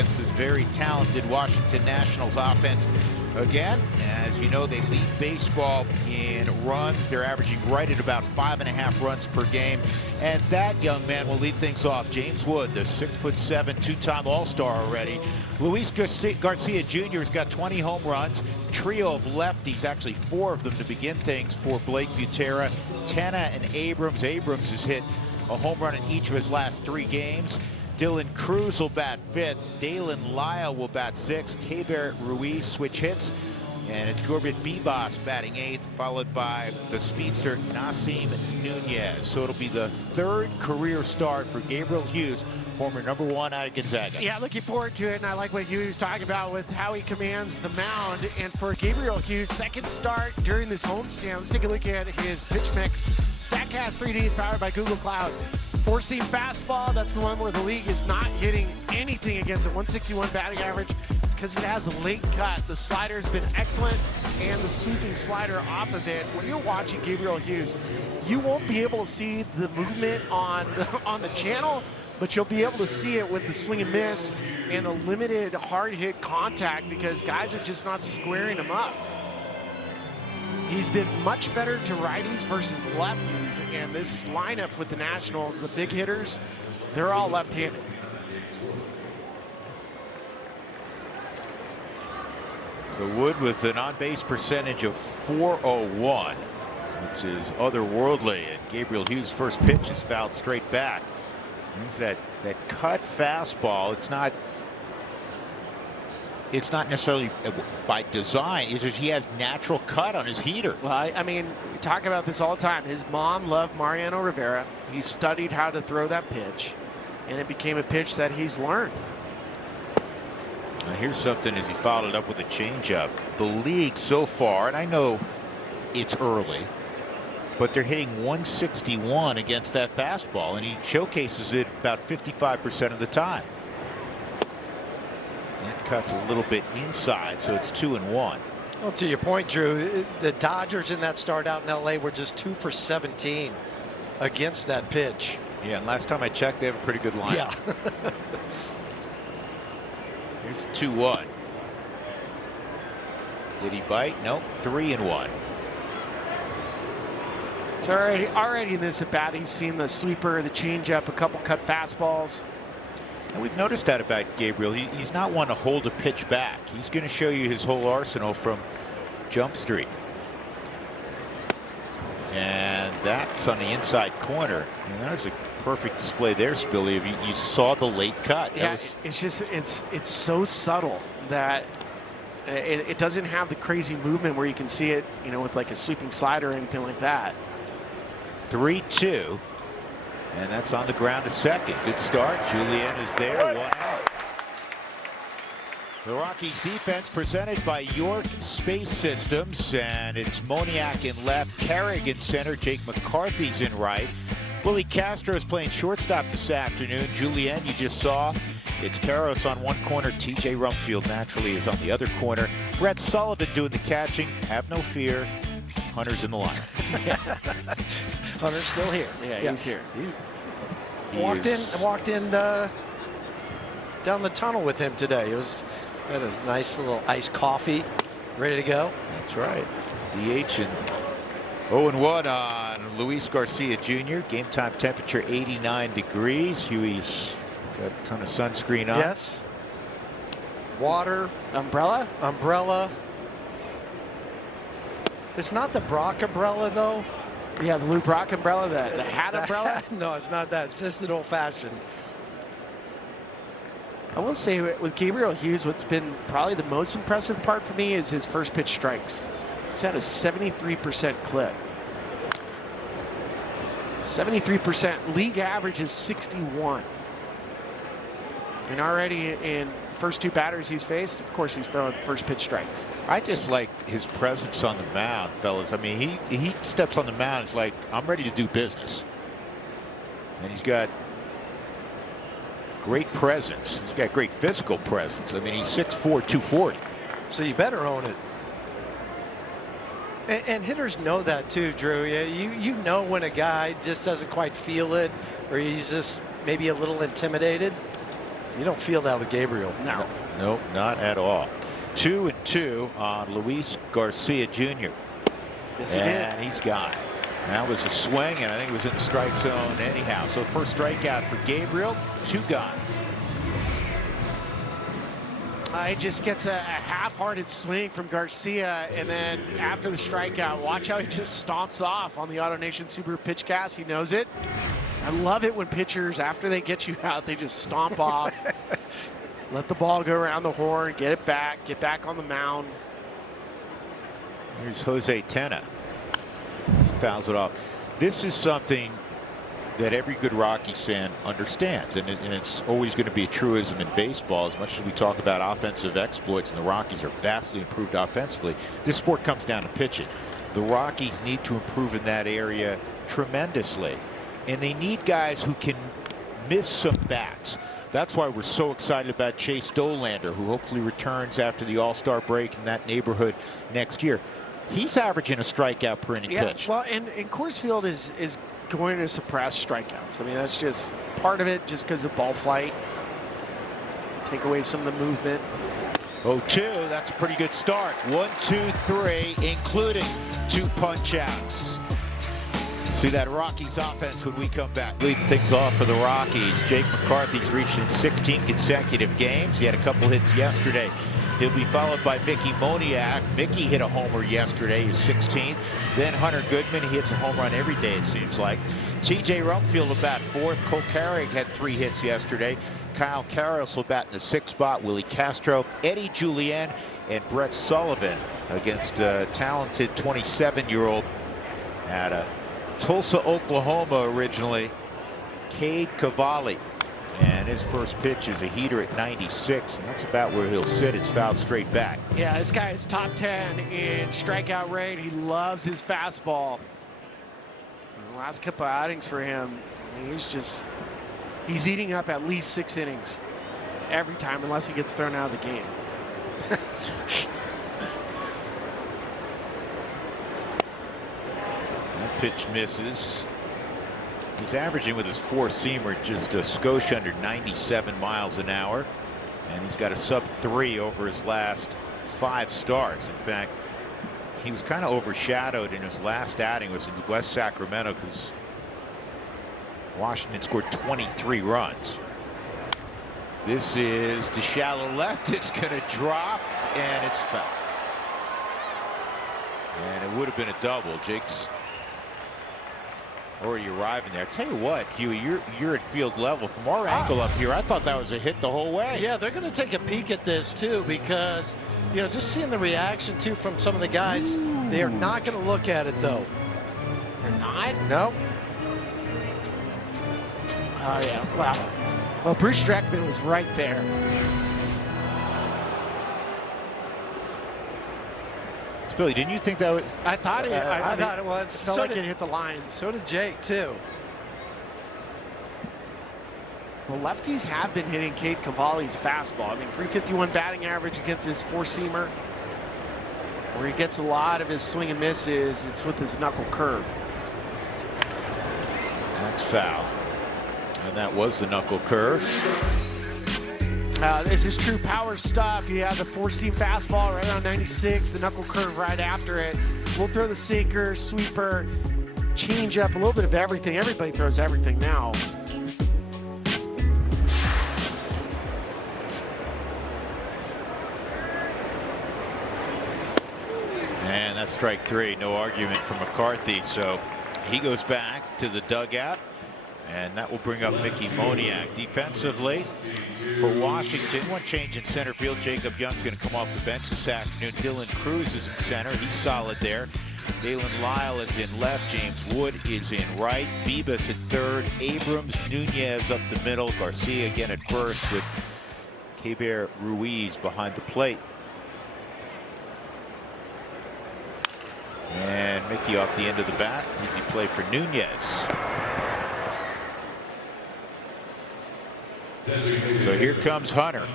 against this very talented Washington Nationals offense. Again, as you know, they lead baseball in runs. They're averaging right at about 5.5 runs per game. And that young man will lead things off. James Wood, the 6'7", two-time All-Star already. Luis Garcia Jr. has got 20 home runs. Trio of lefties, actually 4 of them to begin things for Blake Butera. Tena and Abrams. Abrams has hit a home run in each of his last 3 games. Dylan Cruz will bat 5th. Dalen Lyle will bat 6th. Keibert Ruiz switch hits. And it's Corbin Bibas batting 8th, followed by the speedster Nasim Nunez. So it'll be the 3rd career start for Gabriel Hughes, former #1 out of Gonzaga. Yeah, looking forward to it, and I like what Hughes was talking about with how he commands the mound. And for Gabriel Hughes, 2nd start during this homestand. Let's take a look at his pitch mix. StatCast 3D is powered by Google Cloud. 4-seam fastball, that's the one where the league is not hitting anything against it. 161 batting average. It's because it has a late cut. The slider's been excellent, and the sweeping slider off of it. When you're watching Gabriel Hughes, you won't be able to see the movement on the channel, but you'll be able to see it with the swing and miss and the limited hard hit contact because guys are just not squaring him up. He's been much better to righties versus lefties, and this lineup with the Nationals, the big hitters, they're all left-handed. So Wood with an on-base percentage of .401, which is otherworldly, and Gabriel Hughes' first pitch is fouled straight back. There's that cut fastball. It's not necessarily by design. It's just he has natural cut on his heater. Well, I mean, we talk about this all the time. His mom loved Mariano Rivera. He studied how to throw that pitch, and it became a pitch that he's learned. Now here's something as he followed it up with a changeup. The league so far, and I know it's early, but they're hitting 161 against that fastball, and he showcases it about 55% of the time. That cuts a little bit inside, so it's 2-1. Well, to your point, Drew, the Dodgers in that start out in LA were just 2 for 17 against that pitch. Yeah, and last time I checked, they have a pretty good line. Yeah. Here's a 2-1. Did he bite? Nope. 3-1. It's already in this at bat. He's seen the sweeper, the changeup, a couple cut fastballs. And we've noticed that about Gabriel. He's not one to hold a pitch back. He's going to show you his whole arsenal from Jump Street. And that's on the inside corner. And that was a perfect display there, Spilly. You saw the late cut. Yeah, it's so subtle that it doesn't have the crazy movement where you can see it, you know, with like a sweeping slider or anything like that. 3-2. And that's on the ground to second. Good start. Julian is there. 1 out. The Rockies defense presented by York Space Systems, and it's Moniak in left, Carrick in center, Jake McCarthy's in right. Willie Castro is playing shortstop this afternoon. Julian, you just saw. It's Karros on one corner. TJ Rumfield naturally is on the other corner. Brett Sullivan doing the catching. Have no fear. Hunter's in the line. Hunter's still here. Yeah, yes. He's here. Walked in down the tunnel with him today. Got his nice little iced coffee, ready to go. That's right. DH and 0-1 on Luis Garcia Jr. Game time temperature 89 degrees. Huey's got a ton of sunscreen on. Yes. Water. Umbrella. It's not the Brock umbrella, though. Yeah, the Lou Brock umbrella, the hat umbrella. No, it's not that. It's just an old-fashioned. I will say with Gabriel Hughes, what's been probably the most impressive part for me is his first pitch strikes. He's had a 73% clip. 73%. League average is 61. And already in first 2 batters he's faced, of course, he's throwing first pitch strikes. I just like his presence on the mound, fellas. I mean, he steps on the mound. It's like, I'm ready to do business. And he's got great presence. He's got great physical presence. I mean, he's 6'4", 240. So you better own it. And hitters know that too, Drew. Yeah, you know when a guy just doesn't quite feel it, or he's just maybe a little intimidated. You don't feel that with Gabriel. No. No, not at all. 2-2 on Luis Garcia Jr. Yes, he did. And he's got it. That was a swing, and I think it was in the strike zone anyhow. So first strikeout for Gabriel, 2 gone. He just gets a half-hearted swing from Garcia, and then after the strikeout, watch how he just stomps off on the AutoNation Subaru PitchCast. He knows it. I love it when pitchers, after they get you out, they just stomp off, let the ball go around the horn, get back on the mound. Here's Jose Tena. He fouls it off. This is something that every good Rockies fan understands, and it's always going to be a truism in baseball. As much as we talk about offensive exploits, and the Rockies are vastly improved offensively, this sport comes down to pitching. The Rockies need to improve in that area tremendously, and they need guys who can miss some bats. That's why we're so excited about Chase Dolander, who hopefully returns after the All-Star break in that neighborhood next year. He's averaging a strikeout per inning pitch. Well, and Coors Field is going to suppress strikeouts. I mean, that's just part of it, just because of ball flight. Take away some of the movement. 0-2, that's a pretty good start. 1, 2, 3, including 2 punch-outs. See that Rockies offense when we come back. Leading things off for the Rockies. Jake McCarthy's reached in 16 consecutive games. He had a couple hits yesterday. He'll be followed by Mickey Moniak. Mickey hit a homer yesterday, his 16th. Then Hunter Goodman, he hits a home run every day, it seems like. TJ Rumfield will bat 4th. Cole Carrick had 3 hits yesterday. Kyle Karras will bat in the 6th spot. Willie Castro, Eddie Julien, and Brett Sullivan against a talented 27-year-old out of Tulsa, Oklahoma originally, Cade Cavalli. And his first pitch is a heater at 96, and that's about where he'll sit. It's fouled straight back. Yeah, this guy is top 10 in strikeout rate. He loves his fastball. In the last couple of outings for him, he's eating up at least 6 innings every time, unless he gets thrown out of the game. That pitch misses. He's averaging with his 4-seamer just a skosh under 97 miles an hour, and he's got a sub-3 over his last 5 starts. In fact, he was kind of overshadowed in his last outing. Was in West Sacramento because Washington scored 23 runs. This is to shallow left. It's going to drop, and it's foul. And it would have been a double. Jake's already arriving there. I tell you what, Huey, you're at field level. From our angle up here, I thought that was a hit the whole way. Yeah, they're going to take a peek at this too, because just seeing the reaction too from some of the guys. They are not going to look at it though. They're not? No. Oh yeah. Wow. Well, Bruce Streckman was right there. Billy, didn't you think that was? I thought it. I thought it was. Felt like it hit the line. So did Jake too. Well, lefties have been hitting Cade Cavalli's fastball. I mean, 351 batting average against his 4-seamer. Where he gets a lot of his swing and misses, it's with his knuckle curve. That's foul. And that was the knuckle curve. This is true power stuff. You have the 4-seam fastball right around 96, the knuckle curve right after it. We'll throw the sinker, sweeper, change up, a little bit of everything. Everybody throws everything now. And that's strike 3. No argument from McCarthy. So he goes back to the dugout. And that will bring up Mickey Moniak. Defensively for Washington, one change in center field. Jacob Young's going to come off the bench this afternoon. Dylan Cruz is in center. He's solid there. Dalen Lyle is in left. James Wood is in right. Bibas at third. Abrams, Nunez up the middle. Garcia again at first with Keber Ruiz behind the plate. And Mickey off the end of the bat. Easy play for Nunez. So here comes Hunter.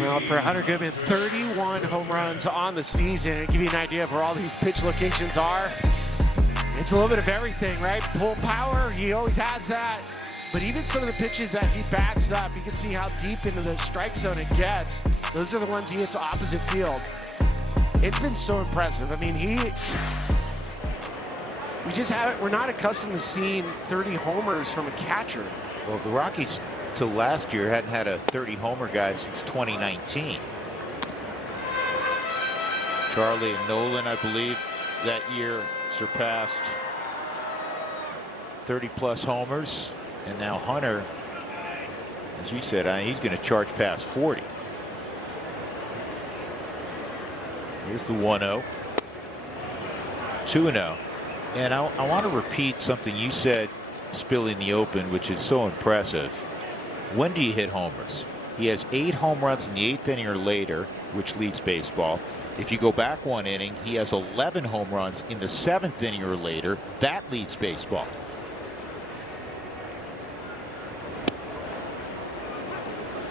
Well, for Hunter Goodman, 31 home runs on the season. And give you an idea of where all these pitch locations are. It's a little bit of everything, right? Pull power, he always has that. But even some of the pitches that he backs up, you can see how deep into the strike zone it gets. Those are the ones he hits opposite field. It's been so impressive. I mean, we just haven't, we're not accustomed to seeing 30 homers from a catcher. Well, the Rockies till last year hadn't had a 30 homer guy since 2019. Charlie and Nolan, I believe, that year surpassed 30+ homers. And now Hunter, as you said, he's going to charge past 40. Here's the 1-0. 2-0. And I want to repeat something you said, Spill, in the open, which is so impressive. When do you hit homers? He has 8 home runs in the 8th inning or later, which leads baseball. If you go back 1 inning, he has 11 home runs in the 7th inning or later. That leads baseball.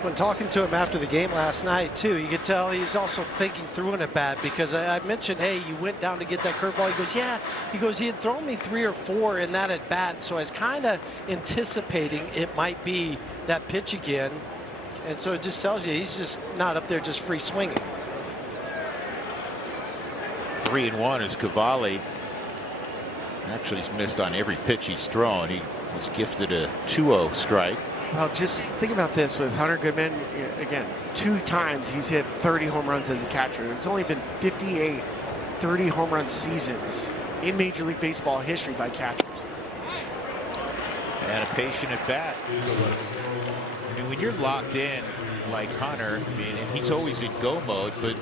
When talking to him after the game last night, too, you could tell he's also thinking through an at bat, because I mentioned, hey, you went down to get that curveball. He goes, yeah. He goes, he had thrown me 3 or 4 in that at bat, so I was kind of anticipating it might be that pitch again. And so it just tells you he's just not up there just free swinging. 3-1 is Cavalli. Actually, he's missed on every pitch he's thrown. He was gifted a 2-0 strike. Well, just think about this with Hunter Goodman. Again, 2 times he's hit 30 home runs as a catcher. It's only been 58 30 home run seasons in Major League Baseball history by catchers. And a patient at bat. I mean, when you're locked in like Hunter, I mean, and he's always in go mode, but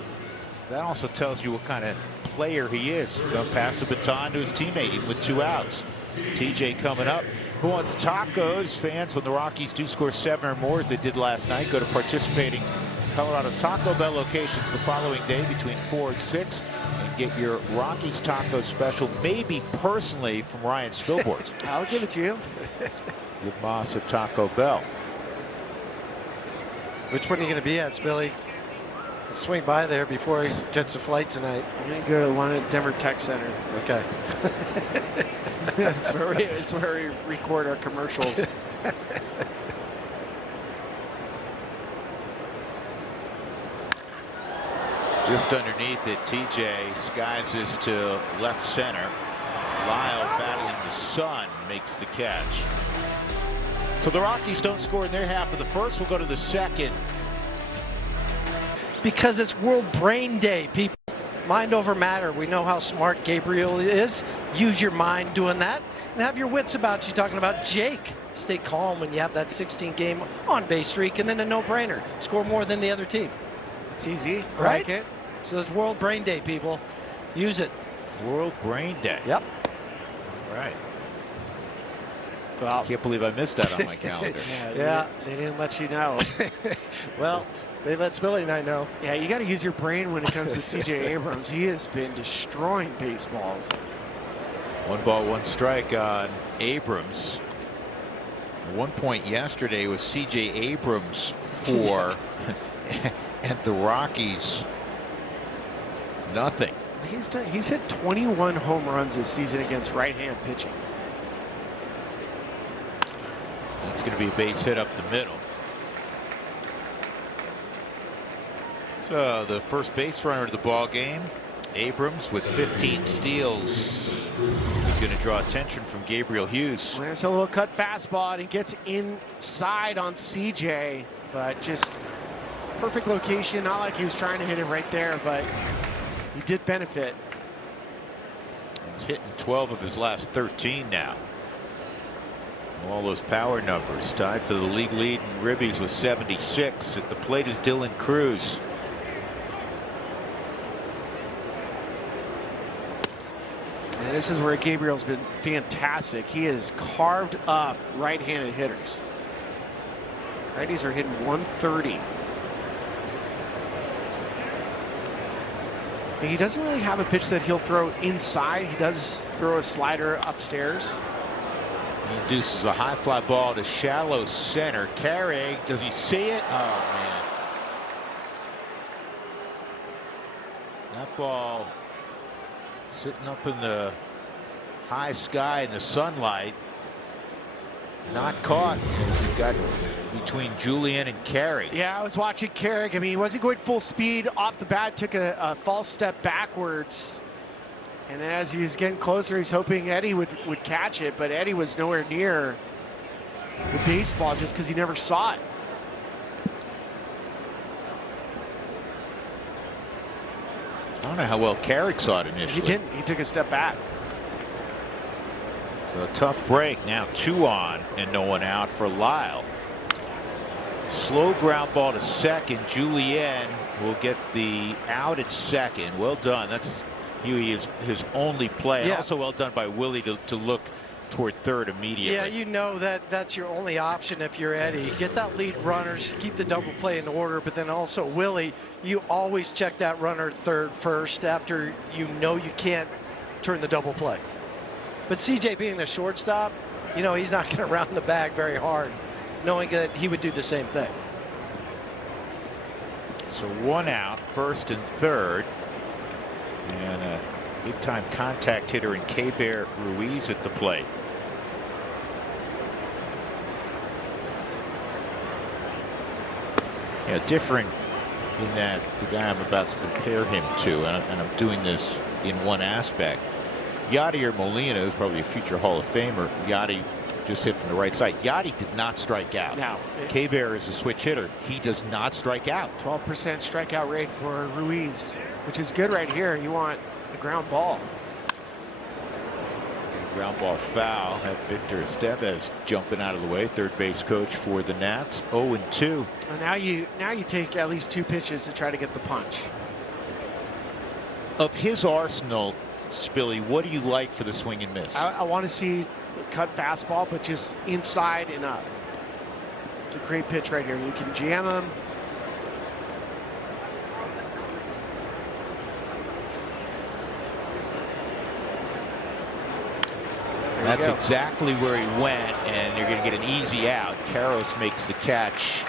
that also tells you what kind of player he is. Gonna pass the baton to his teammate even with 2 outs. TJ coming up. Who wants tacos? Fans, when the Rockies do score 7 or more, as they did last night, go to participating Colorado Taco Bell locations the following day between 4 and 6 and get your Rockies taco special, maybe personally from Ryan Spilbords. I'll give it to you. Give Moss a Taco Bell. Which one are you going to be at, Spilly? I'll swing by there before he gets a flight tonight. I'm going to go to the one at Denver Tech Center. Okay. It's where we record our commercials. Just underneath it, TJ skies this to left center. Lyle, battling the sun, makes the catch. So the Rockies don't score in their half of the first. We'll go to the second. Because it's World Brain Day, people. Mind over matter. We know how smart Gabriel is. Use your mind doing that and have your wits about you. Talking about Jake. Stay calm when you have that 16-game on-base streak, and then a no-brainer. Score more than the other team. It's easy. Right? Like it. So it's World Brain Day, people. Use it. World Brain Day. Yep. All right. Well, Can't believe I missed that on my calendar. Yeah, they didn't let you know. Well, they let Spilly and I know. Yeah, you got to use your brain when it comes to C.J. Abrams. He has been destroying baseballs. 1 ball, 1 strike on Abrams. At one point yesterday was C.J. Abrams 4 and the Rockies nothing. He's hit 21 home runs this season against right-hand pitching. That's going to be a base hit up the middle. So the first base runner of the ball game, Abrams, with 15 steals. He's going to draw attention from Gabriel Hughes. There's a little cut fastball, and he gets inside on CJ, but just perfect location. Not like he was trying to hit it right there, but he did benefit. He's hitting 12 of his last 13 now. All those power numbers tied for the league lead in ribbies with 76. At the plate is Dylan Cruz. And this is where Gabriel's been fantastic. He has carved up right-handed hitters. Righties are hitting 130. He doesn't really have a pitch that he'll throw inside. He does throw a slider upstairs. He induces a high fly ball to shallow center. Carey, does he see it? Oh, man. That ball sitting up in the high sky in the sunlight. not caught. You've got between Julian and Carey. Yeah, I was watching Carrick. I mean, he wasn't going full speed off the bat, took a false step backwards. And then as he was getting closer, he's hoping Eddie would catch it, but Eddie was nowhere near the baseball just because he never saw it. I don't know how well Carrick saw it initially. He didn't. He took a step back. So a tough break. Now 2 on and no one out for Lyle. Slow ground ball to second. Julien will get the out at second. Well done. That's his only play. Yeah. Also well done by Willie to look toward third immediately. Yeah, you know that's your only option if you're Eddie. Get that lead runner, keep the double play in order, but then also Willie, you always check that runner third first after you know you can't turn the double play. But CJ being a shortstop, you know he's not going to round the bag very hard, knowing that he would do the same thing. So 1 out, first and third. And a big-time contact hitter in K-Bear Ruiz at the plate. Yeah, different in that the guy I'm about to compare him to, and I'm doing this in one aspect. Yadier Molina is probably a future Hall of Famer. Yadi just hit from the right side. Yadi did not strike out. No. K-Bear is a switch hitter. He does not strike out. 12% strikeout rate for Ruiz, which is good right here. You want a ground ball. Ground ball foul. Had Victor Estevez jumping out of the way. Third base coach for the Nats. 0-2. And now you take at least 2 pitches to try to get the punch. Of his arsenal, Spilly, what do you like for the swing and miss? I want to see cut fastball, but just inside and up. It's a great pitch right here. You can jam him. That's exactly where he went, and you're going to get an easy out. Karros makes the catch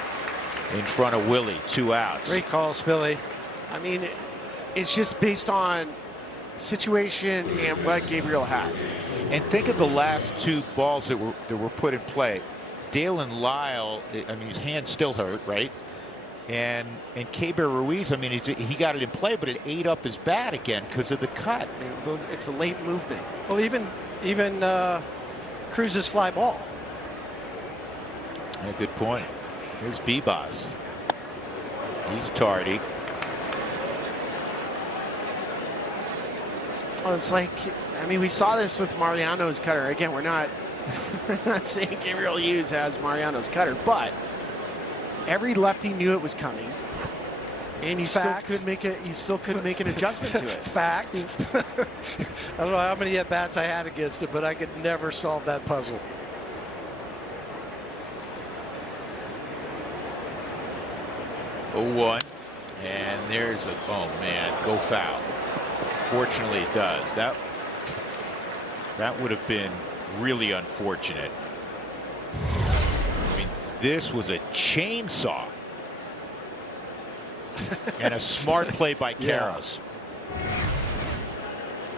in front of Willie. 2 outs. Great call, Spilly. I mean, it's just based on situation and what Gabriel has. And think of the last 2 balls that were put in play. Dalen Lyle, I mean, his hand still hurt, right? And K-Bear Ruiz, I mean, he got it in play, but it ate up his bat again because of the cut. It's a late movement. Well, even Cruz's fly ball. Yeah, good point. Here's Bibas. He's tardy. Well, it's like, I mean, we saw this with Mariano's cutter. Again, we're not saying Gabriel Hughes has Mariano's cutter, but every lefty knew it was coming, and you still couldn't make it. You still couldn't make an adjustment to it. Fact. I don't know how many at bats I had against it, but I could never solve that puzzle. Oh, 1, and there's a go foul. Fortunately, it does. That would have been really unfortunate. I mean, this was a chainsaw. And a smart play by Karros.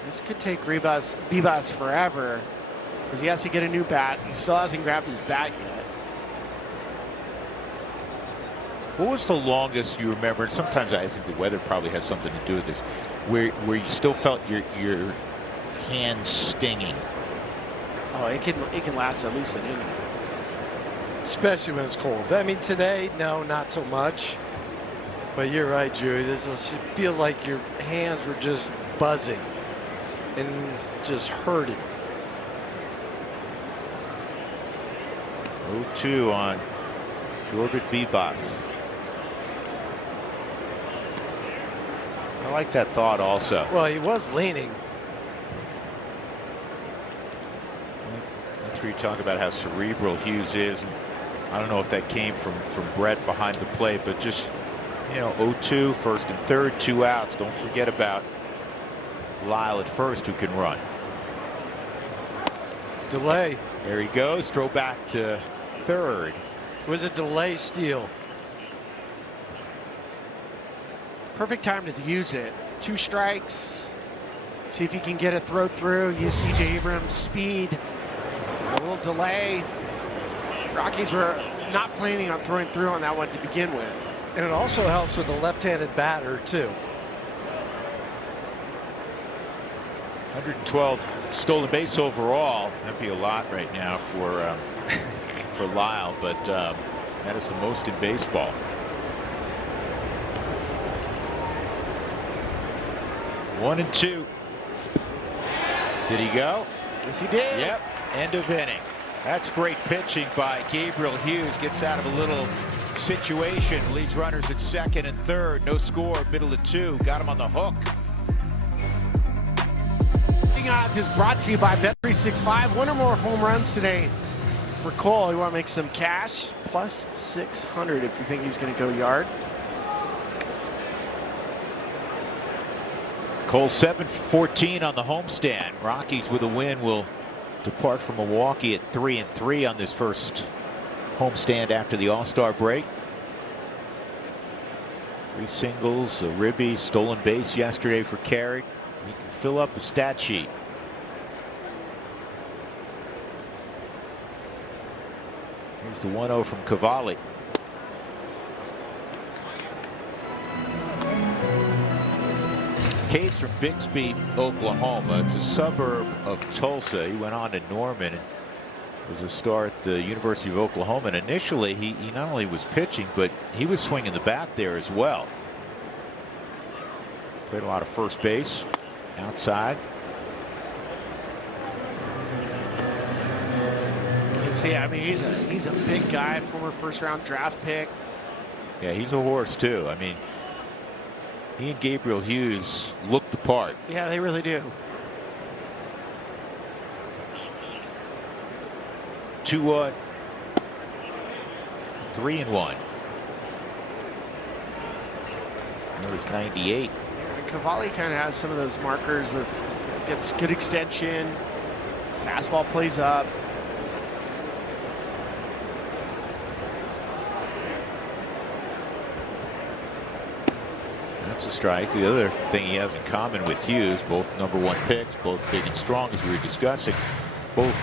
This could take Bibas forever because he has to get a new bat. He still hasn't grabbed his bat yet. What was the longest you remember? And sometimes I think the weather probably has something to do with this, where you still felt your hand stinging. Oh, it can last at least an inning. Especially when it's cold. I mean, today, no, not so much. But you're right, Drew. It feels like your hands were just buzzing and just hurting. 0-2 on Corbett Bibas. I like that thought also. Well, he was leaning. That's where you talk about how cerebral Hughes is. And I don't know if that came from Brett behind the plate, but just, you know, 0-2, first and third, 2 outs. Don't forget about Lyle at first, who can run. Delay. There he goes. Throw back to third. It was a delay steal. Perfect time to use it. 2 strikes. See if you can get a throw through. Use C.J. Abrams' speed. There's a little delay. Rockies were not planning on throwing through on that one to begin with. And it also helps with a left-handed batter, too. 112th stolen base overall. That'd be a lot right now for Lyle, but that is the most in baseball. One and two. Did he go? Yes, he did. Yep. End of inning. That's great pitching by Gabriel Hughes. Gets out of a little situation. Leaves runners at second and third. No score. Middle of two. Got him on the hook. Odds is brought to you by Bet365. One or more home runs today for Cole. You want to make some cash? Plus 600 if you think he's going to go yard. Cole 7-14 on the homestand. Rockies with a win will depart from Milwaukee at 3-3 on this first homestand after the All-Star break. 3 singles, a ribby, stolen base yesterday for Carey. He can fill up the stat sheet. Here's the 1-0 from Cavalli. Cade's from Bixby, Oklahoma. It's a suburb of Tulsa. He went on to Norman and was a star at the University of Oklahoma. And initially, he not only was pitching, but he was swinging the bat there as well. Played a lot of first base, outside. You see, I mean, he's a big guy, former first-round draft pick. Yeah, he's a horse too. I mean, he and Gabriel Hughes look the part. Yeah, they really do. 2-1, 3-1. There's 98. Cavalli kind of has some of those markers with gets good extension, fastball plays up. That's a strike. The other thing he has in common with Hughes, both #1 picks, both big and strong, as we were discussing. Both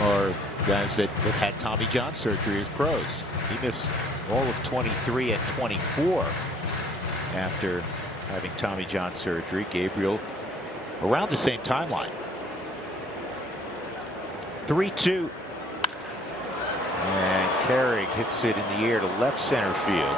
are guys that have had Tommy John surgery as pros. He missed all of 23 and 24 after having Tommy John surgery. Gabriel around the same timeline. 3-2. And Carey hits it in the air to left center field.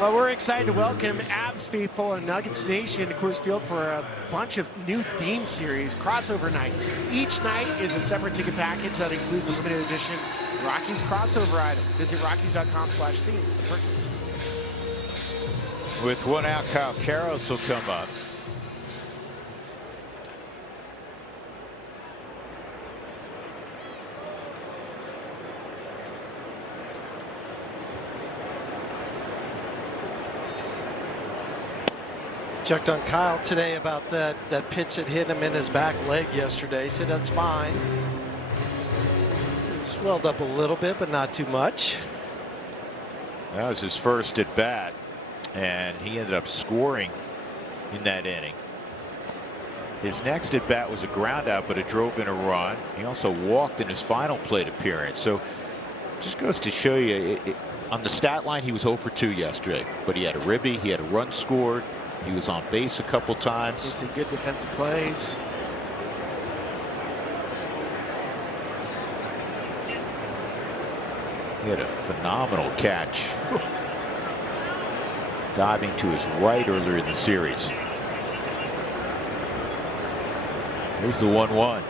Well, we're excited to welcome Avs faithful and Nuggets Nation to Coors Field for a bunch of new theme series, crossover nights. Each night is a separate ticket package that includes a limited edition Rockies crossover item. Visit Rockies.com/themes to purchase. With one out, Kyle Karros will come up. Checked on Kyle today about that pitch that hit him in his back leg yesterday. He said that's fine. It swelled up a little bit, but not too much. That was his first at bat, and he ended up scoring in that inning. His next at bat was a ground out, but it drove in a run. He also walked in his final plate appearance. So just goes to show you, on the stat line, he was 0 for 2 yesterday, but he had a ribby, he had a run scored. He was on base a couple times. Did some good defensive plays. He had a phenomenal catch. Diving to his right earlier in the series. Here's the 1-1.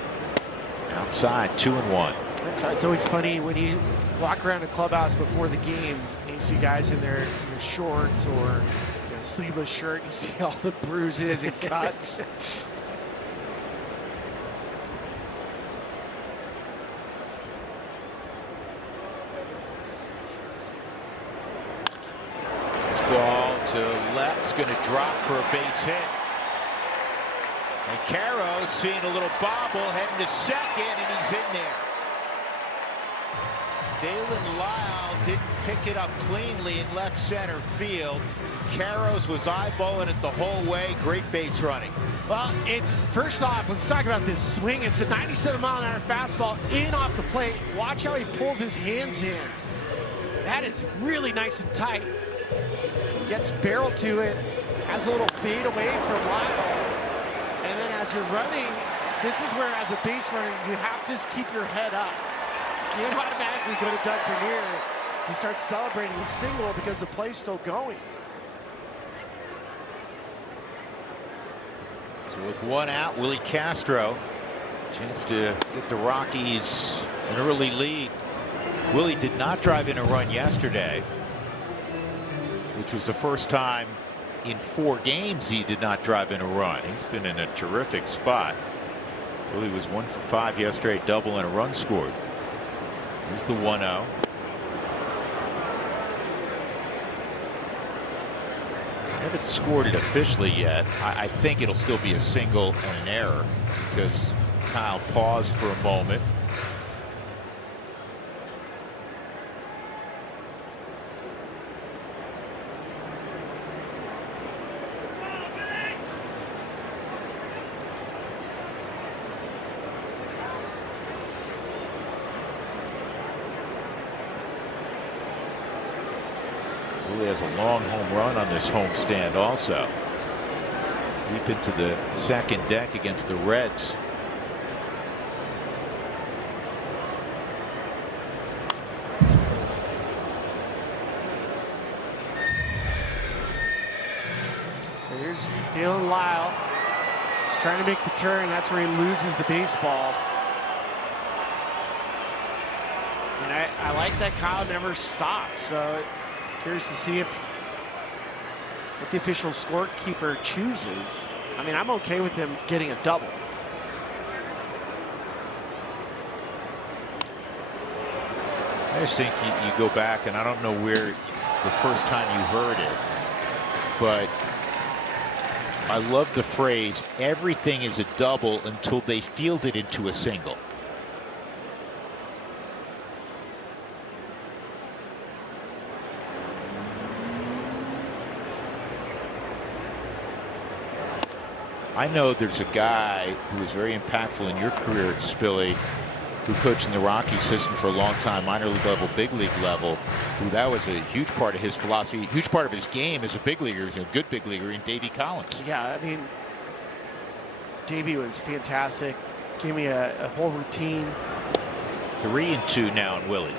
Outside, 2-1. That's right. It's always funny when you walk around a clubhouse before the game and you see guys in their shorts or sleeveless shirt, you see all the bruises and cuts. This ball to left's going to drop for a base hit. And Karros seeing a little bobble, heading to second, and he's in there. Dalen Lyle didn't pick it up cleanly in left center field. Karros was eyeballing it the whole way. Great base running. Well, it's first off, let's talk about this swing. It's a 97-mile-an-hour fastball in off the plate. Watch how he pulls his hands in. That is really nice and tight. Gets barrel to it, has a little fade away from Lyle. And then as you're running, this is where, as a base runner, you have to just keep your head up. You can't automatically go to Doug Bernier to start celebrating the single because the play's still going. So with one out, Willie Castro, chance to get the Rockies an early lead. Willie did not drive in a run yesterday, which was the first time in 4 games he did not drive in a run. He's been in a terrific spot. Willie was 1 for 5 yesterday, double and a run scored. Here's the 1-0. Haven't scored it officially yet. I think it'll still be a single and an error because Kyle paused for a moment. Willie has a long home run on this homestand also. Deep into the second deck against the Reds. So here's Dylan Lyle. He's trying to make the turn. That's where he loses the baseball. And I like that Kyle never stopped. So curious to see what the official scorekeeper chooses. I mean, I'm okay with him getting a double. I just think you go back, and I don't know where the first time you heard it, but I love the phrase, everything is a double until they field it into a single. I know there's a guy who was very impactful in your career at Spilly, who coached in the Rockies system for a long time, minor league level, big league level, who that was a huge part of his philosophy, huge part of his game as a big leaguer, as a good big leaguer, in Davey Collins. Yeah, I mean, Davey was fantastic. Gave me a whole routine. 3-2 now in Willie.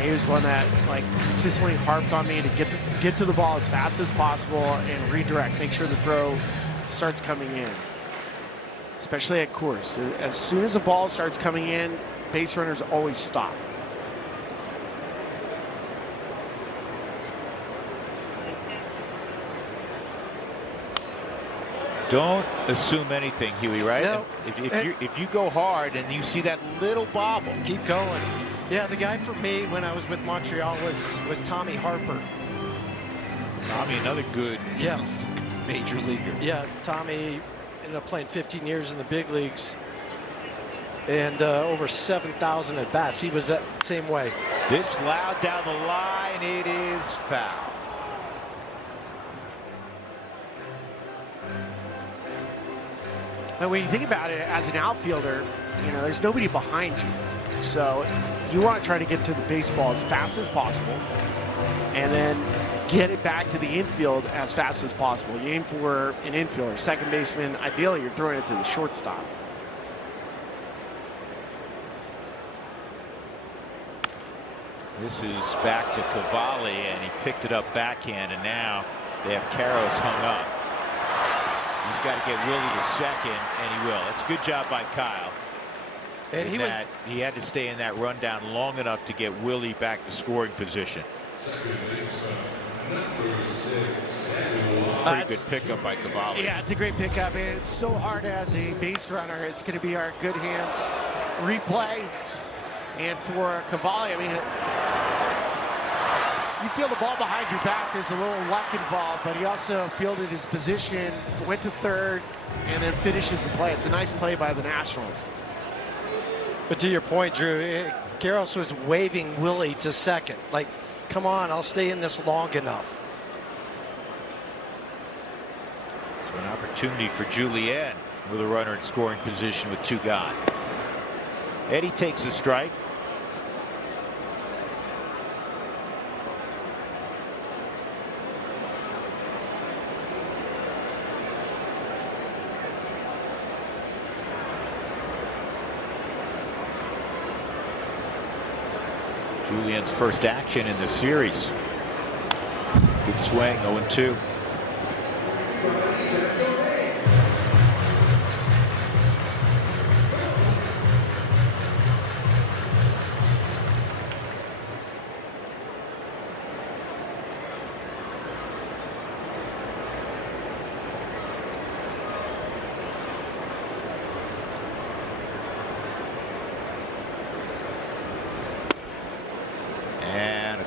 He was one that consistently harped on me to get to the ball as fast as possible and redirect, make sure the throw starts coming in, especially at course. As soon as the ball starts coming in, base runners always stop. Don't assume anything, Huey, right? No. If you go hard and you see that little bobble, keep going. Yeah, the guy for me when I was with Montreal was Tommy Harper. Tommy, another good major leaguer. Yeah, Tommy ended up playing 15 years in the big leagues and over 7,000 at bats. He was that same way. This loud down the line, it is foul. And when you think about it, as an outfielder, there's nobody behind you. So you want to try to get to the baseball as fast as possible and then get it back to the infield as fast as possible. You aim for an infielder, second baseman. Ideally, you're throwing it to the shortstop. This is back to Cavalli, and he picked it up backhand, and now they have Karros hung up. He's got to get Willie to second, and he will. It's a good job by Kyle. And he had to stay in that rundown long enough to get Willie back to scoring position. Pretty good pickup by Cavalli. Yeah, it's a great pickup, and it's so hard as a base runner. It's going to be our good hands replay. And for Cavalli, I mean, you feel the ball behind your back. There's a little luck involved, but he also fielded his position, went to third, and then finishes the play. It's a nice play by the Nationals. But to your point, Drew, Karros was waving Willie to second. Like, come on, I'll stay in this long enough. opportunity for Julian with a runner in scoring position with 2 gone. Eddie takes a strike. Julian's first action in the series. Good swing, 0-2.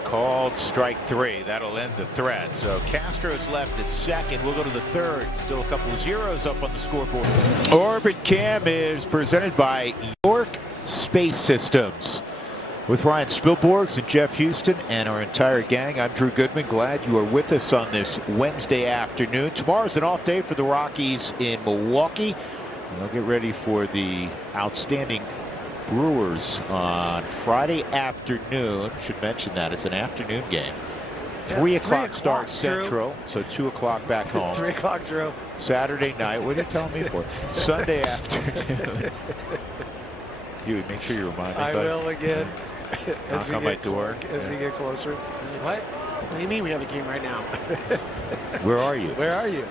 Called strike 3. That'll end the threat. So Castro's left at second. We'll go to the third. Still a couple of zeros up on the scoreboard. Orbit Cam is presented by York Space Systems. With Ryan Spilborghs and Jeff Houston and our entire gang, I'm Drew Goodman. Glad you are with us on this Wednesday afternoon. Tomorrow's an off day for the Rockies in Milwaukee. And they'll get ready for the outstanding Brewers on Friday afternoon. Should mention that it's an afternoon game. 3 o'clock start Central, so 2 o'clock back home. 3 o'clock, Drew. Saturday night. What are you telling me for? Sunday afternoon. You make sure you remind me. I will again. Knock on my door as we get closer. What? What do you mean we have a game right now? Where are you? Where are you?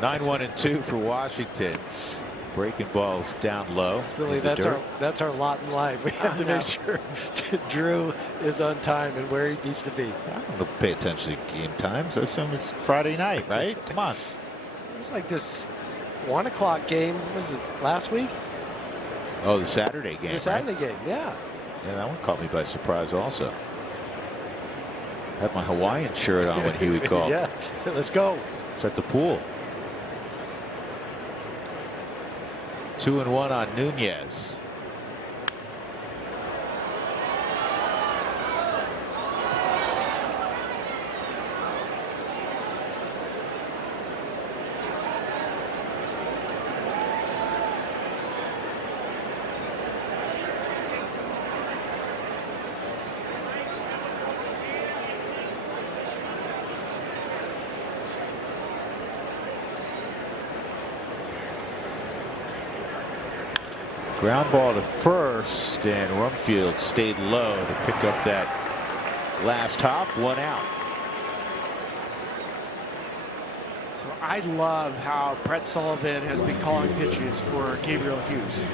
9-1-2 for Washington. Breaking balls down low. Billy, that's our lot in life. We have to make sure that Drew is on time and where he needs to be. I don't know, pay attention to game times. I assume it's Friday night, right? Come on. It's like this 1 o'clock game. Was it last week? Oh, the Saturday game. The Saturday right? game, yeah. Yeah, that one caught me by surprise also. Had my Hawaiian shirt on when he would call. Yeah, let's go. It's at the pool. 2-1 on Nunez. Ground ball to first, and Rumfield stayed low to pick up that last hop. 1 out. So I love how Brett Sullivan has been calling pitches for Gabriel Hughes.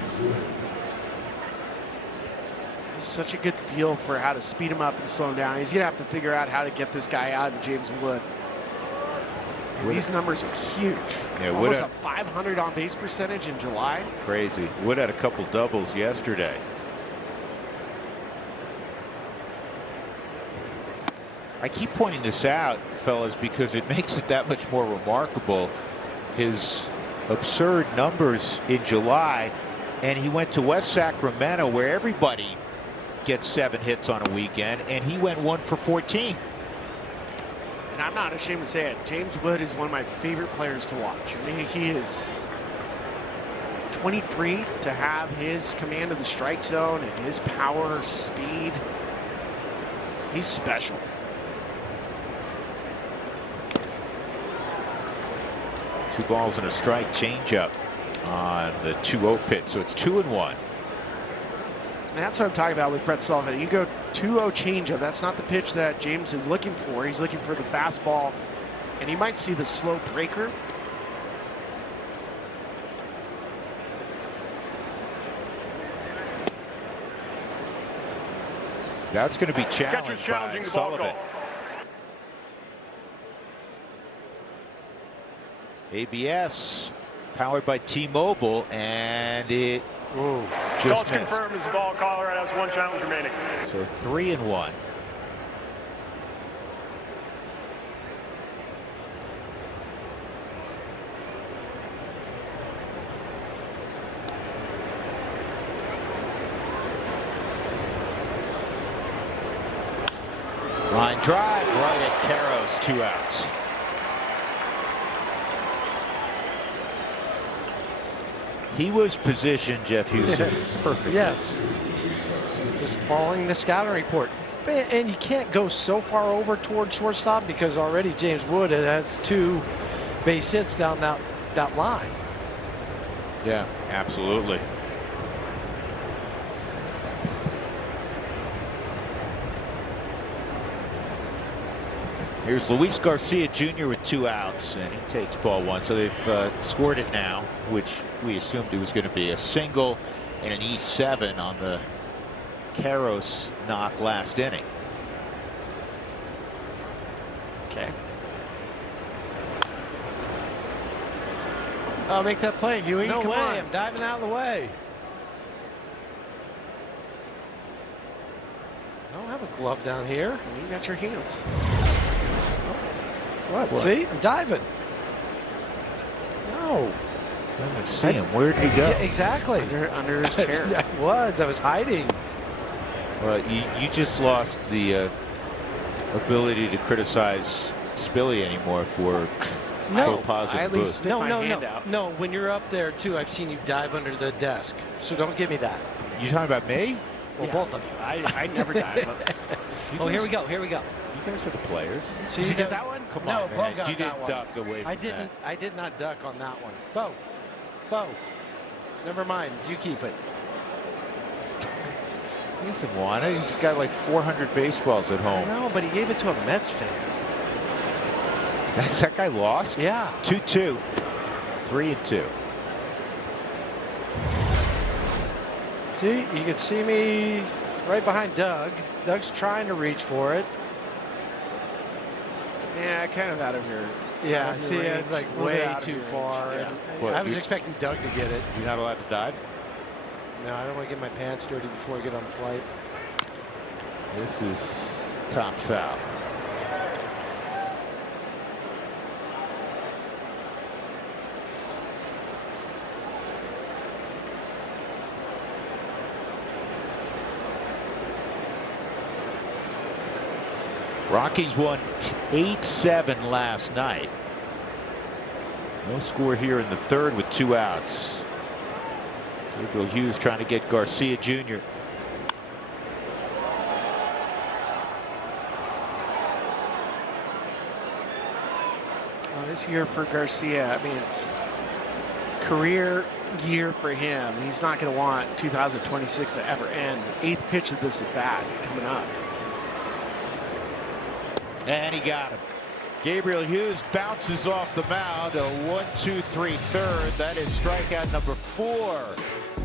It's such a good feel for how to speed him up and slow him down. He's going to have to figure out how to get this guy out in James Wood. These numbers are huge. Yeah, almost a 500 on base percentage in July. Crazy. Wood had a couple doubles yesterday. I keep pointing this out, fellas, because it makes it that much more remarkable. His absurd numbers in July, and he went to West Sacramento where everybody gets 7 hits on a weekend, and he went 1 for 14. And I'm not ashamed to say it. James Wood is one of my favorite players to watch. I mean, he is 23 to have his command of the strike zone and his power, speed. He's special. Two balls and a strike changeup on the 2-0 pitch. So it's 2-1. And that's what I'm talking about with Brett Sullivan. You go 2-0 changeup. That's not the pitch that James is looking for. He's looking for the fastball, and he might see the slow breaker. That's going to be challenged by Sullivan. ABS powered by T-Mobile, and it just missed. Confirmed as the ball caller has 1 challenge remaining. So 3-1. Line drive right at Caros, 2 outs. He was positioned, Jeff Hughes, perfect. Yes. Just following the scouting report. And you can't go so far over toward shortstop because already James Wood has 2 base hits down that line. Yeah, absolutely. Here's Luis Garcia Jr. with 2 outs, and he takes ball 1. So they've scored it now, which we assumed it was going to be a single and an E7 on the Karros knock last inning. Okay. I'll make that play, Huey. No Come way. on. I'm diving out of the way. I don't have a glove down here. You got your hands. What? See? I'm diving. No. I didn't see him. Where did he go? Yeah, exactly. Under his chair. I was hiding. Well, you just lost the ability to criticize Spilly anymore for No. positive I at least stick my hand out. No, when you're up there too, I've seen you dive under the desk. So don't give me that. You talking about me? Well, Yeah. both of you. I never dive. Oh, here we go. Here we go. You guys are the players. See, Did you get that one? Come No, on, Bo man. got You that didn't one. duck away from that. I did not duck on that one. Bo. Never mind. You keep it. He doesn't want it. He's got like 400 baseballs at home. No, but he gave it to a Mets fan. That guy lost? Yeah. 2-2. 3-2. See, you can see me right behind Doug. Doug's trying to reach for it. Yeah, kind of out of your. Yeah, out of see, your it's like range. A little bit way out of too your far. range, And What, I was you- expecting Doug to get it. You're not allowed to dive? No, I don't want to get my pants dirty before I get on the flight. This is top foul. Rockies won 8-7 last night. No score here in the 3rd with 2 outs. Gabriel Hughes trying to get Garcia Jr. Well, this year for Garcia, I mean, it's career year for him. He's not going to want 2026 to ever end. 8th pitch of this at bat coming up. And he got him. Gabriel Hughes bounces off the mound. A 1-2-3 third. That is strikeout number 4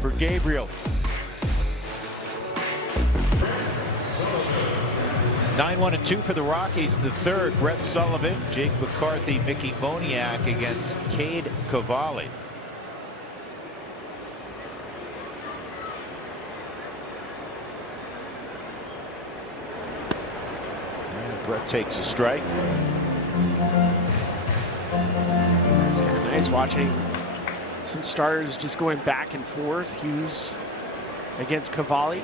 for Gabriel. 9-1-2 for the Rockies in the 3rd. Brett Sullivan, Jake McCarthy, Mickey Moniak against Cade Cavalli. Brett takes a strike. It's kind of nice watching some starters just going back and forth. Hughes against Cavalli.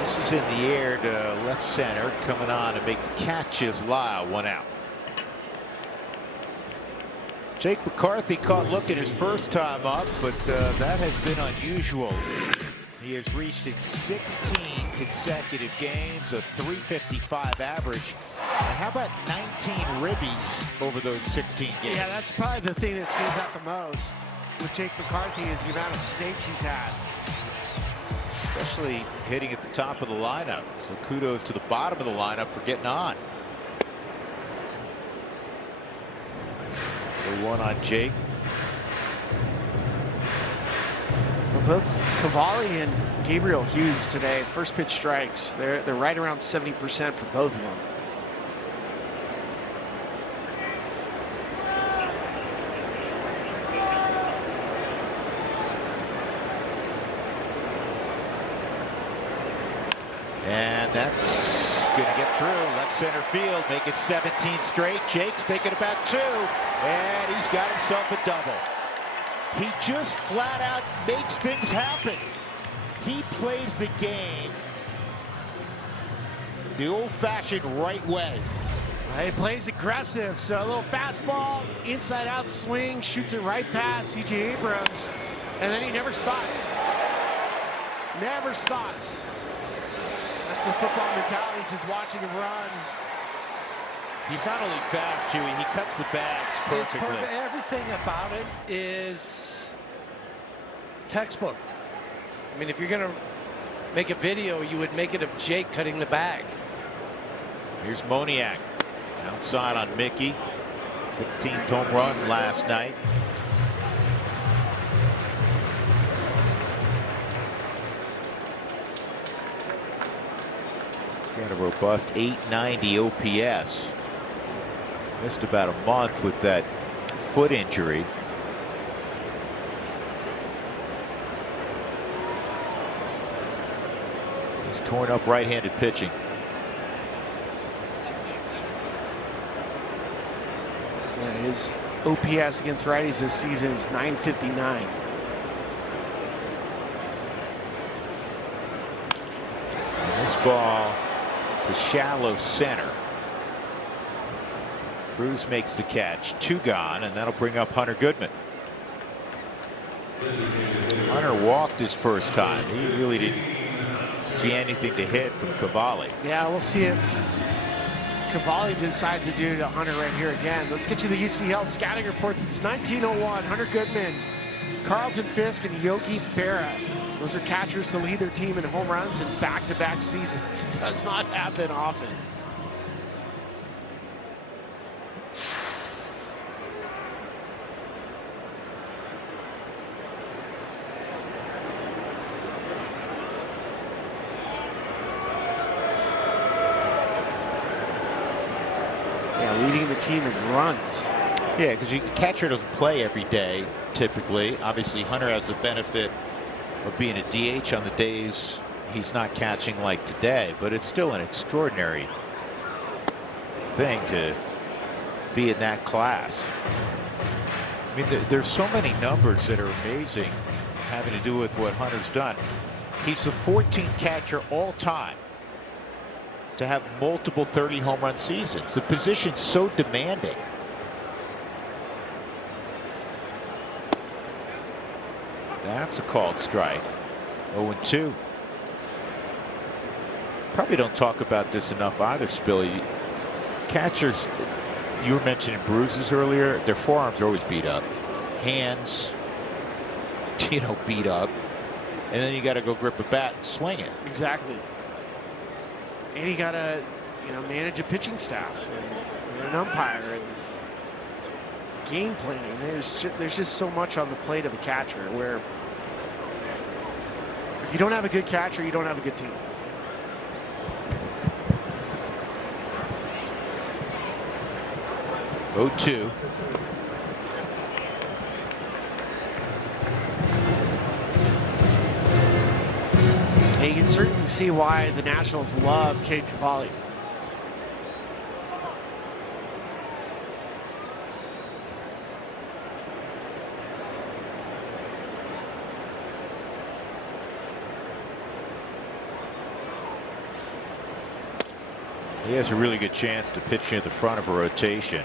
This is in the air to left center. Coming on to make the catch is Lyle. 1 out. Jake McCarthy caught looking his first time up, but that has been unusual. He has reached his 16 consecutive games, a .355 average. And how about 19 ribbies over those 16 games? Yeah, that's probably the thing that stands out the most with Jake McCarthy is the amount of stakes he's had. Especially hitting at the top of the lineup. So kudos to the bottom of the lineup for getting on. 1 on Jake. Well, both Cavalli and Gabriel Hughes today, first pitch strikes. They're right around 70% for both of them. And that's going to get through left center field, make it 17 straight. Jake's taking it back 2, and he's got himself a double. He just flat out makes things happen. He plays the game the old-fashioned right way. He plays aggressive, so a little fastball, inside-out swing, shoots it right past C.J. Abrams, and then he never stops. Never stops. That's the football mentality, just watching him run. He's not only fast, Chewy, he cuts the bags perfectly. It's perfect. Everything about it is textbook. I mean, if you're going to make a video, you would make it of Jake cutting the bag. Here's Moniak. Outside on Mickey. 16th home run last night. Got a robust 890 OPS. Missed about a month with that foot injury. He's torn up right-handed pitching. His OPS against righties this season is .959. And this ball to shallow center. Cruz makes the catch, 2 gone, and that'll bring up Hunter Goodman. Hunter walked his first time. He really didn't see anything to hit from Cavalli. Yeah, we'll see if Cavalli decides to do to Hunter right here again. Let's get you the UCL scouting report since 1901. Hunter Goodman, Carlton Fisk, and Yogi Berra. Those are catchers to lead their team in home runs in back-to-back seasons. It does not happen often. Leading the team in runs. Yeah, because your catcher doesn't play every day, typically. Obviously, Hunter has the benefit of being a DH on the days he's not catching like today, but it's still an extraordinary thing to be in that class. I mean, there's so many numbers that are amazing having to do with what Hunter's done. He's the 14th catcher all time to have multiple 30 home run seasons. The position's so demanding. That's a called strike. 0-2. Probably don't talk about this enough either, Spilly. Catchers, you were mentioning bruises earlier, their forearms are always beat up. Hands, beat up. And then you got to go grip a bat and swing it. Exactly. And you gotta, manage a pitching staff and an umpire and game planning. There's just so much on the plate of a catcher where if you don't have a good catcher, you don't have a good team. Oh, 2. And you can certainly see why the Nationals love Cade Cavalli. He has a really good chance to pitch near the front of a rotation.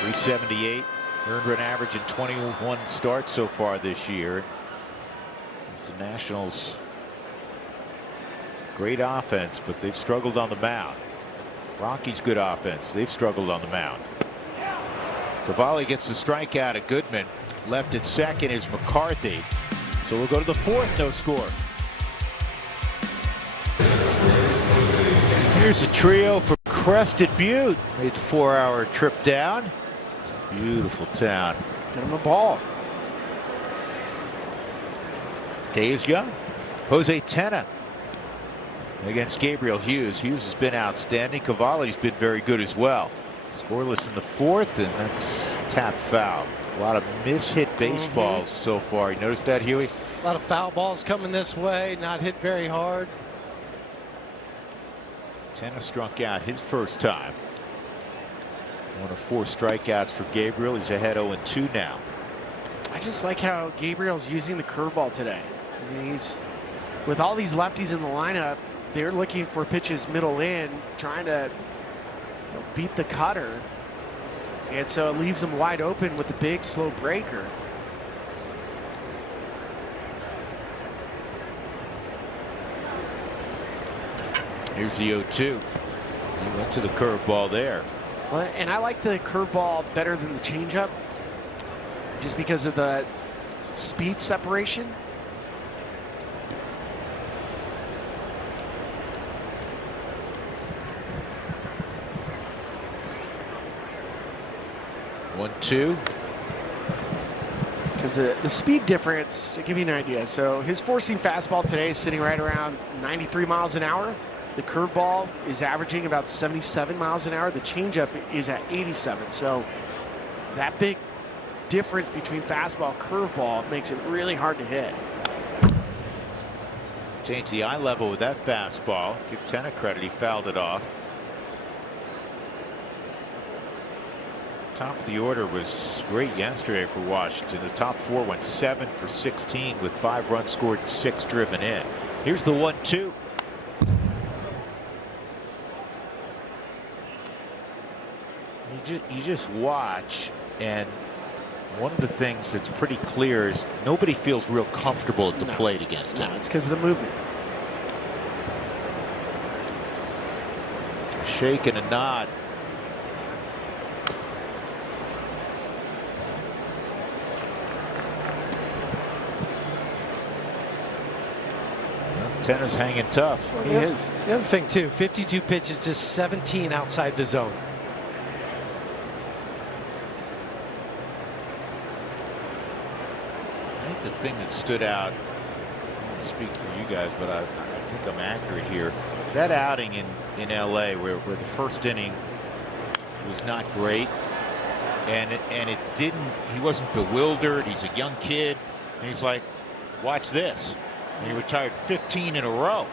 378 earned run average in 21 starts so far this year. It's the Nationals' great offense, but they've struggled on the mound. Rockies' good offense. They've struggled on the mound. Cavalli gets the strikeout at Goodman. Left at second is McCarthy. So we'll go to the 4th, no score. Here's a trio from Crested Butte. Made the 4-hour trip down. It's a beautiful town. Get him a ball. Day is young. Jose Tena against Gabriel Hughes. Hughes has been outstanding. Cavalli's been very good as well. Scoreless in the 4th, and that's tap foul. A lot of mishit baseballs so far. You noticed that, Huey? A lot of foul balls coming this way, not hit very hard. Tena struck out his first time. 1 of 4 strikeouts for Gabriel. He's ahead 0-2 now. I just like how Gabriel's using the curveball today. I mean, with all these lefties in the lineup, they're looking for pitches middle in, trying to beat the cutter. And so it leaves them wide open with the big slow breaker. Here's the 0-2. He went to the curveball there. Well, and I like the curveball better than the changeup, just because of the speed separation. One, two. Because the speed difference, to give you an idea, so his four-seam fastball today is sitting right around 93 miles an hour. The curveball is averaging about 77 miles an hour. The changeup is at 87. So that big difference between fastball and curveball makes it really hard to hit. Change the eye level with that fastball. Give Tena credit, he fouled it off. Top of the order was great yesterday for Washington. The top four went 7 for 16 with 5 runs scored and 6 driven in. Here's the 1-2. You just watch, and one of the things that's pretty clear is nobody feels real comfortable at the plate against him. It's because of the movement. A shake and a nod. Tena's hanging tough. He is. The other thing too, 52 pitches, just 17 outside the zone. I think the thing that stood out, I don't want to speak for you guys, but I think I'm accurate here. That outing in LA where the first inning was not great, and it didn't, he wasn't bewildered. He's a young kid, and he's like, watch this. And he retired 15 in a row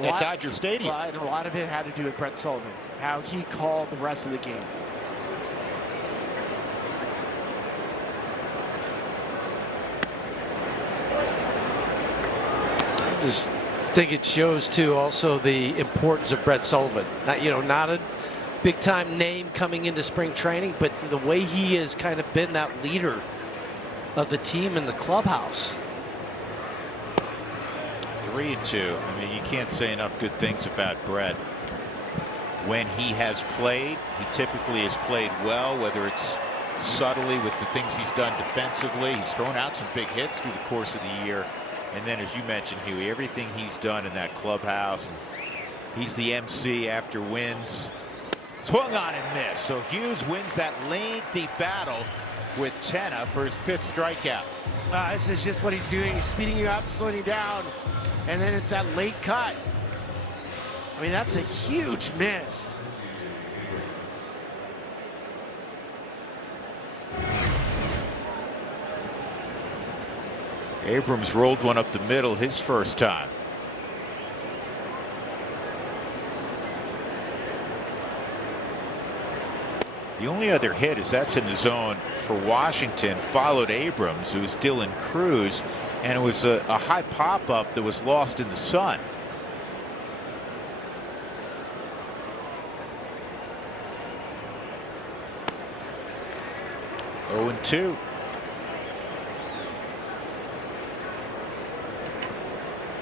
at Dodger Stadium. Well, and a lot of it had to do with Brett Sullivan, how he called the rest of the game. I just think it shows too also the importance of Brett Sullivan. Not a big time name coming into spring training, but the way he has kind of been that leader of the team in the clubhouse. 3-2. I mean, you can't say enough good things about Brett. When he has played, he typically has played well, whether it's subtly with the things he's done defensively. He's thrown out some big hits through the course of the year. And then, as you mentioned, Huey, everything he's done in that clubhouse. And he's the MC after wins. Swung on and missed. So Hughes wins that lengthy battle with Tena for his 5th strikeout. This is just what he's doing. He's speeding you up, slowing you down. And then it's that late cut. I mean, that's a huge miss. Abrams rolled one up the middle his first time. The only other hit is that's in the zone for Washington, followed Abrams, who was Dylan Cruz, and it was a high pop-up that was lost in the sun. Oh, 0-2.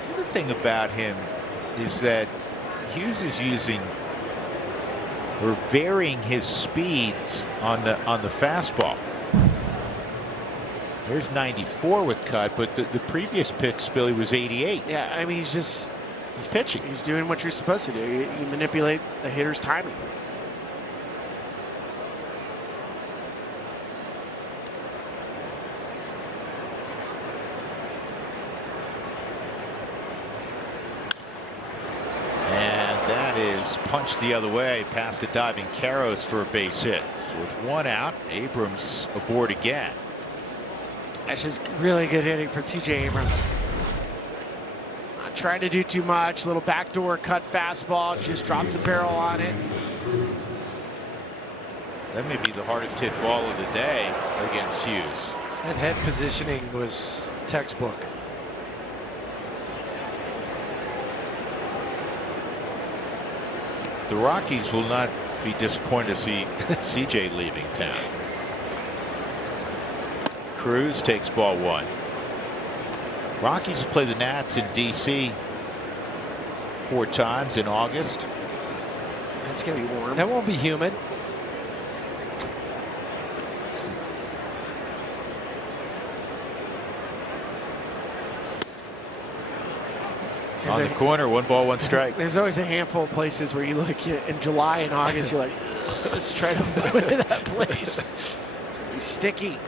The other thing about him is that Hughes is using or varying his speeds on the fastball. There's 94 with cut, but the previous pitch, Billy, was 88. Yeah, I mean, he's pitching. He's doing what you're supposed to do. You manipulate the hitter's timing. Punched the other way past a diving Karros for a base hit. So with 1 out, Abrams aboard again. That's just really good hitting for C.J. Abrams. Not trying to do too much. Little backdoor cut fastball. Just drops the barrel on it. That may be the hardest hit ball of the day against Hughes. That head positioning was textbook. the Rockies will not be disappointed to see CJ leaving town. Cruz takes ball 1. Rockies play the Nats in D.C. 4 times in August. It's going to be warm. That won't be humid. On the corner, 1 ball, 1 strike. There's always a handful of places where you look in July and August, you're like, let's try to avoid that place. It's going to be sticky.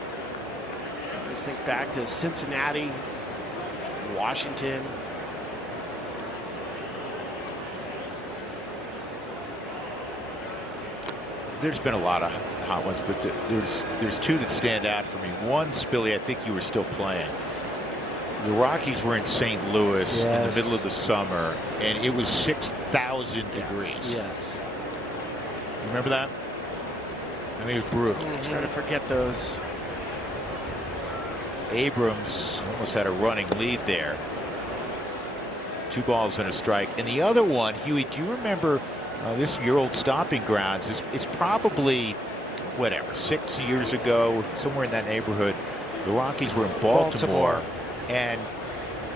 I just think back to Cincinnati, Washington. There's been a lot of hot ones, but there's 2 that stand out for me. One, Spilly, I think you were still playing. The Rockies were in St. Louis in the middle of the summer, and it was 6,000 degrees. Yes. Remember that? I mean, it was brutal. Trying to forget those. Abrams almost had a running lead there. 2 balls and a strike. And the other one, Huey, do you remember this your old stomping grounds? It's probably, whatever, 6 years ago, somewhere in that neighborhood. The Rockies were in Baltimore. And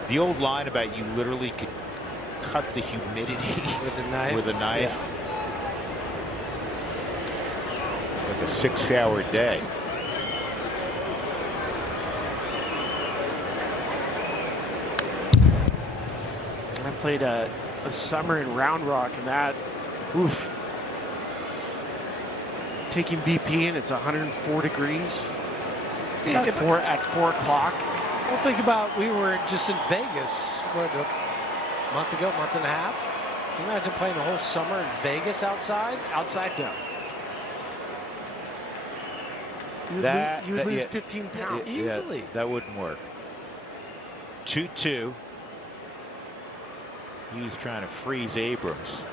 the old line about you literally could cut the humidity with a knife. Yeah. It's like a 6-shower day. I played a summer in Round Rock, and that, oof. Taking BP, and it's 104 degrees at 4 o'clock. Well, think about, we were just in Vegas, what, a month ago, month and a half? Can you imagine playing a whole summer in Vegas outside? Outside, no. You would lose 15 pounds. Easily. Yeah, that wouldn't work. 2-2. He's trying to freeze Abrams.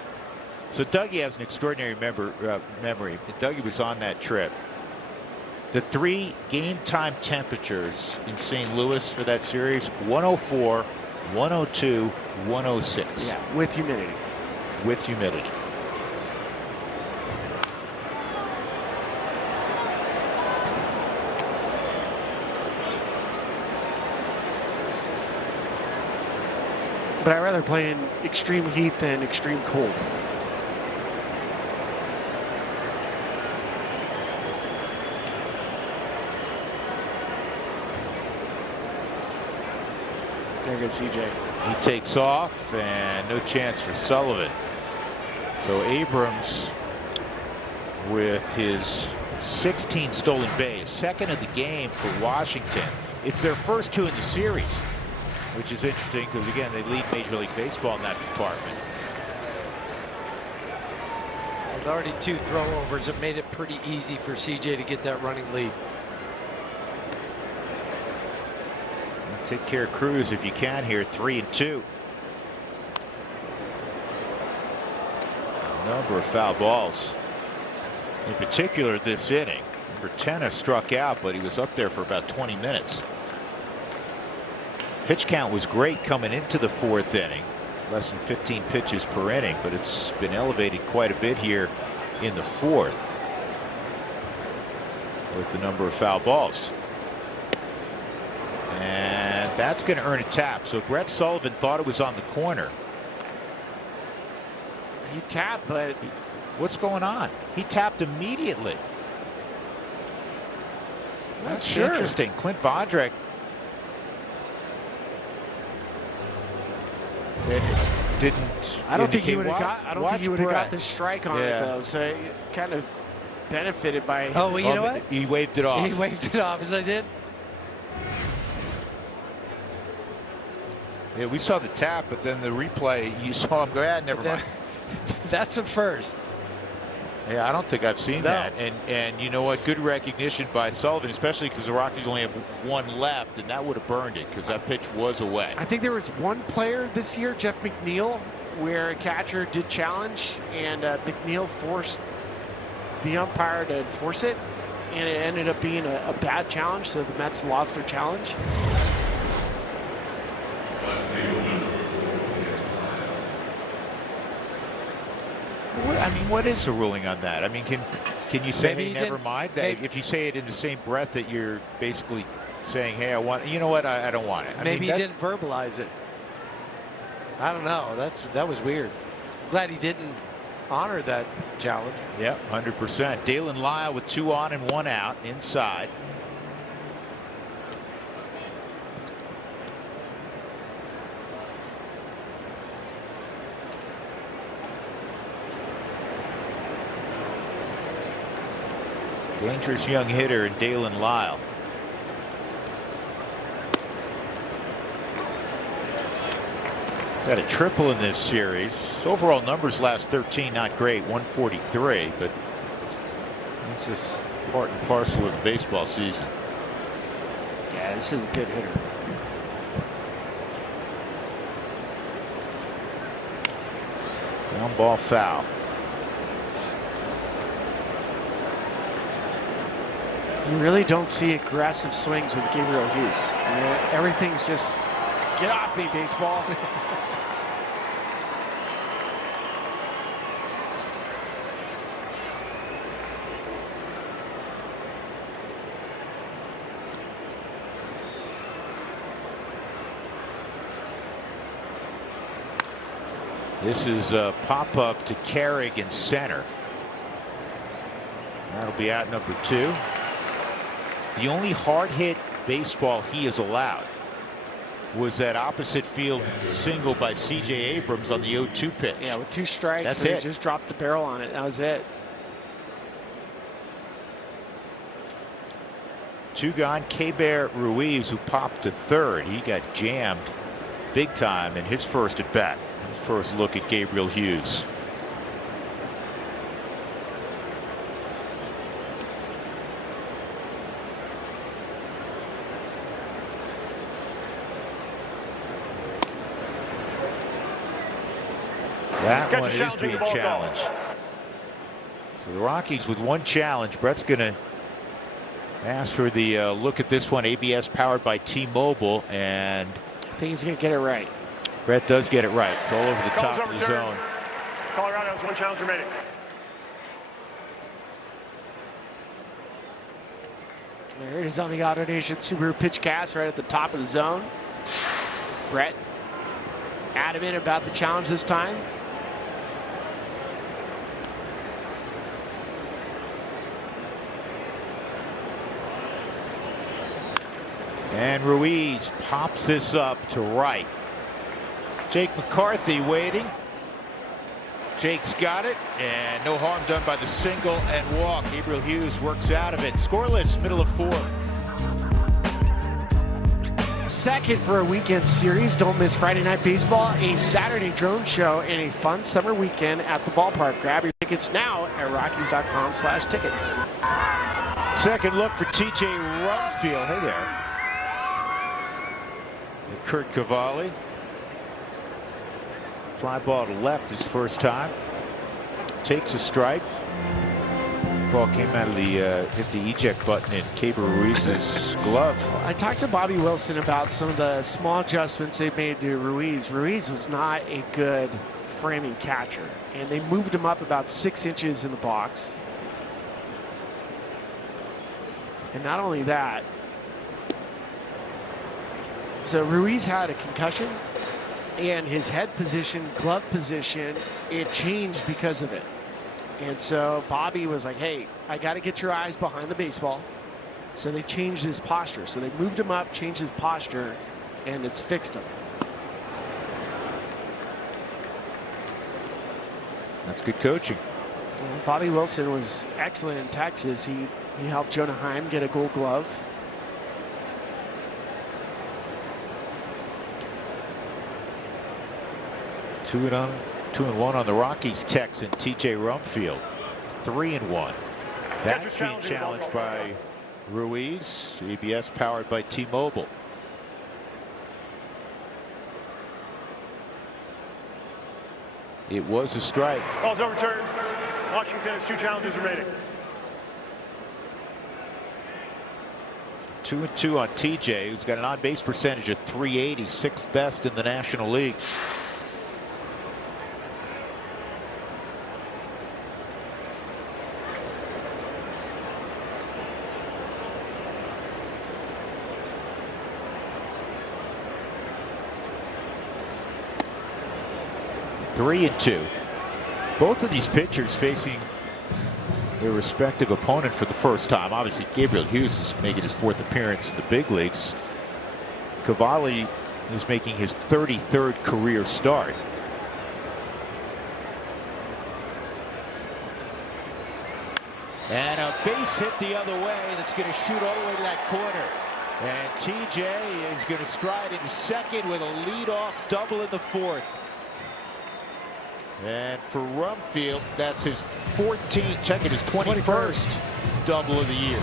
So Dougie has an extraordinary memory. Dougie was on that trip. The 3 game time temperatures in St. Louis for that series: 104, 102, 106. Yeah, with humidity. With humidity. But I'd rather play in extreme heat than extreme cold. There goes CJ. He takes off, and no chance for Sullivan. So Abrams, with his 16 stolen base, 2nd of the game for Washington. It's their first 2 in the series, which is interesting because, again, they lead Major League Baseball in that department. With already 2 throwovers, it made it pretty easy for CJ to get that running lead. Take care of Cruz if you can here. 3-2. A number of foul balls. In particular this inning. Number 10 has struck out, but he was up there for about 20 minutes. Pitch count was great coming into the 4th inning. Less than 15 pitches per inning, but it's been elevated quite a bit here in the 4th with the number of foul balls. And that's going to earn a tap. So Brett Sullivan thought it was on the corner. He tapped, but what's going on? He tapped immediately. That's interesting. Clint Vodrek. It didn't. I don't think he would have got. I don't think he would have Brett. got the strike on it though. So it kind of benefited by. Oh, well, you know what? He waved it off. He waved it off as I did. Yeah, we saw the tap, but then the replay, you saw him go, never mind. That's a first. Yeah, I don't think I've seen that. And you know what? Good recognition by Sullivan, especially because the Rockies only have 1 left, and that would have burned it because that pitch was away. I think there was one player this year, Jeff McNeil, where a catcher did challenge, and McNeil forced the umpire to enforce it, and it ended up being a bad challenge, so the Mets lost their challenge. I mean, what is the ruling on that? I mean, can you say, hey, never mind? That if you say it in the same breath that you're basically saying, hey, I want, you know what, I don't want it. Maybe he didn't verbalize it. I don't know. That was weird. Glad he didn't honor that challenge. Yeah, 100%. Dalen Lyle with 2 on and 1 out inside. Dangerous young hitter in Dalen Lyle. He's had a triple in this series. His overall numbers last 13 not great, 143, but this is part and parcel of the baseball season. Yeah, this is a good hitter. Ground ball foul. You really don't see aggressive swings with Gabriel Hughes. I mean, everything's just, get off me, baseball. This is a pop-up to Carrig in center. That'll be out number 2. The only hard hit baseball he has allowed was that opposite field single by C.J. Abrams on the 0-2 pitch. Yeah, with 2 strikes, that's and it. He just dropped the barrel on it. That was it. 2 gone. Keibert Ruiz, who popped to third, he got jammed big time in his first at bat. His first look at Gabriel Hughes. That one is being challenged. So the Rockies with 1 challenge. Brett's going to ask for the look at this one. ABS powered by T-Mobile, and I think he's going to get it right. Brett does get it right. It's all over the top of the zone. Colorado has 1 challenge remaining. There it is on the Auto Nation Subaru pitch cast right at the top of the zone. Brett adamant about the challenge this time. And Ruiz pops this up to right. Jake McCarthy waiting. Jake's got it, and no harm done by the single and walk. Gabriel Hughes works out of it. Scoreless, middle of 4. Second for a weekend series. Don't miss Friday Night Baseball, a Saturday drone show, and a fun summer weekend at the ballpark. Grab your tickets now at Rockies.com/tickets. Second look for TJ Rumfield. Hey there. Kurt Cavalli. Fly ball to left his first time. Takes a strike. Ball came out of the hit the eject button in Keibert Ruiz's glove. I talked to Bobby Wilson about some of the small adjustments they made to Ruiz. Ruiz was not a good framing catcher, and they moved him up about 6 inches in the box. And not only that, so Ruiz had a concussion, and his head position, glove position, it changed because of it. And so Bobby was like, hey, I got to get your eyes behind the baseball. So they changed his posture. So they moved him up, changed his posture, and it's fixed him. That's good coaching. And Bobby Wilson was excellent in Texas. He helped Jonah Heim get a Gold Glove. Two and one on the Rockies Texan TJ Rumfield. 3-1. That's being challenged by Ruiz. ABS powered by T-Mobile. It was a strike. Ball's overturned. Washington has 2 challenges remaining. 2-2 on TJ, who's got an on-base percentage of .380, 6th best in the National League. 3-2. Both of these pitchers facing their respective opponent for the first time. Obviously, Gabriel Hughes is making his 4th appearance in the big leagues. Cavalli is making his 33rd career start. And a base hit the other way that's going to shoot all the way to that corner. And TJ is going to stride into second with a leadoff double in the 4th. And for Rumfield, that's his 14th, check it, his 21st double of the year.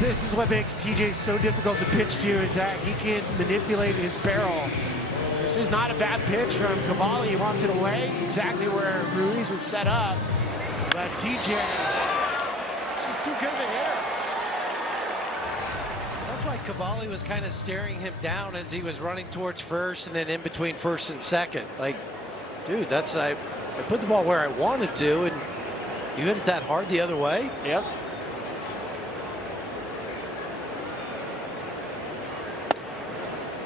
This is what makes TJ so difficult to pitch to, is that he can manipulate his barrel. This is not a bad pitch from Cavalli. He wants it away, exactly where Ruiz was set up. But TJ, she's too good of a hitter. That's why Cavalli was kind of staring him down as he was running towards first and then in between first and second. Like, dude, that's I put the ball where I wanted to, and you hit it that hard the other way. Yep.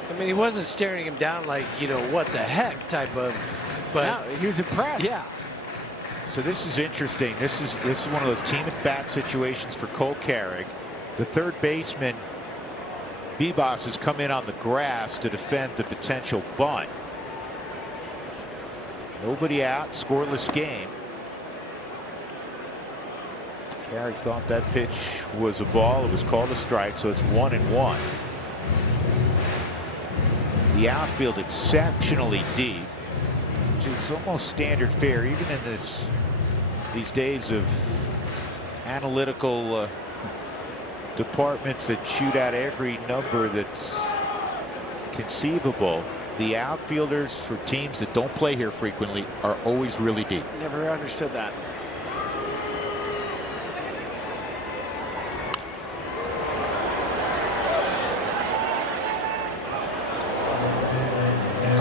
I mean, he wasn't staring him down like, you know, what the heck type of, but Yeah, he was impressed. yeah. So this is interesting. This is one of those team at bat situations for Cole Carrick. The third baseman, Bebas, has come in on the grass to defend the potential bunt. Nobody out, scoreless game. Carrick thought that pitch was a ball. It was called a strike, so it's 1-1. The outfield exceptionally deep, which is almost standard fare, even in these days of analytical departments that shoot out every number that's conceivable. The outfielders for teams that don't play here frequently are always really deep. Never understood that.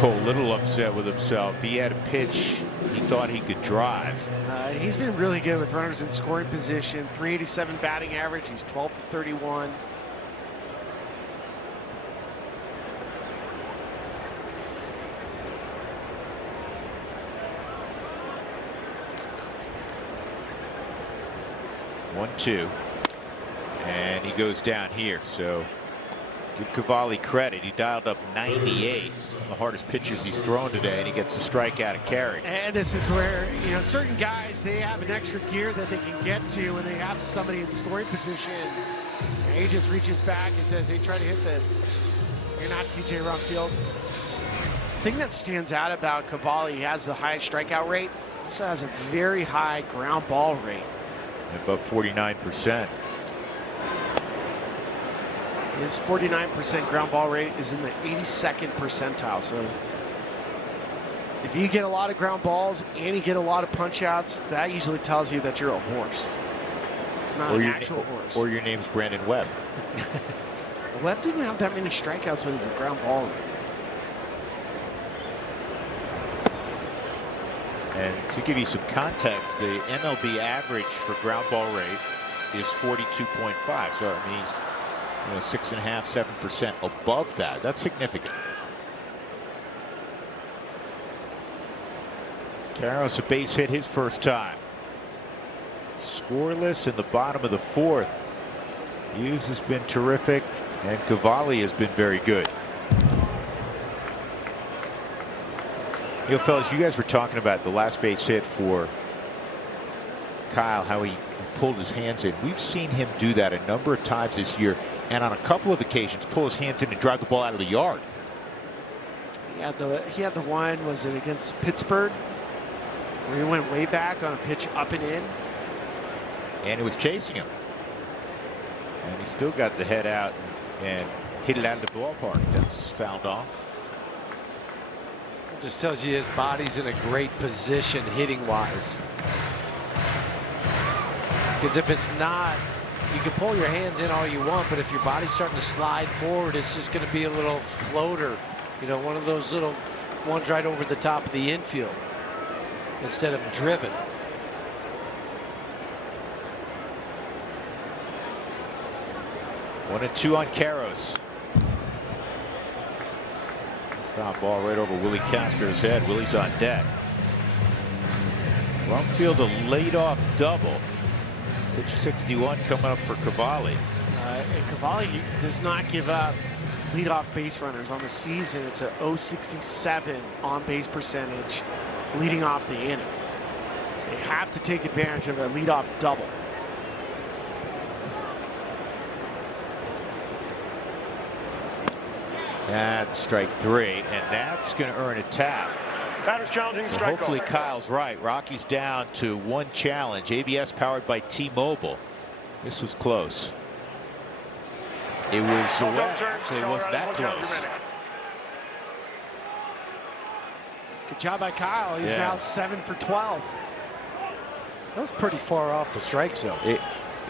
Cole a little upset with himself. He had a pitch he thought he could drive. He's been really good with runners in scoring position. 387 batting average. He's 12 for 31. One, two, and he goes down here. So give Cavalli credit. He dialed up 98, the hardest pitches he's thrown today, and he gets a strikeout of Carrick. And this is where, you know, certain guys, they have an extra gear that they can get to when they have somebody in scoring position. And he just reaches back and says, hey, try to hit this. You're not TJ Rumfield. The thing that stands out about Cavalli, he has the highest strikeout rate, also has a very high ground ball rate. Above 49%. His 49% ground ball rate is in the 82nd percentile. So if you get a lot of ground balls and you get a lot of punch outs, that usually tells you that you're a horse, not an actual horse. Or your name's Brandon Webb. Webb didn't have that many strikeouts when he's a ground ball. And to give you some context, the MLB average for ground ball rate is 42.5. So it means, you know, 6.5, 7% above that. That's significant. Carros a base hit his first time. Scoreless in the bottom of the 4th. Hughes has been terrific, and Cavalli has been very good. You know, fellas, you guys were talking about the last base hit for Kyle, how he pulled his hands in. We've seen him do that a number of times this year, and on a couple of occasions pull his hands in and drive the ball out of the yard. He had the one, was it against Pittsburgh, where he went way back on a pitch up and in. And it was chasing him. And he still got the head out and hit it out of the ballpark. That's fouled off. It just tells you his body's in a great position hitting wise. Because if it's not, you can pull your hands in all you want, but if your body's starting to slide forward, it's just going to be a little floater. You know, one of those little ones right over the top of the infield instead of driven. One and two on Carros. Foul ball right over Willie Castro's head. Willie's on deck. Rumfield a leadoff double. Pitch 61 coming up for Cavalli. And Cavalli does not give up leadoff base runners on the season. It's a .067 on base percentage leading off the inning. So you have to take advantage of a leadoff double. That's strike 3, and that's going to earn a tap. Batters challenging So strike. hopefully Kyle's right. Rockies down to 1 challenge. ABS powered by T-Mobile. This was close. It was actually it wasn't that close. Good job by Kyle. He's now 7 for 12. That was pretty far off the strike zone.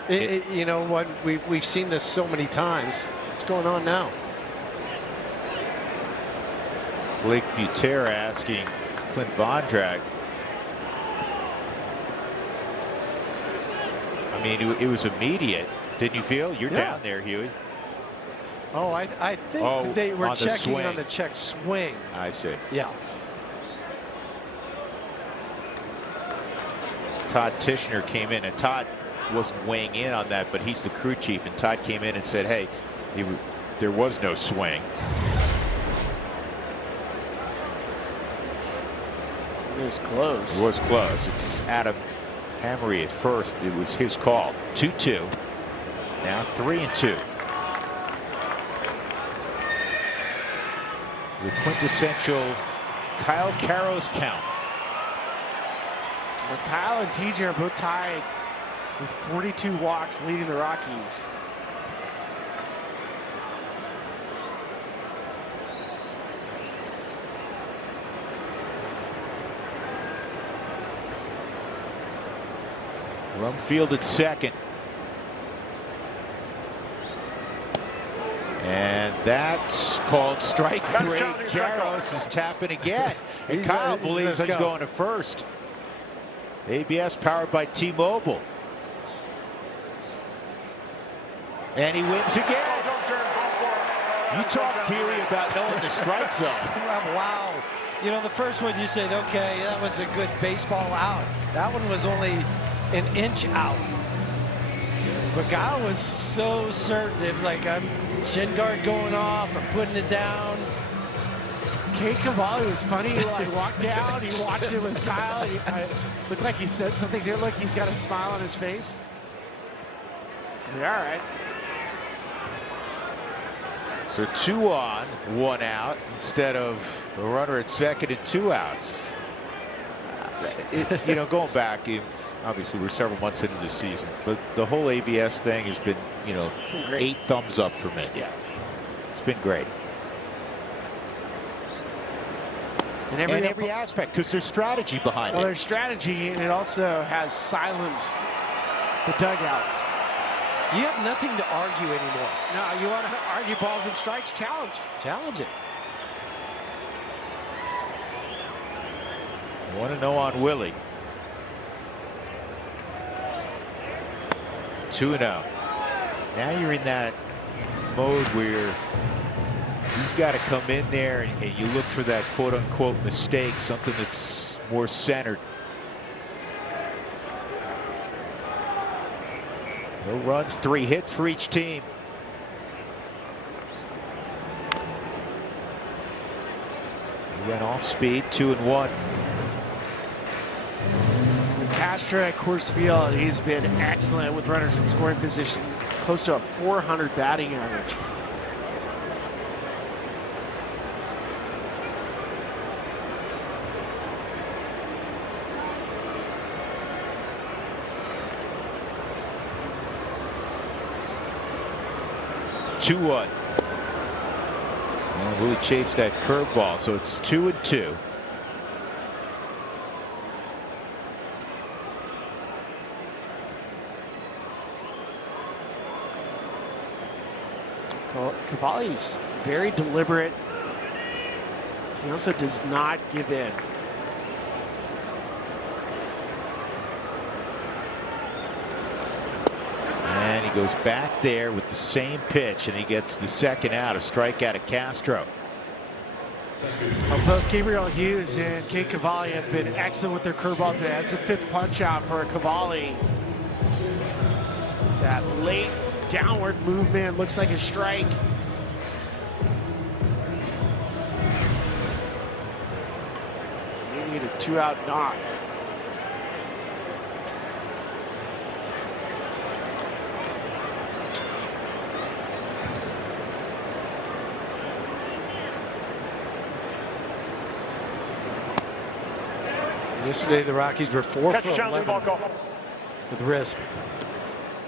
You know what? We've seen this so many times. What's going on now? Blake Butera asking Clint Vondrag. I mean, it was immediate. Didn't you feel? You're down there, Huey. Oh, I think they were checking on the check swing. I see. Yeah. Todd Tishner came in, and Todd wasn't weighing in on that, but he's the crew chief, and Todd came in and said, hey, there was no swing. It was close. It was close. It's Adam Hammery at first. It was his call. 2-2. Now 3-2. The quintessential Kyle Caros count. Well, Kyle and TJ are both tied with 42 walks, leading the Rockies. Rumfield at second. And that's called strike 3. Caros is tapping again. And Kyle believes he's going to first. ABS powered by T-Mobile. And he wins again. You talk, Huey, about knowing the strike zone. Wow. You know, the first one you said, okay, that was a good baseball out. That one was only an inch out. But Kyle was so certain. It was like, I'm shin guard going off, I'm putting it down. Kate Cavalli was funny. He like walked down, he watched it with Kyle. It looked like he said something. Didn't look, he's got a smile on his face. He's like, all right. So 2 on, 1 out instead of a runner at second and 2 outs. You know, going back, obviously we're several months into the season, but the whole ABS thing has been, you know, 8 thumbs up for me. Yeah, it's been great. In every aspect, because there's strategy behind it. Well, there's strategy, and it also has silenced the dugouts. You have nothing to argue anymore. No, you want to argue balls and strikes? Challenge. Challenge it. 1-0 on Willie. 2-0. Now you're in that mode where you've got to come in there and you look for that quote-unquote mistake, something that's more centered. No runs, 3 hits for each team. He went off speed, 2-1. Castro at Coors Field, he's been excellent with runners in scoring position, close to a 400 batting average. And Willie chased that curveball, so it's 2-2. Cavalli's very deliberate. He also does not give in. And he goes back there with the same pitch, and he gets the second out, a strikeout of Castro. Well, both Gabriel Hughes and Kate Cavalli have been excellent with their curveball today. That's the 5th punch out for Cavalli. It's that late downward movement, looks like a strike. They need a 2-out knock. Yesterday, the Rockies were 4 for 11 with wrist.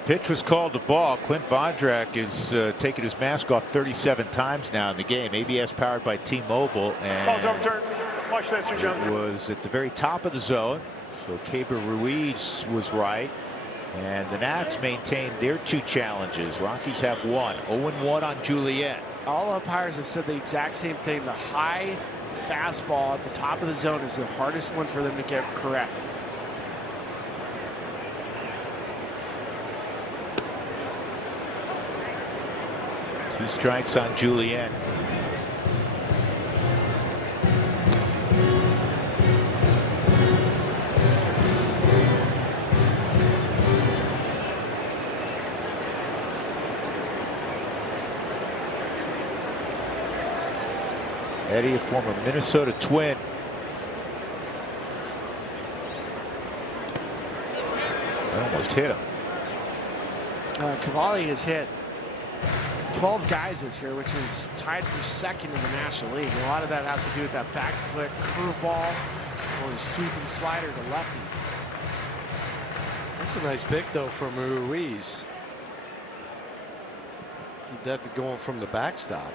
Pitch was called to ball. Clint Vondrak is taking his mask off 37 times now in the game. ABS powered by T-Mobile, and it was at the very top of the zone. So Keibert Ruiz was right, and the Nats maintained their 2 challenges. Rockies have 1. 0-1 on Juliet. All umpires have said the exact same thing. The high fastball at the top of the zone is the hardest one for them to get correct. Two strikes on Juliet. Eddie, a former Minnesota Twin. I almost hit him. Cavalli has hit 12 guys this year, which is tied for 2nd in the National League. And a lot of that has to do with that back foot curveball or sweeping slider to lefties. That's a nice pick, though, from Ruiz. He'd have to go from the backstop.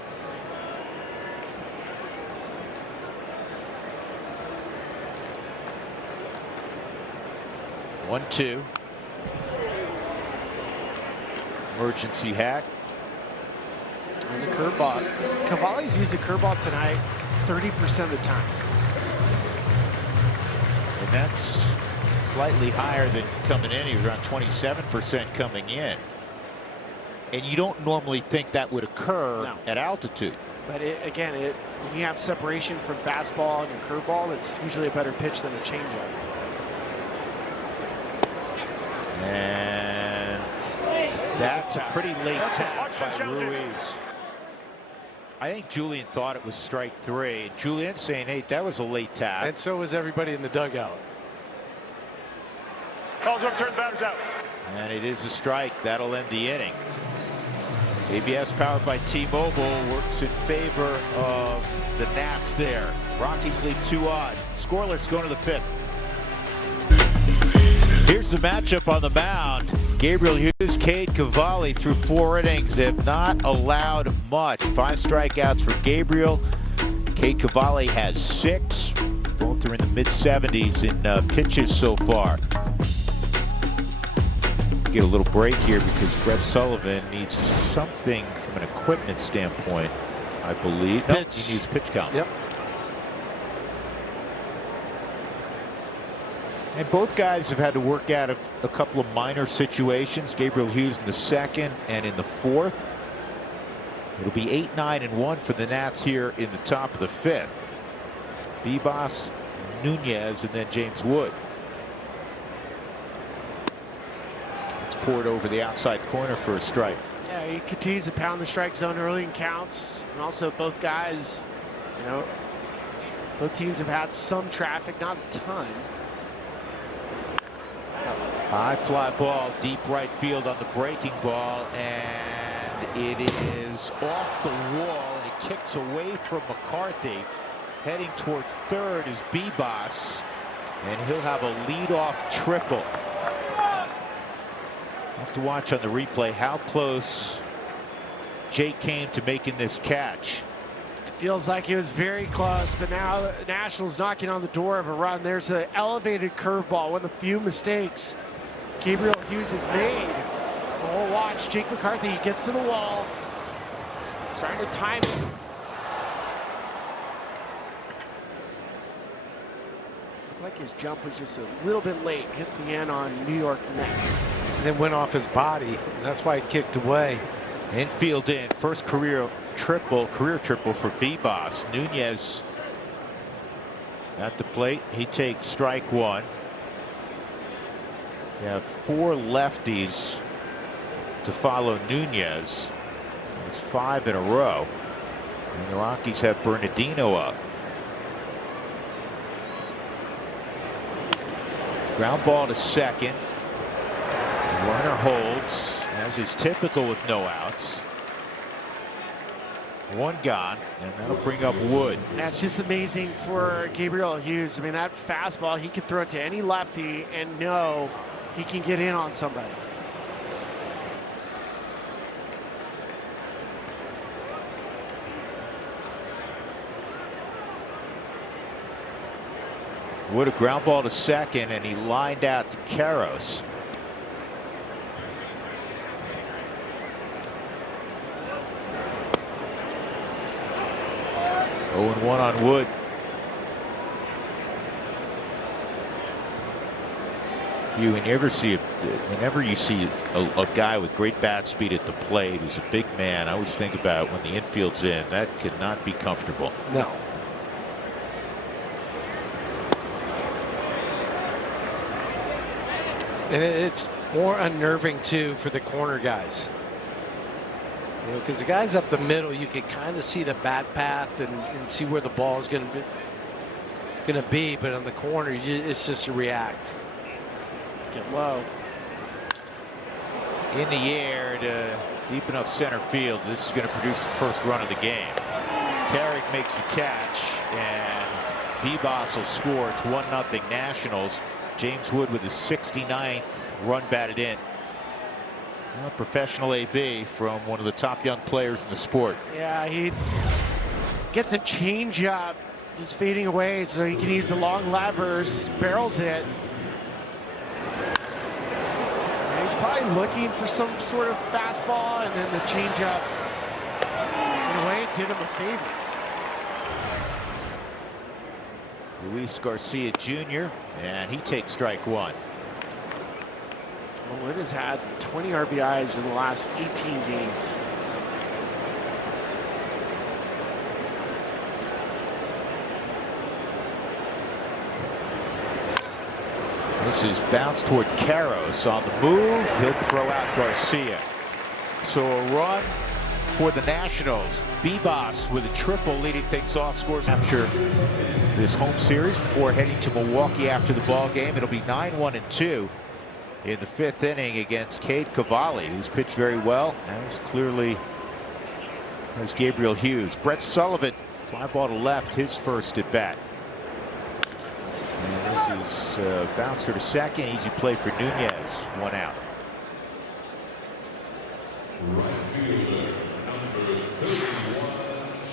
1-2. Emergency hack. And the curveball. Cavalli's used the curveball tonight 30% of the time. And that's slightly higher than coming in. He was around 27% coming in. And you don't normally think that would occur at altitude. But again, when you have separation from fastball and a curveball, it's usually a better pitch than a changeup. And that's a pretty late tap by Ruiz. I think Julian thought it was strike 3. Julian saying, hey, that was a late tap. And so was everybody in the dugout. Calls overturned, batters out. And it is a strike. That'll end the inning. ABS powered by T-Mobile works in favor of the Nats there. Rockies lead 2-odd. Scoreless going to the 5th. Here's the matchup on the mound. Gabriel Hughes, Cade Cavalli through 4 innings have not allowed much. 5 strikeouts for Gabriel. Cade Cavalli has 6. Both are in the mid-70s in pitches so far. Get a little break here because Brett Sullivan needs something from an equipment standpoint, I believe. No, he needs pitch count. Yep. And both guys have had to work out of a couple of minor situations. Gabriel Hughes in the 2nd and in the 4th. It'll be 8-9-1 for the Nats here in the top of the 5th. Bebas, Nunez, and then James Wood. It's poured over the outside corner for a strike. Yeah, he continues to pound the strike zone early in counts. And also both guys, both teams have had some traffic, not a ton. High fly ball, deep right field on the breaking ball, and it is off the wall, and it kicks away from McCarthy. Heading towards 3rd is Bebas, and he'll have a leadoff triple. Have to watch on the replay how close Jake came to making this catch. It feels like it was very close, but now the Nationals knocking on the door of a run. There's an elevated curveball, one of the few mistakes Gabriel Hughes has made. We'll watch Jake McCarthy. He gets to the wall, starting to time it. Looked like his jump was just a little bit late. Hit the end on New York Mets. And then went off his body. And that's why it kicked away. Infield in, first career triple for B-Boss. Nunez at the plate. He takes strike one. You have 4 lefties to follow Nunez. It's 5 in a row. And the Rockies have Bernardino up. Ground ball to second. Runner holds, as is typical with no outs. 1 gone, and that'll bring up Wood. That's just amazing for Gabriel Hughes. I mean, that fastball, he can throw it to any lefty and know he can get in on somebody. Wood a ground ball to second, and he lined out to Karros. Oh, and 1 on Wood. Whenever you see a guy with great bat speed at the plate who's a big man, I always think about when the infield's in. That could not be comfortable. No. And it's more unnerving too for the corner guys. You know, because the guys up the middle, you can kind of see the bat path and see where the ball is going to be. But on the corner, it's just a react. Get low. In the air to deep enough center field. This is going to produce the first run of the game. Carrick makes a catch, and B-Boss will score. It's 1-0 Nationals. James Wood with his 69th run batted in. Well, professional AB from one of the top young players in the sport. Yeah, he gets a changeup just fading away so he can use the long levers, barrels it. And he's probably looking for some sort of fastball, and then the changeup in a way did him a favor. Luis Garcia Jr. and he takes strike 1. Well, Wood has had 20 RBIs in the last 18 games. This is bounced toward Karros on the move. He'll throw out Garcia. So a run for the Nationals. B-Boss with a triple leading things off, scores capture this home series before heading to Milwaukee after the ball game. It'll be 9-1-2 in the 5th inning against Cade Cavalli, who's pitched very well, as clearly as Gabriel Hughes. Brett Sullivan, fly ball to left, his first at bat. And this is bouncer to second. Easy play for Nunez. 1 out.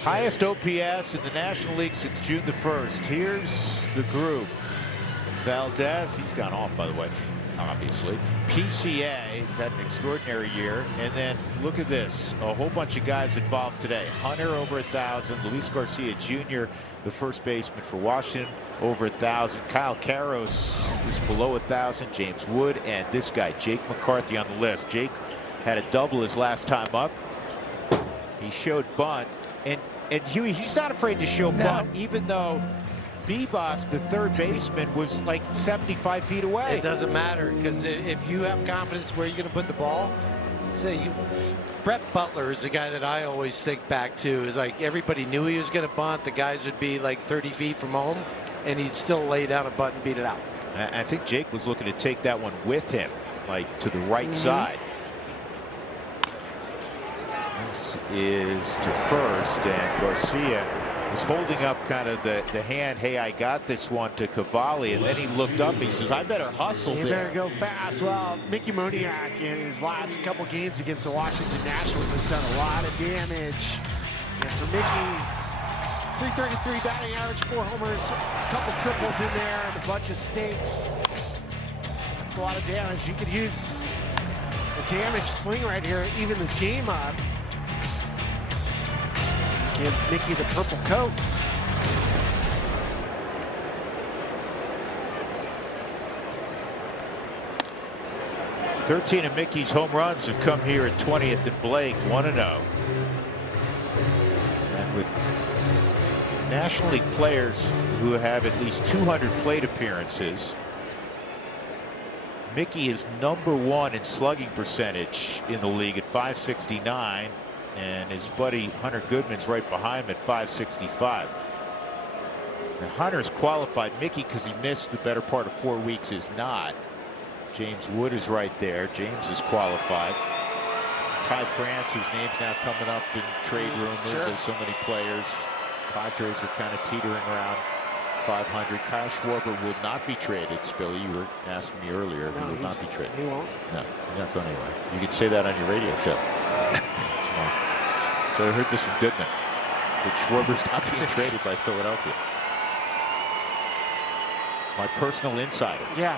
Highest OPS in the National League since June the 1st. Here's the group. Valdez, he's gone off, by the way, obviously. PCA had an extraordinary year. And then look at this. A whole bunch of guys involved today. Hunter over 1,000. Luis Garcia Jr., the first baseman for Washington, over 1,000. Kyle Karros is below 1,000. James Wood, and this guy, Jake McCarthy, on the list. Jake had a double his last time up. He showed bunt. And Huey, he's not afraid to show bunt, even though B-Boss, the third baseman, was like 75 feet away. It doesn't matter, because if you have confidence where you're going to put the ball, Brett Butler is the guy that I always think back to. Is like everybody knew he was going to bunt. The guys would be like 30 feet from home, and he'd still lay down a bunt and beat it out. I think Jake was looking to take that one with him, like to the right side. This is to first, and Garcia is holding up kind of the hand. Hey, I got this one to Cavalli, and then he looked up. He says, "I better hustle. You better go fast." Well, Mickey Moniak in his last couple games against the Washington Nationals has done a lot of damage. And for Mickey, 333 batting average, 4 homers, a couple triples in there, and a bunch of stakes. That's a lot of damage. You could use a damage swing right here, even this game up. Give Mickey the purple coat. 13 of Mickey's home runs have come here at 20th and Blake, 1-0. And with National League players who have at least 200 plate appearances, Mickey is #1 in slugging percentage in the league at .569, and his buddy Hunter Goodman's right behind him at .565. Now, Hunter's qualified. Mickey, because he missed the better part of 4 weeks, is not. James Wood is right there. James is qualified. Ty France, whose name's now coming up in trade rumors as so many players. Padres are kind of teetering around 500. Kyle Schwarber will not be traded. Spilly, you were asking me earlier. No, he will not be traded. He won't. No, he's not going anywhere. You could say that on your radio show. So I heard this from Goodman, that Schwarber's not being traded by Philadelphia. My personal insider. Yeah.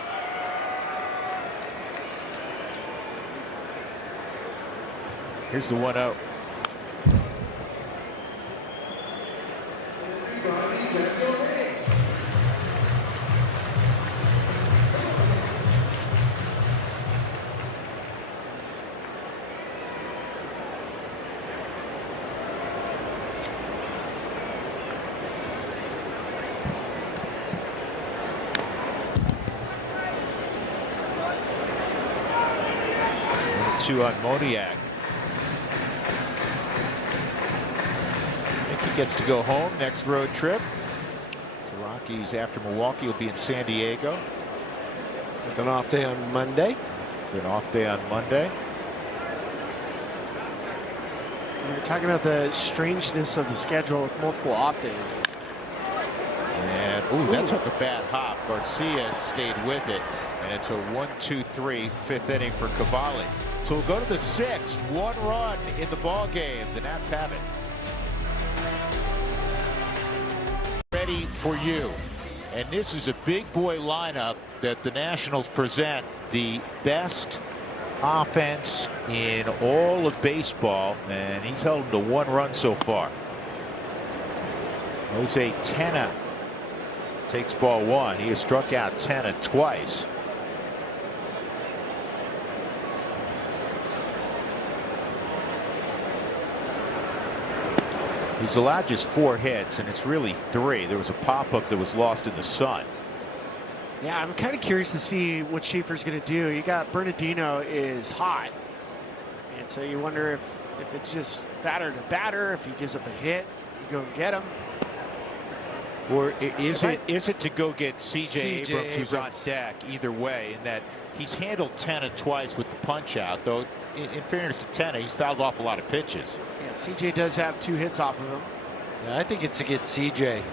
Here's the 1-0. Two on Moniak. Mickey gets to go home next road trip. So Rockies after Milwaukee will be in San Diego. With an off day on Monday. With an off day on Monday. You're talking about the strangeness of the schedule with multiple off days. And that took a bad hop. Garcia stayed with it, and it's a 1-2-3 fifth inning for Cavalli. So we'll go to the 6th. 1 run in the ball game. The Nats have it. Ready for you. And this is a big boy lineup that the Nationals present. The best offense in all of baseball, and he's held them to 1 run so far. Jose Tena takes ball 1. He has struck out Tena twice. He's allowed just 4 hits, and it's really 3. There was a pop-up that was lost in the sun. Yeah, I'm kind of curious to see what Schaefer's going to do. You got Bernardino is hot, and so you wonder if it's just batter to batter. If he gives up a hit, you go and get him. Or is it to go get C.J. Abrams, who's on deck? Either way, in that he's handled Tena twice with the punch out, though. In fairness to Tena, he's fouled off a lot of pitches. Yeah, C.J. does have 2 hits off of him. Yeah, I think it's to get C.J.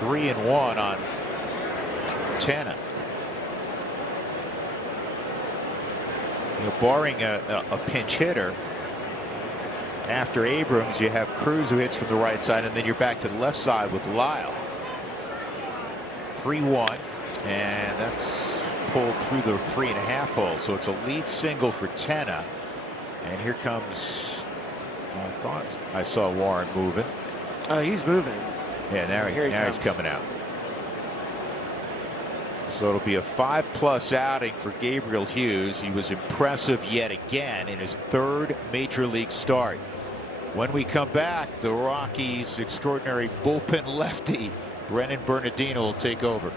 3-1 on Tena. You know, barring a pinch hitter, after Abrams, you have Cruz who hits from the right side, and then you're back to the left side with Lyle. 3-1, and that's pulled through the 3.5 hole. So it's a lead single for Tena. And here comes, I thought I saw Warren moving. He's moving. Yeah, now he's coming out. So it'll be a 5+ outing for Gabriel Hughes. He was impressive yet again in his 3rd major league start. When we come back, the Rockies' extraordinary bullpen lefty, Brennan Bernardino, will take over.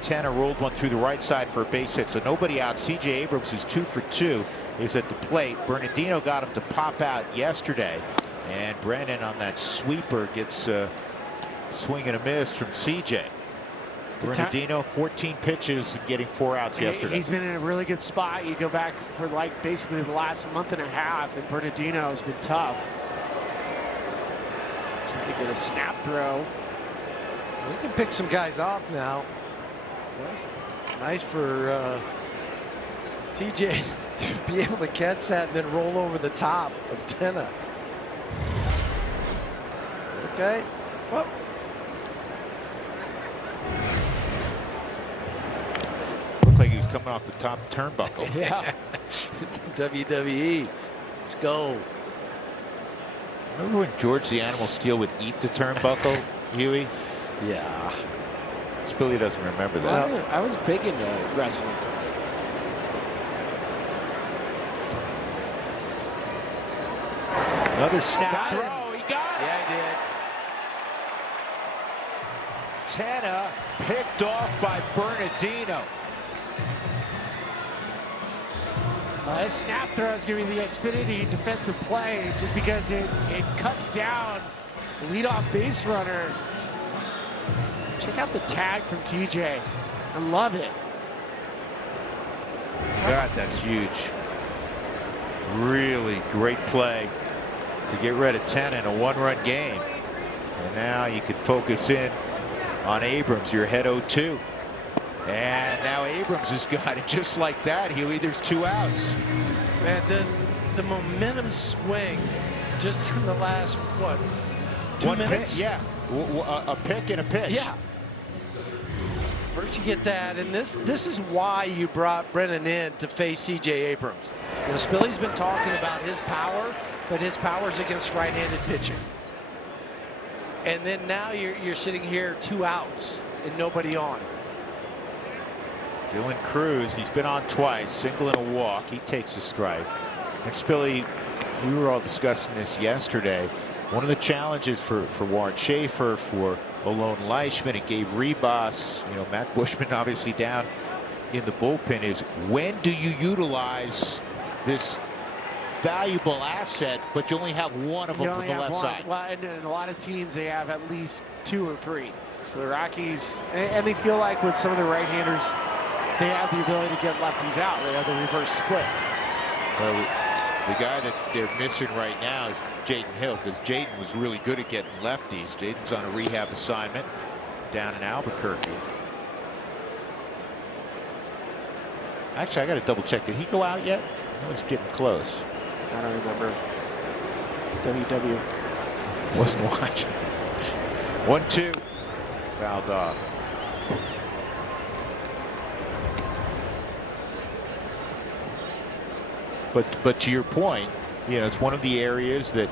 Tena rolled one through the right side for a base hit, so nobody out. C.J. Abrams, who's 2 for 2, is at the plate. Bernardino got him to pop out yesterday, and Brennan on that sweeper gets a swing and a miss from C.J. Bernardino, 14 pitches and getting 4 outs yesterday. He's been in a really good spot. You go back for like basically the last month and a half, and Bernardino has been tough. Trying to get a snap throw. We can pick some guys off now. That's nice for TJ to be able to catch that and then roll over the top of Tena. Okay. Well. Looked like he was coming off the top turnbuckle. Yeah. WWE. Let's go. Remember when George the Animal Steele would eat the turnbuckle? Huey? Yeah. Spilly doesn't remember that. Well, I was big into wrestling. Another snap Got throw. him. He got it. Yeah, he did. Tanner picked off by Bernardino. This snap throw is going to be the Xfinity defensive play just because it cuts down the leadoff base runner. Check out the tag from TJ. I love it. God, that's huge. Really great play to get rid of 10 in a one-run game. And now you can focus in on Abrams. You're ahead 0-2. And now Abrams has got it just like that. Huey, there's 2 outs. Man, the momentum swing just in the last, what, 2 minutes? Pick, yeah, a pick and a pitch. Yeah. First you get that, and this is why you brought Brennan in to face C.J. Abrams. You know, Spilly's been talking about his power, but his power's against right-handed pitching. And then now you're sitting here 2 outs and nobody on. Dylan Cruz, he's been on twice, single and a walk. He takes a strike. And Spilly, we were all discussing this yesterday. One of the challenges for Warren Schaefer, for Olone Leishman and Gabe Rebus, you know, Matt Bushman obviously down in the bullpen, is when do you utilize this valuable asset, but you only have one of them from the left side? Well, and in a lot of teams, they have at least 2 or 3. So the Rockies, and they feel like with some of the right-handers, they have the ability to get lefties out. They have the reverse splits. Well, the guy that they're missing right now is Jaden Hill, because Jaden was really good at getting lefties. Jaden's on a rehab assignment down in Albuquerque. Actually, I got to double check. Did he go out yet? I was getting close. I don't remember. WW. Wasn't watching. 1-2. Fouled off. But to your point, you know, it's one of the areas that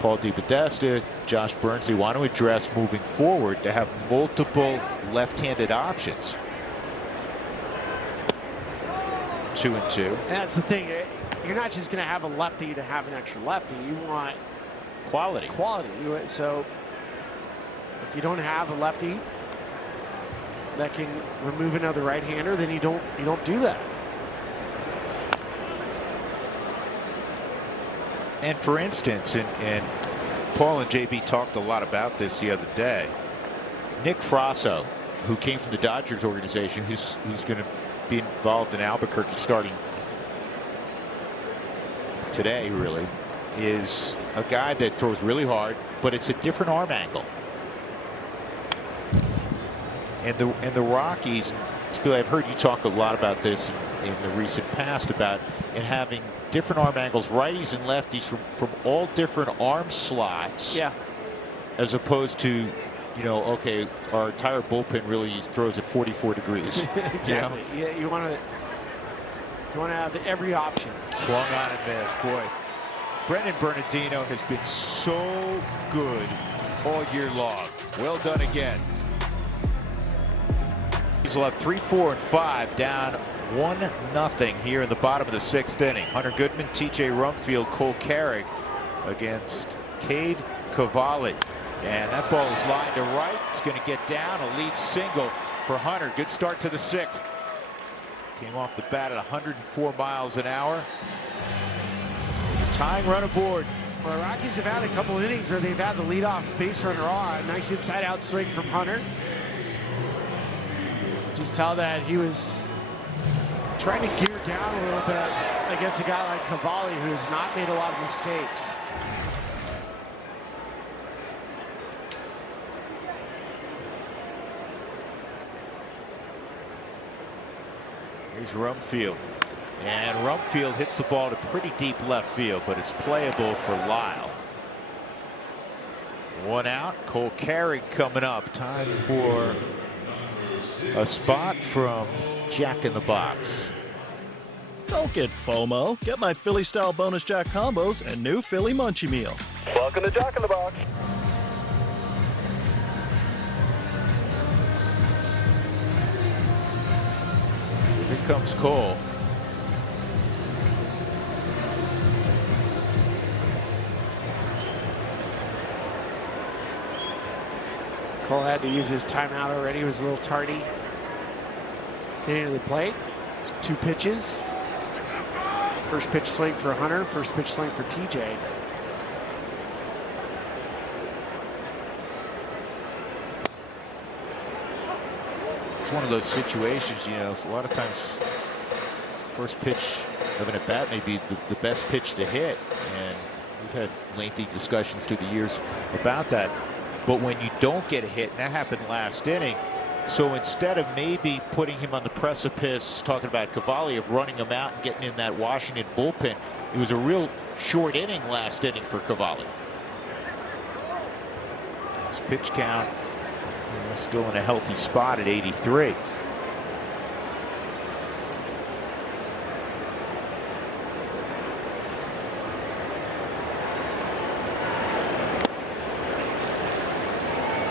Paul DePodesta, Josh Burns, they want to address moving forward, to have multiple left-handed options. 2-2. That's the thing. You're not just going to have a lefty to have an extra lefty. You want Quality. So if you don't have a lefty that can remove another right-hander, then you don't do that. And for instance, and Paul and JB talked a lot about this the other day, Nick Frasso, who came from the Dodgers organization, who's going to be involved in Albuquerque starting today, really, is a guy that throws really hard, but it's a different arm angle. And the Rockies, Spilly, I've heard you talk a lot about this in the recent past, about it having different arm angles, righties and lefties from all different arm slots. Yeah. As opposed to, you know, okay, our entire bullpen really throws at 44 degrees. Exactly. You know? Yeah, you want to have every option. Swung on and missed. Boy, Brennan Bernardino has been so good all year long. Well done again. He'll have 3, 4, and 5 down 1-0 here in the bottom of the 6th inning. Hunter Goodman, TJ Rumfield, Cole Carrick against Cade Cavalli. And that ball is lined to right. It's going to get down. A lead single for Hunter. Good start to the 6th. Came off the bat at 104 miles an hour. Tying run aboard. Well, the Rockies have had a couple innings where they've had the leadoff base runner on. Nice inside-out swing from Hunter. Just tell that he was trying to gear down a little bit against a guy like Cavalli, who's not made a lot of mistakes. Here's Rumfield. And Rumfield hits the ball to pretty deep left field, but it's playable for Lyle. 1 out. Cole Carrick coming up. Time for a spot from Jack in the Box. Don't get FOMO. Get my Philly-style bonus Jack combos and new Philly Munchie Meal. Welcome to Jack in the Box. Here comes Cole. Cole had to use his timeout already. He was a little tardy getting to the plate. 2 pitches. First pitch swing for Hunter. First pitch swing for TJ. It's one of those situations, you know, a lot of times first pitch of an at-bat may be the best pitch to hit, and we've had lengthy discussions through the years about that. But when you don't get a hit, and that happened last inning, so instead of maybe putting him on the precipice, talking about Cavalli, of running him out and getting in that Washington bullpen, it was a real short inning last inning for Cavalli. His pitch count, you know, still in a healthy spot at 83.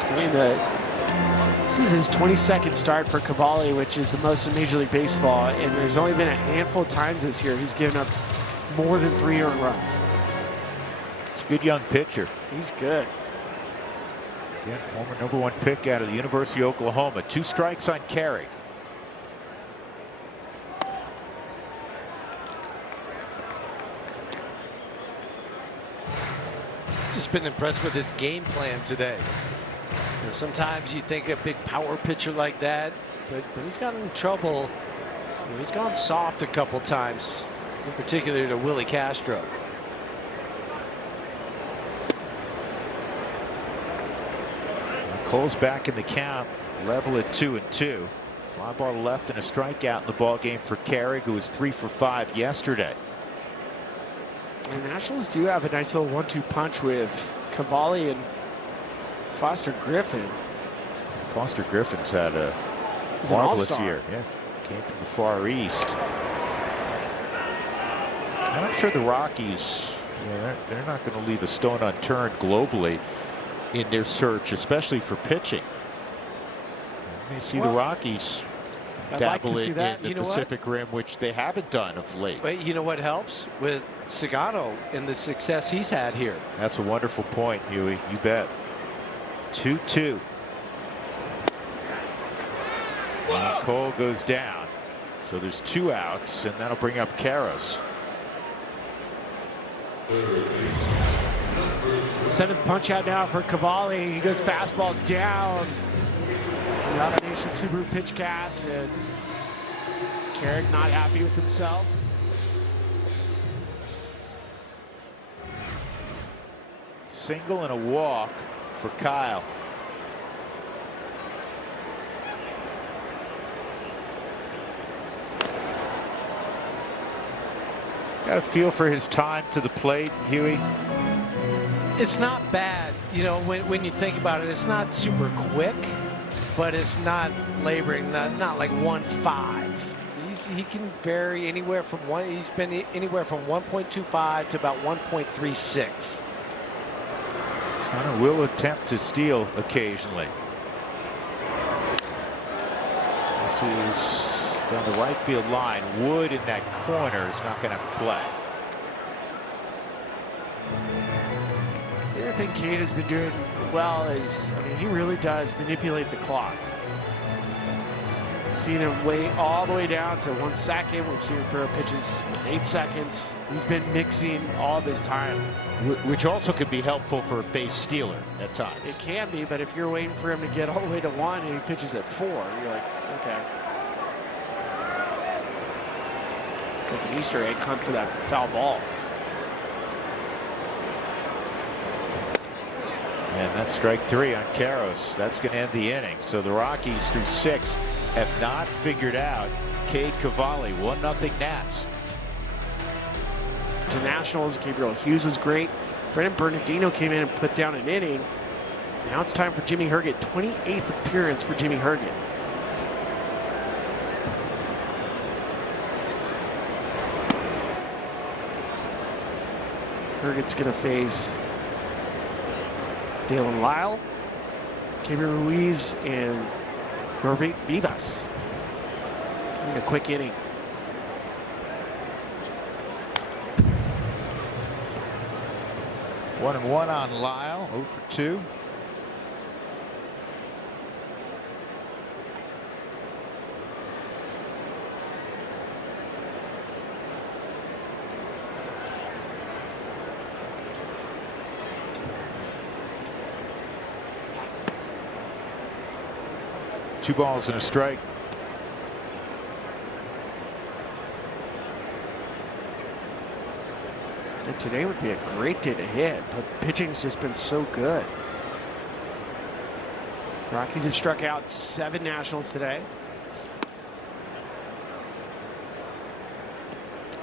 I mean, this is his 22nd start for Cavalli, which is the most in Major League Baseball, and there's only been a handful of times this year he's given up more than 3 earned runs. It's a good young pitcher. He's good. Again, former #1 pick out of the University of Oklahoma. 2 strikes on Carey. Just been impressed with his game plan today. You know, sometimes you think a big power pitcher like that, but he's gotten in trouble. You know, he's gone soft a couple times, in particular to Willie Castro. Cole's back in the count, level at 2-2. Fly ball left and a strikeout in the ball game for Carey, who was 3 for 5 yesterday. And Nationals do have a nice little 1-2 punch with Cavalli and Foster Griffin. Foster Griffin's had a He's an marvelous all-star. year. Yeah, came from the Far East. And I'm sure the Rockies, yeah, they're not going to leave a stone unturned globally in their search, especially for pitching. You see the Rockies I'd like to dabble see in that. the You know what? Pacific Rim, which they haven't done of late. But you know what helps with Sagano and the success he's had here? That's a wonderful point, Huey. You bet. 2-2. And Cole goes down. So there's 2 outs, and that'll bring up Karros. 7th punch out now for Cavalli. He goes fastball down. The Auto Nation Subaru pitch cast, and Carrick not happy with himself. Single and a walk for Kyle. Got a feel for his time to the plate, Huey. It's not bad, you know, when you think about it. It's not super quick, but it's not laboring, not like 1.5. He can vary anywhere from he's been anywhere from 1.25 to about 1.36. Hunter will attempt to steal occasionally. This is down the right field line. Wood in that corner is not going to play. The other thing Cade has been doing well is, I mean, he really does manipulate the clock. We've seen him wait all the way down to 1 second. We've seen him throw pitches 8 seconds. He's been mixing all of his time. Which also could be helpful for a base stealer at times. It can be, but if you're waiting for him to get all the way to 1 and he pitches at 4, you're like, okay. It's like an Easter egg hunt for that foul ball. And that's strike 3 on Karros. That's going to end the inning. So the Rockies through 6 have not figured out Cade Cavalli. 1-0 Nats. To Nationals, Gabriel Hughes was great. Brennan Bernardino came in and put down an inning. Now it's time for Jimmy Herget. 28th appearance for Jimmy Herget. Herget's going to face Dalen Lyle, Kevin Ruiz, and Jorge Vivas. in a quick inning. One and one on Lyle, 0 for 2. Two balls and a strike. And today would be a great day to hit, but pitching's just been so good. Rockies have struck out 7 Nationals today.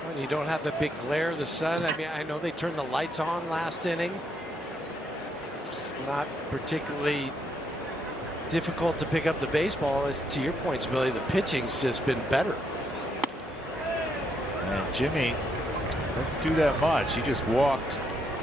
When you don't have the big glare of the sun, I mean, I know they turned the lights on last inning. It's not particularly difficult to pick up the baseball. As to your points, Billy, the pitching's just been better. And Jimmy doesn't do that much. He just walked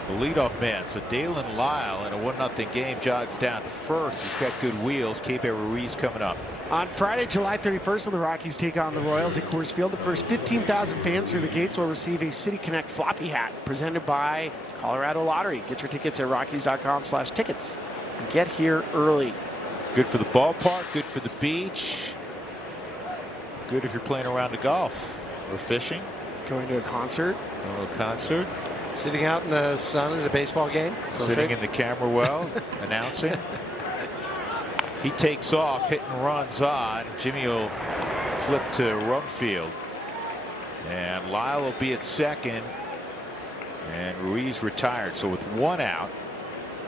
the leadoff man. So Dalen Lyle in a 1-0 game jogs down to first. He's got good wheels. Kepe Ruiz coming up. On Friday, July 31st, when the Rockies take on the Royals at Coors Field, the first 15,000 fans through the gates will receive a City Connect floppy hat presented by Colorado Lottery. Get your tickets at Rockies.com/tickets and get here early. Good for the ballpark, good for the beach, good if you're playing around the golf or fishing. Going to a concert. A little concert. Sitting out in the sun at a baseball game. Sitting in the camera well, announcing. He takes off, hit and runs on. Jimmy will flip to Rumfield. And Lyle will be at second. And Ruiz retired. So with 1 out,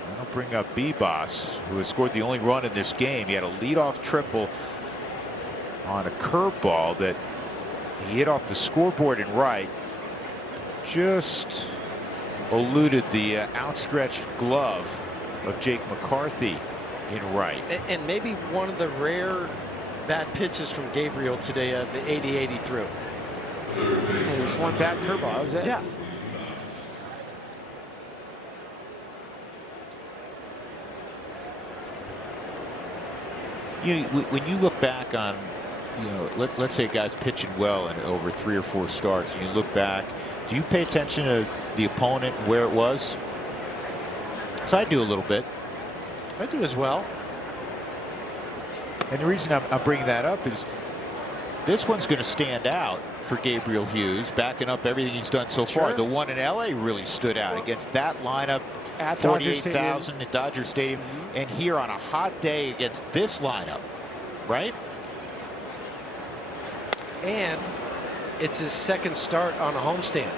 that'll bring up Bebas, who has scored the only run in this game. He had a leadoff triple on a curveball that he hit off the scoreboard in right. Just eluded the outstretched glove of Jake McCarthy in right. And maybe one of the rare bad pitches from Gabriel today, the 80-80 through. There's one bad curveball, is it? Yeah. When you look back on, let's say a guy's pitching well in over 3 or 4 starts, and you look back, do you pay attention to the opponent, where it was? So I do a little bit. I do as well. And the reason I'm bringing that up is this one's going to stand out for Gabriel Hughes, backing up everything he's done so far. The one in LA really stood out against that lineup at 48,000 at Dodger Stadium, and here on a hot day against this lineup, right? And it's his second start on a homestand.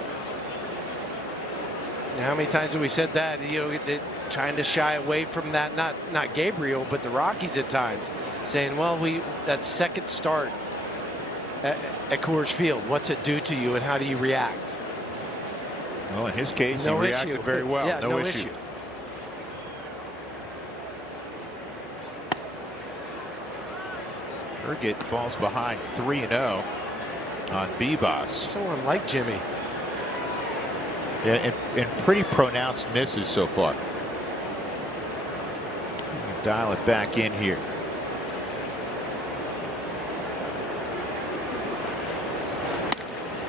Now, how many times have we said that? They're trying to shy away from that. Not Gabriel, but the Rockies at times, saying, "Well, that second start at Coors Field, what's it do to you, and how do you react?" Well, in his case, he reacted very well. Yeah, no issue. Urget falls behind 3-0 on Bebas. So unlike Jimmy. Yeah, and pretty pronounced misses so far. Dial it back in here.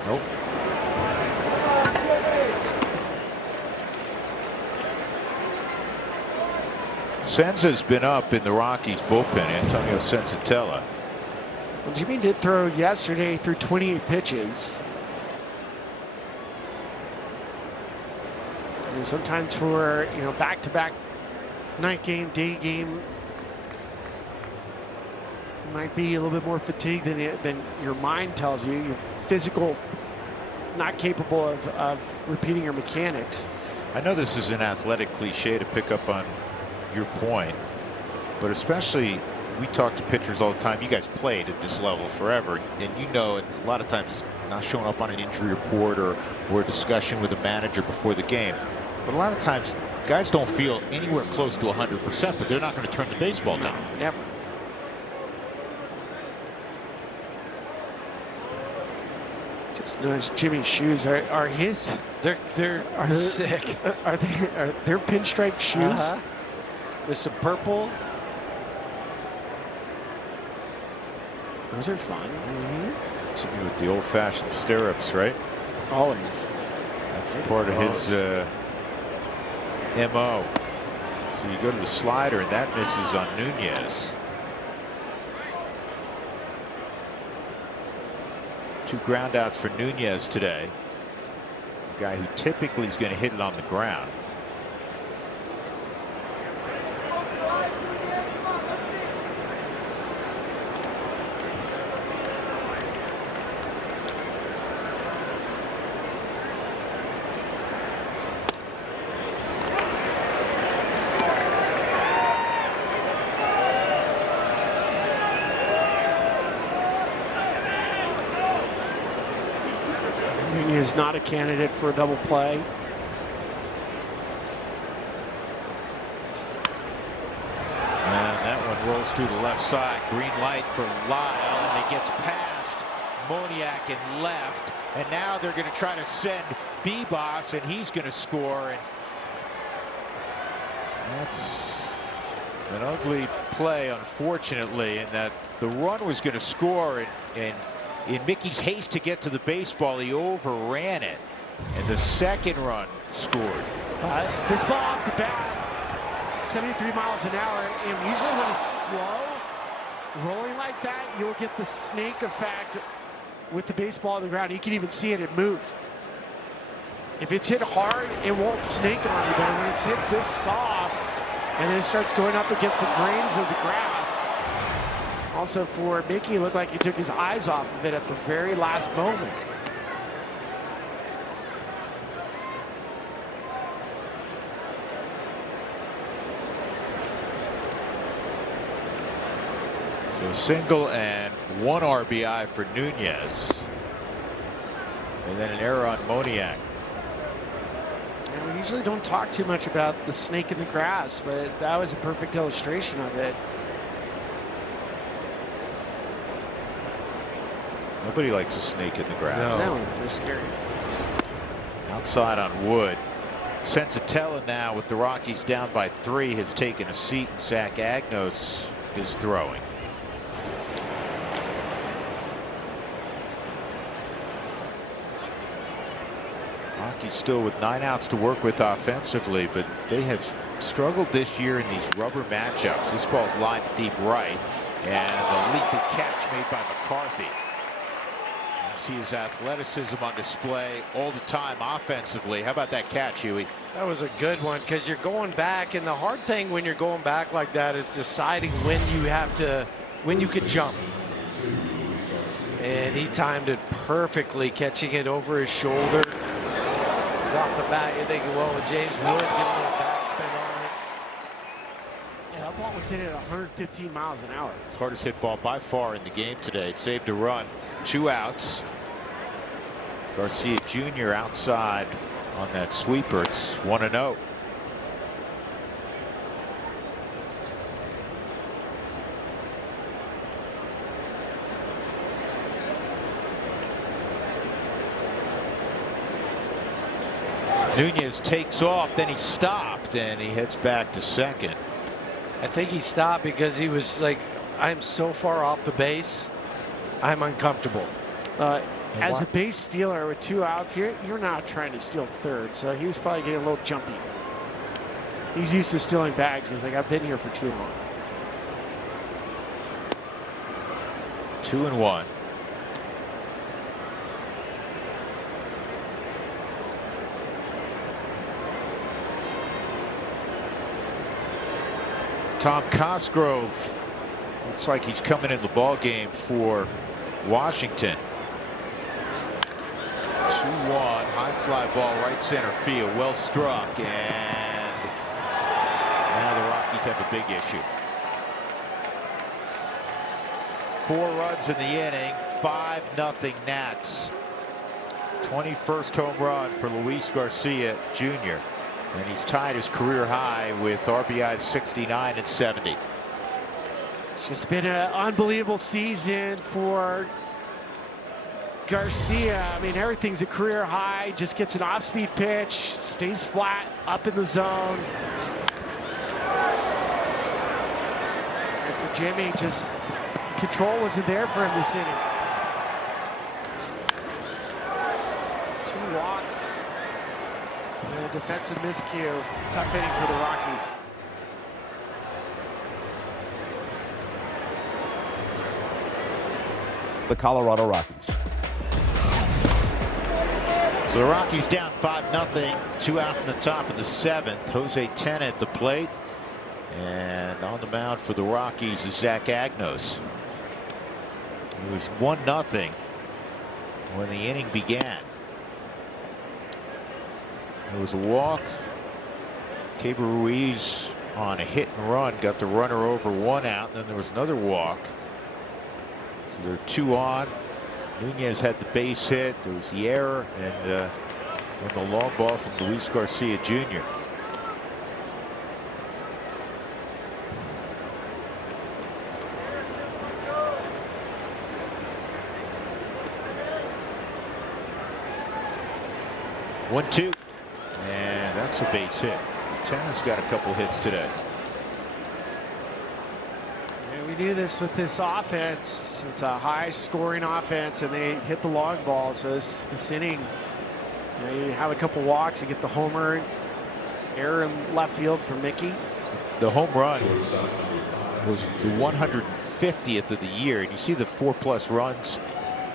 Nope. Senza's been up in the Rockies bullpen. Antonio Senzatella. Well, Jimmy did throw yesterday through 28 pitches. And sometimes for back-to-back night game, day game, you might be a little bit more fatigued than your mind tells you. You're physical, not capable of repeating your mechanics. I know this is an athletic cliche to pick up on your point, but especially we talk to pitchers all the time. You guys played at this level forever, and a lot of times it's not showing up on an injury report or a discussion with a manager before the game. But a lot of times guys don't feel anywhere close to 100%, but they're not going to turn the baseball down. Never. Just notice Jimmy's shoes are his. They're sick. Are they pinstripe shoes? With some purple. Those are fun. Jimmy with the old-fashioned stirrups, right? Always. That's part of his MO. So you go to the slider, and that misses on Nunez. 2 groundouts for Nunez today. A guy who typically is going to hit it on the ground. He is not a candidate for a double play. And that one rolls through the left side. Green light for Lyle, and it gets past Moniak in left. And now they're going to try to send Bebos, and he's going to score. And that's an ugly play, unfortunately, in that the run was going to score, and in Mickey's haste to get to the baseball, he overran it, and the second run scored. This ball off the bat, 73 miles an hour, and usually when it's slow, rolling like that, you'll get the snake effect with the baseball on the ground. You can even see it, it moved. If it's hit hard, it won't snake on you, but when it's hit this soft, and then it starts going up against the grains of the grass. Also for Mickey, it looked like he took his eyes off of it at the very last moment. So a single and 1 RBI for Nunez. And then an error on Moniak. And we usually don't talk too much about the snake in the grass, but that was a perfect illustration of it. Nobody likes a snake in the grass. No. That one was scary. Outside on Wood. Senzatella now with the Rockies down by 3 has taken a seat, and Zach Agnos is throwing. Rockies still with 9 outs to work with offensively, but they have struggled this year in these rubber matchups. This ball's lined deep right, and a leaping catch made by McCarthy. See his athleticism on display all the time offensively. How about that catch, Huey? That was a good one, because you're going back, and the hard thing when you're going back like that is deciding when you can jump. And he timed it perfectly, catching it over his shoulder. He's off the bat. You're thinking, well, with James Wood, give him a little backspin on it. Yeah, that ball was hit at 115 miles an hour. Hardest hit ball by far in the game today. It saved a run. 2 outs. Garcia Jr. outside on that sweeper. It's 1-0. Nunez takes off, then he stopped, and he heads back to second. I think he stopped because he was like, I'm so far off the base, I'm uncomfortable. As a base stealer with 2 outs, you're not trying to steal third, so he was probably getting a little jumpy. He's used to stealing bags. He's like, I've been here for too long. 2-1. Tom Cosgrove looks like he's coming in the ball game for Washington. 2-1, high fly ball, right center field, well struck, and now the Rockies have a big issue. 4 runs in the inning, 5-0 Nats. 21st home run for Luis Garcia Jr. And he's tied his career high with RBIs 69 and 70. It's just been an unbelievable season for Garcia. I mean, everything's a career high. Just gets an off-speed pitch, stays flat, up in the zone. And for Jimmy, just control wasn't there for him this inning. 2 walks. And a defensive miscue. Tough inning for the Rockies. The Colorado Rockies. So the Rockies down 5-0, 2 outs in the top of the 7th. Jose Tena at the plate. And on the mound for the Rockies is Zach Agnos. It was 1-0 when the inning began. There was a walk. Keibert Ruiz on a hit and run got the runner over 1 out. Then there was another walk. So there are 2 on. Nunez had the base hit. There was the error and the long ball from Luis Garcia Jr. One, 2, and that's a base hit. Tena's got a couple hits today. And we knew this with this offense. It's a high-scoring offense, and they hit the long ball. So this inning, you have a couple walks, you get the homer, error in left field for Mickey. The home run was the 150th of the year, and you see the 4+ runs.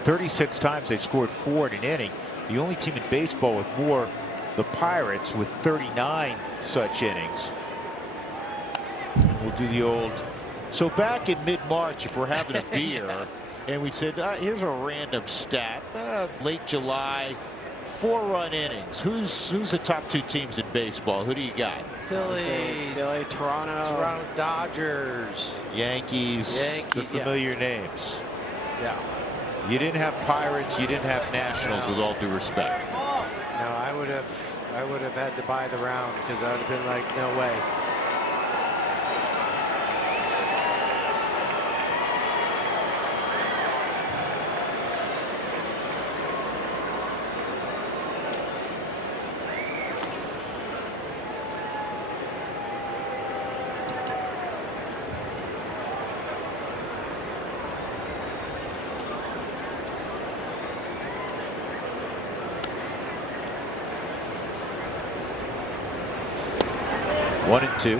36 times they scored 4 in an inning. The only team in baseball with more, the Pirates, with 39 such innings. We'll do the old. So back in mid-March, if we're having a beer, Yes. and we said, here's a random stat, late July, 4-run innings. Who's the top 2 teams in baseball? Who do you got? Phillies, Philly, Toronto, Dodgers, Yankees. The familiar names. Yeah. You didn't have Pirates, you didn't have Nationals, with all due respect. No, I would have had to buy the round because I would have been like, no way. One and 2.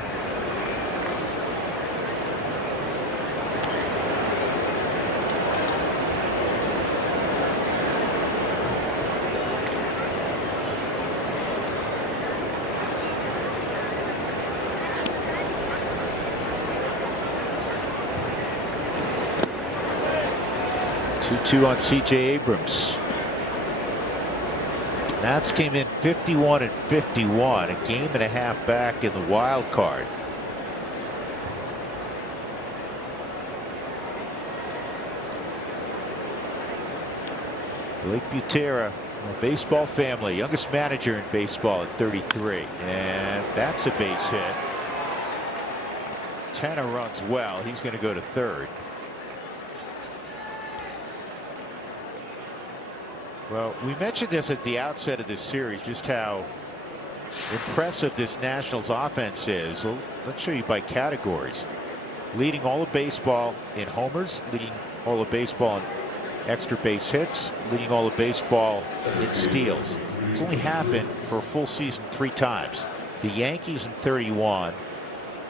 Two on C.J. Abrams. Nats came in 51 and 51, a game and a half back in the wild card. Blake Butera, a baseball family, youngest manager in baseball at 33, and that's a base hit. Tena runs well. He's going to go to third. Well, we mentioned this at the outset of this series, just how impressive this Nationals offense is. Well, let's show you by categories. Leading all of baseball in homers, leading all of baseball in extra base hits, leading all of baseball in steals. It's only happened for a full season 3 times. The Yankees in 31,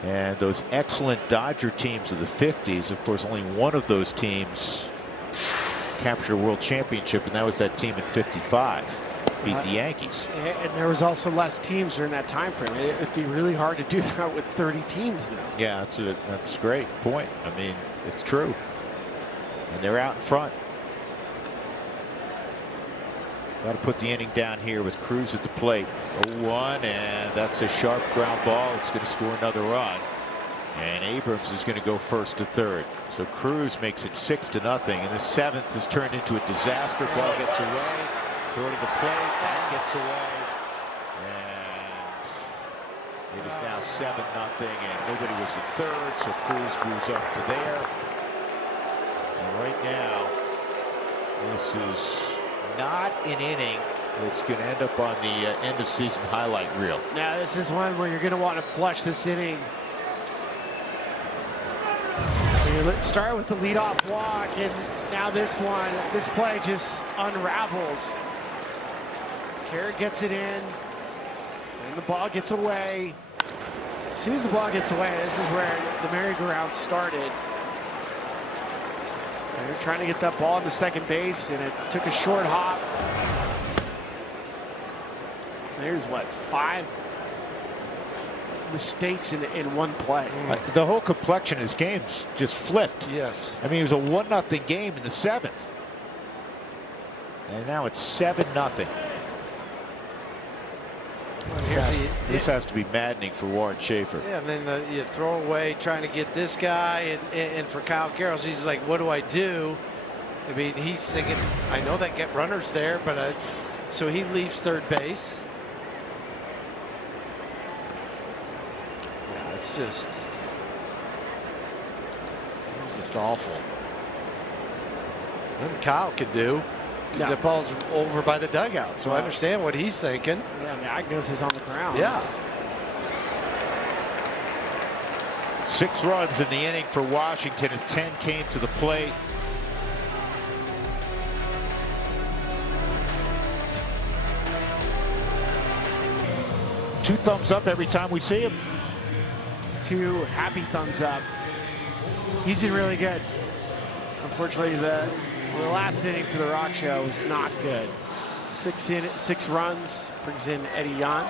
and those excellent Dodger teams of the 50s. Of course, only one of those teams captured a world championship, and that was that team in 55. Beat the Yankees. And there was also less teams during that time frame. It'd be really hard to do that with 30 teams now. Yeah, that's a great point. I mean, it's true. And they're out in front. Got to put the inning down here with Cruz at the plate. 0-1, and that's a sharp ground ball. It's going to score another run. And Abrams is going to go first to third. So Cruz makes it 6-0, and the 7th has turned into a disaster. Ball gets away. Throw to the plate. That gets away. And it is now 7-0, and nobody was at third, so Cruz moves up to there. And right now, this is not an inning. It's going to end up on the end of season highlight reel. Now this is one where you're going to want to flush this inning. Let's start with the leadoff walk, and now this play just unravels. Carrot gets it in, and the ball gets away. As soon as the ball gets away, this is where the merry-go-round started. They're trying to get that ball into second base, and it took a short hop. There's what, 5 mistakes in one play. The whole complexion of his game's just flipped. Yes. I mean, it was a 1-0 game in the 7th. And now it's 7-0. This has to be maddening for Warren Schaefer. Yeah, and then you throw away trying to get this guy, and for Kyle Carroll, he's like, what do I do? I mean, he's thinking, I know that get runners there, but so he leaves third base. Yeah, it's just awful. Nothing Kyle could do. No. That ball's over by the dugout, so I understand what he's thinking. Yeah, Magnos is on the ground. Yeah. 6 runs in the inning for Washington as 10 came to the plate. Two thumbs up every time we see him. 2 happy thumbs up. He's been really good. Unfortunately, the last inning for the Rock Show was not good. 6 runs, brings in Eddie Yan.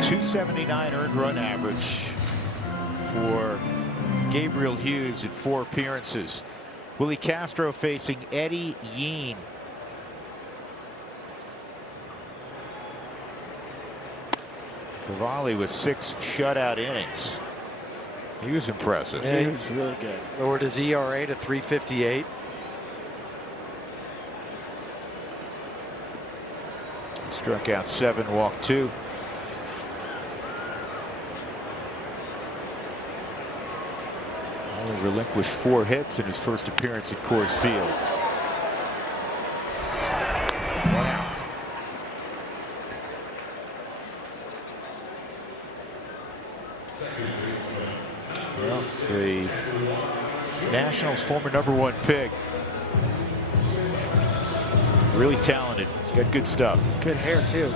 .279 earned run average for Gabriel Hughes in 4 appearances. Willie Castro facing Eddie Yan. Cavalli with 6 shutout innings. He was impressive. Yeah, he was really good. Lowered his ERA to 3.58. Struck out 7, walked 2. Only relinquished 4 hits in his first appearance at Coors Field. One out. Well, the Nationals' former #1 pick. Really talented. He's got good stuff. Good hair, too.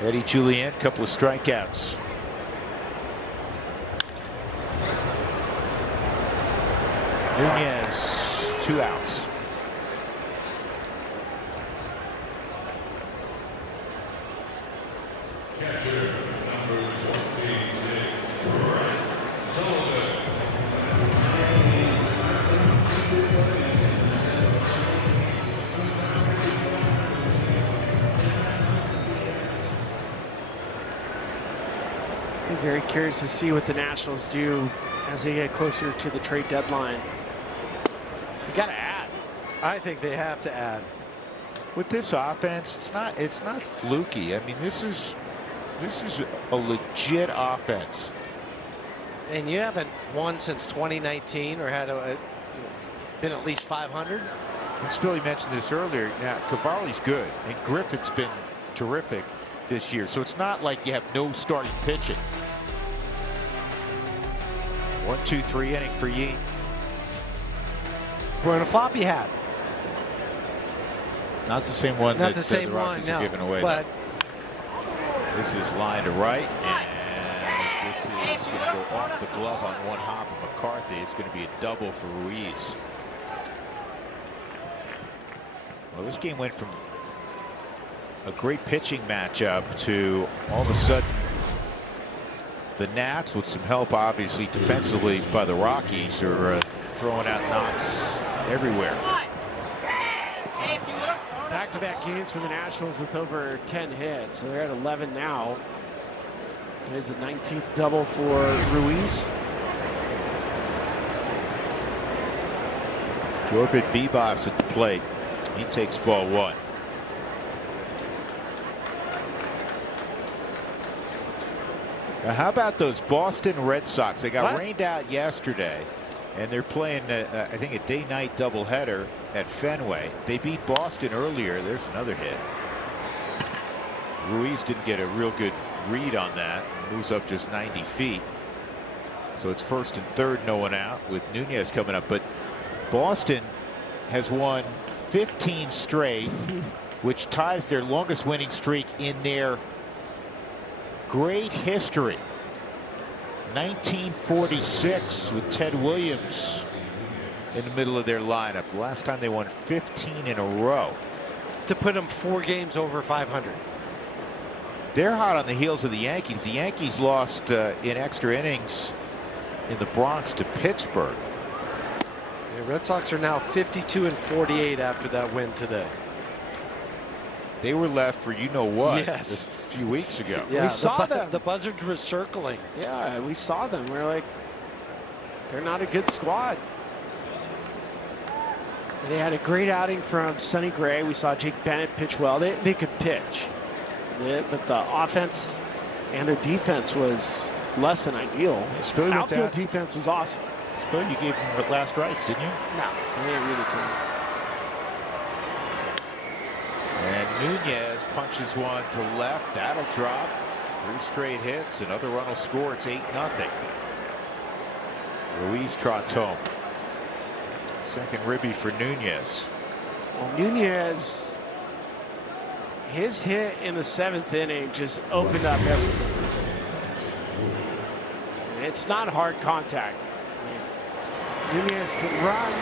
Eddie Julien, couple of strikeouts. Nunez, 2 outs. Be very curious to see what the Nationals do as they get closer to the trade deadline. You got to add. I think they have to add. With this offense, it's not fluky. I mean, this is a legit offense. And you haven't won since 2019 or had been at least 500. And Spilly mentioned this earlier. Now, Cavalli's good, and Griffin's been terrific this year. So it's not like you have no starting pitching. 1-2-3 inning for Yee. Wearing a floppy hat. Not the same one. Not that the same the Rockies one, are no. giving away. But this is line to right, and this is going to go off the glove on one hop of McCarthy. It's going to be a double for Ruiz. Well, this game went from a great pitching matchup to all of a sudden the Nats, with some help obviously defensively by the Rockies, are throwing out knocks everywhere. Back-to-back games for the Nationals with over 10 hits. So they're at 11 now. There's a 19th double for Ruiz. Corbin Bibas at the plate. He takes ball 1. Now, how about those Boston Red Sox? They got What? rained out yesterday, and they're playing, I think, a day-night doubleheader at Fenway. They beat Boston earlier. There's another hit. Ruiz didn't get a real good read on that. Moves up just 90 feet. So it's first and third, no one out, with Nunez coming up. But Boston has won 15 straight, which ties their longest winning streak in their great history. 1946 with Ted Williams in the middle of their lineup. The last time they won 15 in a row. To put them 4 games over 500. They're hot on the heels of the Yankees. The Yankees lost in extra innings in the Bronx to Pittsburgh. The Red Sox are now 52-48 after that win today. They were left for you know what Yes. a few weeks ago. We saw them. The buzzards were circling. Yeah, we saw them. We're like, they're not a good squad. They had a great outing from Sonny Gray. We saw Jake Bennett pitch well. They could pitch. But the offense and their defense was less than ideal. Outfield defense was awesome. Spiller, you gave him last rights, didn't you? No, I didn't read it to him. And Nunez punches one to left. That'll drop. 3 straight hits. Another run will score. It's 8-0. Ruiz trots home. Second ribby for Nunez. Well, Nunez, his hit in the 7th inning just opened up everything. It's not hard contact. Nunez can run.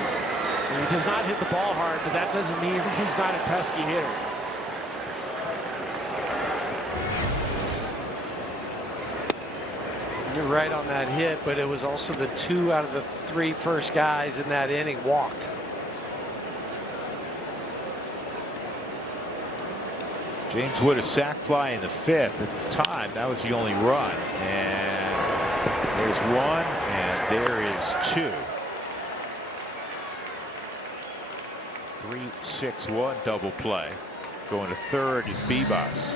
And he does not hit the ball hard, but that doesn't mean that he's not a pesky hitter. You're right on that hit, but it was also the 2 out of the 3 first guys in that inning walked. James Wood, a sac fly in the 5th. At the time, that was the only run. And there's 1, and there is 2. 3-6-1 double play. Going to third is Bibas.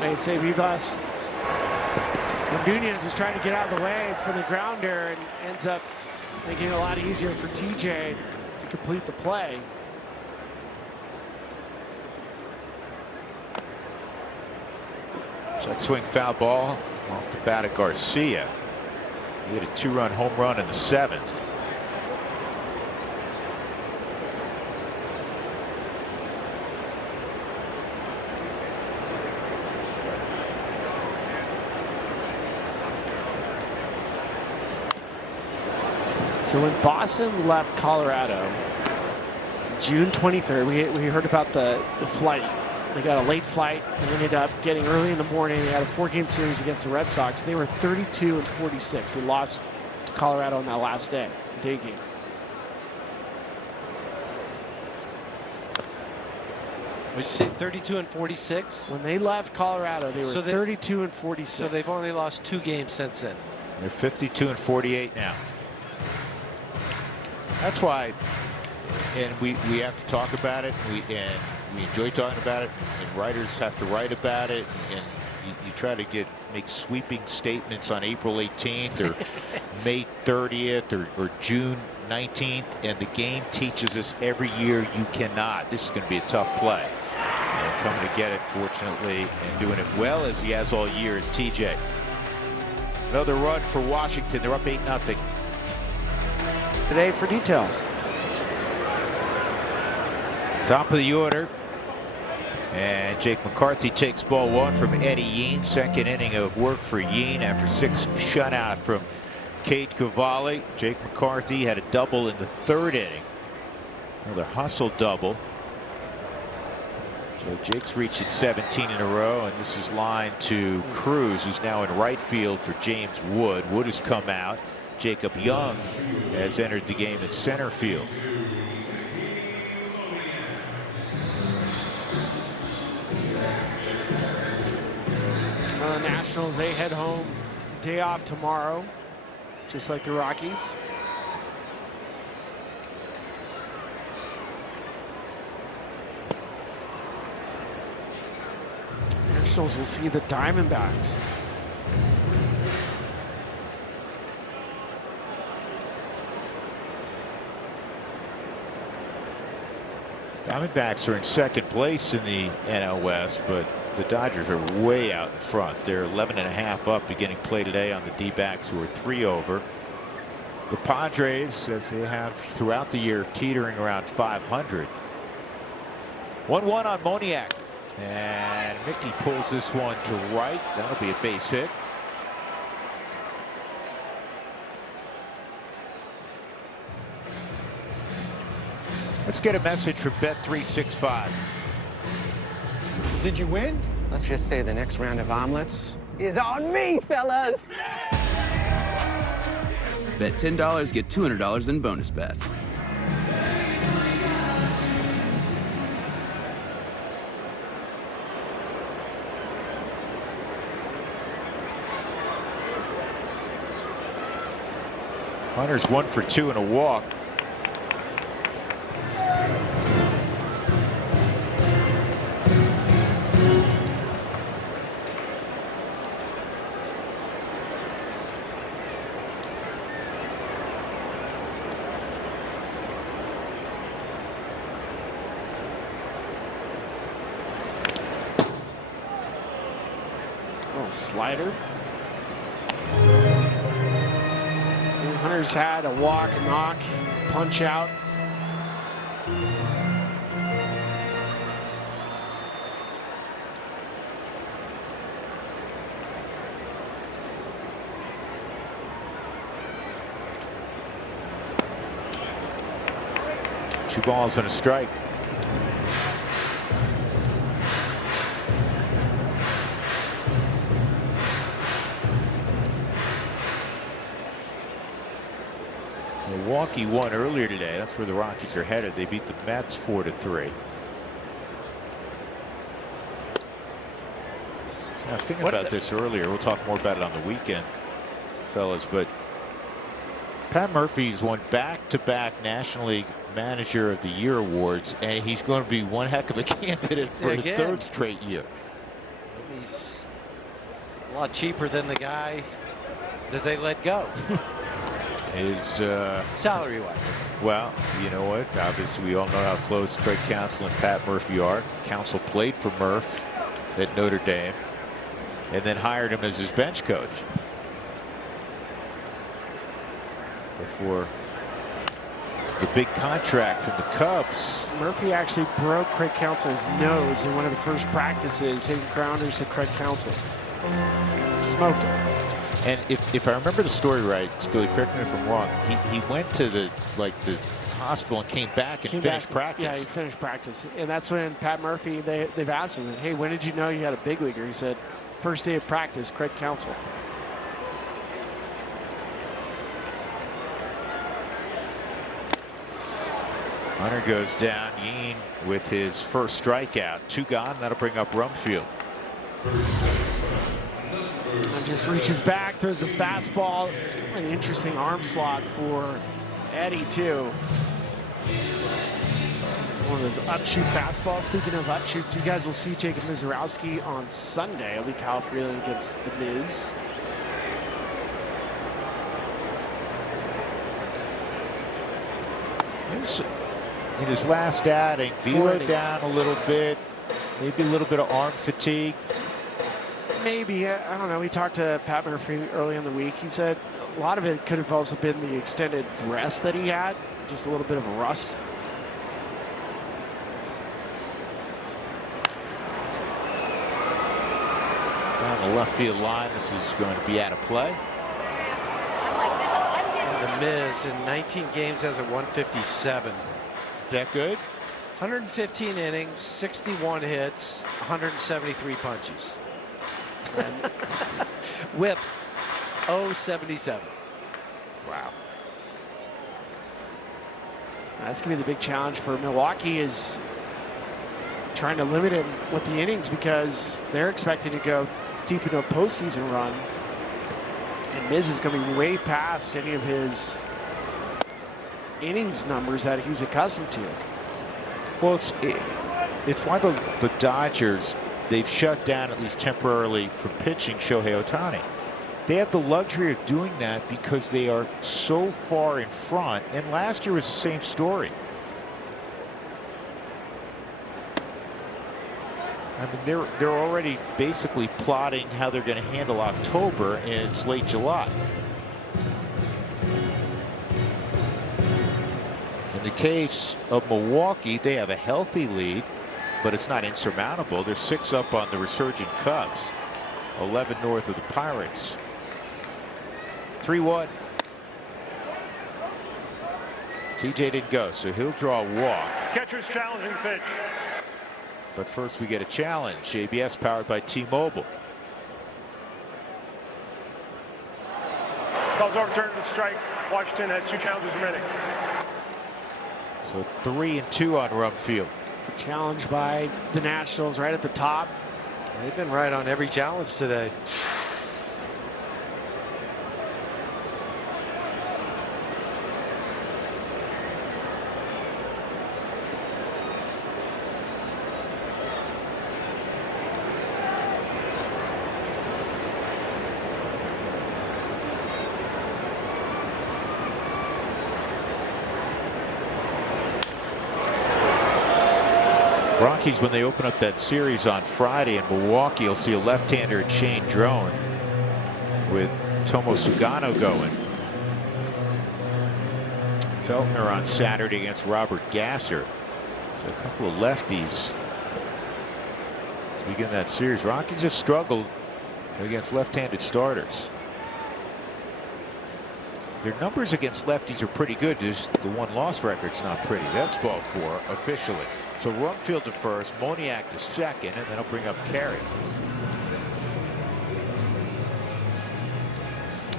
I'd say Bibas, when Nunez is trying to get out of the way for the grounder and ends up making it a lot easier for TJ to complete the play. Check swing foul ball off the bat of Garcia. He hit a 2-run home run in the 7th. So when Boston left Colorado, June 23rd, we heard about the flight. They got a late flight. They ended up getting early in the morning. They had a 4-game series against the Red Sox. They were 32-46. They lost to Colorado on that last day game. Would you say 32-46? When they left Colorado, they were 32-46. So they've only lost 2 games since then. They're 52-48 now. That's why, and we have to talk about it. And we enjoy talking about it, and writers have to write about it, and you try to make sweeping statements on April 18th or May 30th or June 19th, and the game teaches us every year you cannot. This is going to be a tough play. And coming to get it, fortunately, and doing it well as he has all year is TJ. Another run for Washington. They're up 8-0. Today for details. Top of the order. And Jake McCarthy takes ball 1 from Eddie Yeen. Second inning of work for Yeen after 6 shutout from Cade Cavalli. Jake McCarthy had a double in the 3rd inning. Another hustle double. So Jake's reached 17 in a row, and this is line to Cruz, who's now in right field for James Wood. Wood has come out. Jacob Young has entered the game in center field. Well, the Nationals, they head home. Day off tomorrow, just like the Rockies. Nationals will see the Diamondbacks. Diamondbacks are in second place in the NL West, but the Dodgers are way out in front. They're 11.5 up beginning play today on the D-backs, who are 3 over. The Padres, as they have throughout the year, teetering around 500. 1-1 on Moniak. And Mickey pulls this one to right. That'll be a base hit. Let's get a message from Bet365. Did you win? Let's just say the next round of omelets is on me, fellas. Bet $10, get $200 in bonus bets. Hunter's 1 for 2 and a walk. Slider. Hunter's had a walk, a knock, punch out. Two balls and a strike. Milwaukee won earlier today. That's where the Rockies are headed. They beat the Mets 4-3. I was thinking about this earlier. We'll talk more about it on the weekend, fellas, but Pat Murphy's won back-to-back National League Manager of the Year awards, and he's going to be one heck of a candidate for the third straight year. He's a lot cheaper than the guy that they let go. His salary-wise. Well, you know what? Obviously, we all know how close Craig Counsell and Pat Murphy are. Counsell played for Murph at Notre Dame, and then hired him as his bench coach before the big contract from the Cubs. Murphy actually broke Craig Counsell's nose in one of the first practices, hitting grounders to Craig Counsell. Smoked him. And if I remember the story right, Billy, correct me if I'm wrong, he went to the hospital and came back and finished practice. Yeah, he finished practice. And that's when Pat Murphy, they've asked him, hey, when did you know you had a big leaguer? He said, first day of practice, Craig Counsell. Hunter goes down. Yeen with his first strikeout. 2 gone. That'll bring up Rumfield. And just reaches back, throws the fastball. It's kind of an interesting arm slot for Eddie, too. One of those upshoot fastballs. Speaking of upshoots, you guys will see Jacob Mizorowski on Sunday. It'll be Cal Freeland against the Miz. In his last outing, Vila down a little bit, maybe a little bit of arm fatigue. Maybe, I don't know. We talked to Pat Murphy early in the week. He said a lot of it could have also been the extended rest that he had, just a little bit of a rust. Down the left field line, this is going to be out of play. And the Miz in 19 games has a 157. Is that good? 115 innings, 61 hits, 173 punches. And whip 0.77. Wow. That's going to be the big challenge for Milwaukee, is trying to limit him with the innings, because they're expecting to go deep into a postseason run. And Miz is going to be way past any of his innings numbers that he's accustomed to. Well, it's why the Dodgers they've shut down, at least temporarily, from pitching Shohei Ohtani. They have the luxury of doing that because they are so far in front, and last year was the same story. I mean, they're already basically plotting how they're going to handle October, and it's late July. In the case of Milwaukee, they have a healthy lead, but it's not insurmountable. They're 6 up on the resurgent Cubs, 11 north of the Pirates. 3-1. TJ didn't go, so he'll draw a walk. Catcher's challenging pitch. But first we get a challenge. ABS powered by T-Mobile. Call's overturned to strike. Washington has 2 challenges remaining. So 3-2 on Rumfield. Challenged by the Nationals right at the top. They've been right on every challenge today. Rockies, when they open up that series on Friday in Milwaukee, you'll see a left-hander, Shane Drone, with Tomo Sugano going. Feltner on Saturday against Robert Gasser. So a couple of lefties to begin that series. Rockies have struggled against left-handed starters. Their numbers against lefties are pretty good. Just the one-loss record's not pretty. That's ball 4 officially. So Rumfield to first, Moniak to second, and then I'll bring up Carey.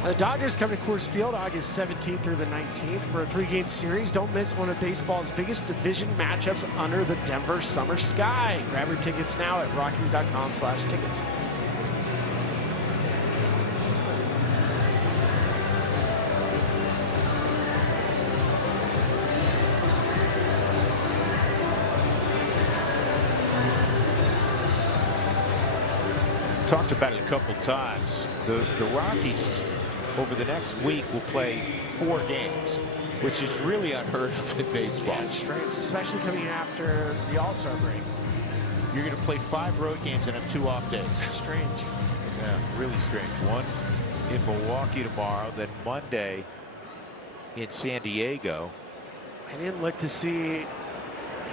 The Dodgers come to Coors Field August 17th through the 19th for a 3-game series. Don't miss one of baseball's biggest division matchups under the Denver summer sky. Grab your tickets now at Rockies.com/tickets. Talked about it a couple times. The Rockies over the next week will play 4 games, which is really unheard of in baseball. Yeah, it's strange, especially coming after the All-Star break. You're going to play 5 road games and have 2 off days. Strange. Yeah, really strange. One in Milwaukee tomorrow, then Monday in San Diego. I didn't look to see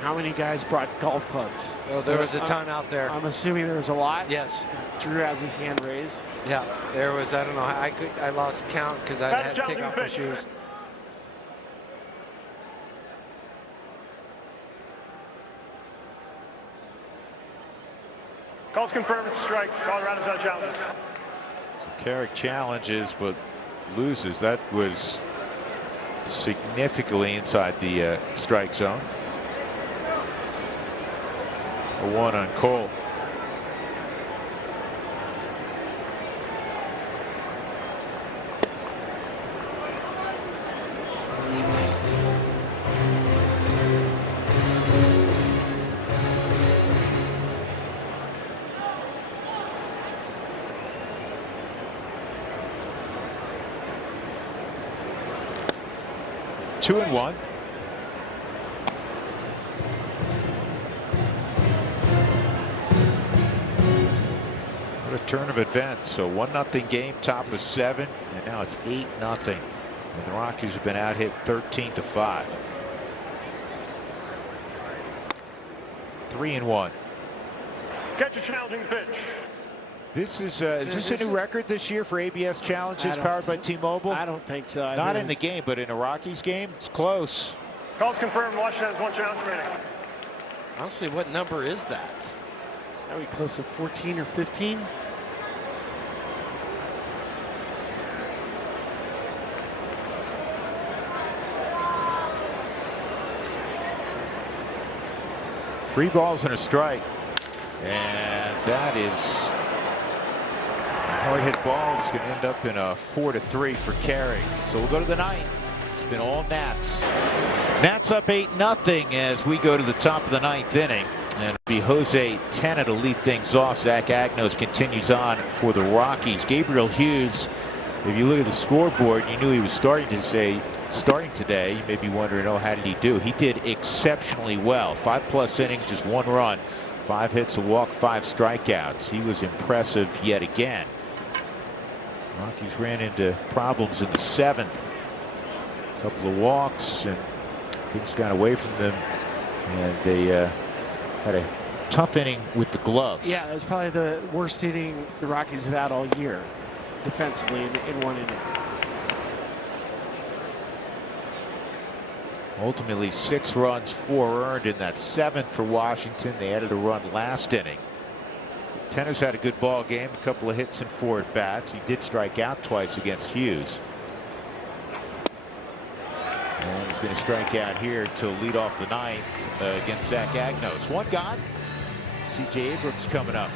how many guys brought golf clubs. Well, there was a ton out there. I'm assuming there was a lot. Yes. Drew has his hand raised. Yeah, there was. I don't know. I lost count because I had to take off my shoes. Call's confirmed. It's a strike. Colorado's out of challenges. So Carrick challenges but loses. That was significantly inside the strike zone. A 1 on Cole. Two and 1. What a turn of events. So 1-0 game, top of 7, and now it's 8-0. And the Rockies have been out hit 13-5. 3-1. Catch a challenging pitch. This is this a new record this year for ABS challenges powered by T-Mobile? I don't think so. Not in the game, but in a Rockies game, it's close. Call's confirmed. Washington has 1 challenge remaining. Honestly, what number is that? It's got to be close to 14 or 15. Three balls and a strike. And that is a hard hit ball. It's going to end up in a 4-3 for Carey. So we'll go to the 9th. It's been all Nats. Nats up 8-0 as we go to the top of the 9th inning. And it'll be Jose Tena to lead things off. Zach Agnos continues on for the Rockies. Gabriel Hughes, if you look at the scoreboard, you knew he was starting today. You may be wondering, oh, how did he do? He did exceptionally well. 5+ innings, just 1 run, 5 hits, a walk, 5 strikeouts. He was impressive yet again. Rockies ran into problems in the 7th. A couple of walks and things got away from them, and they had a tough inning with the gloves. Yeah, it was probably the worst inning the Rockies have had all year defensively in 1 inning. Ultimately 6 runs, 4 earned in that 7th for Washington. They added a run last inning. Tena's had a good ball game, a couple of hits and 4 at bats. He did strike out twice against Hughes. And he's going to strike out here to lead off the 9th against Zach Agnos. 1 gone. C.J. Abrams coming up.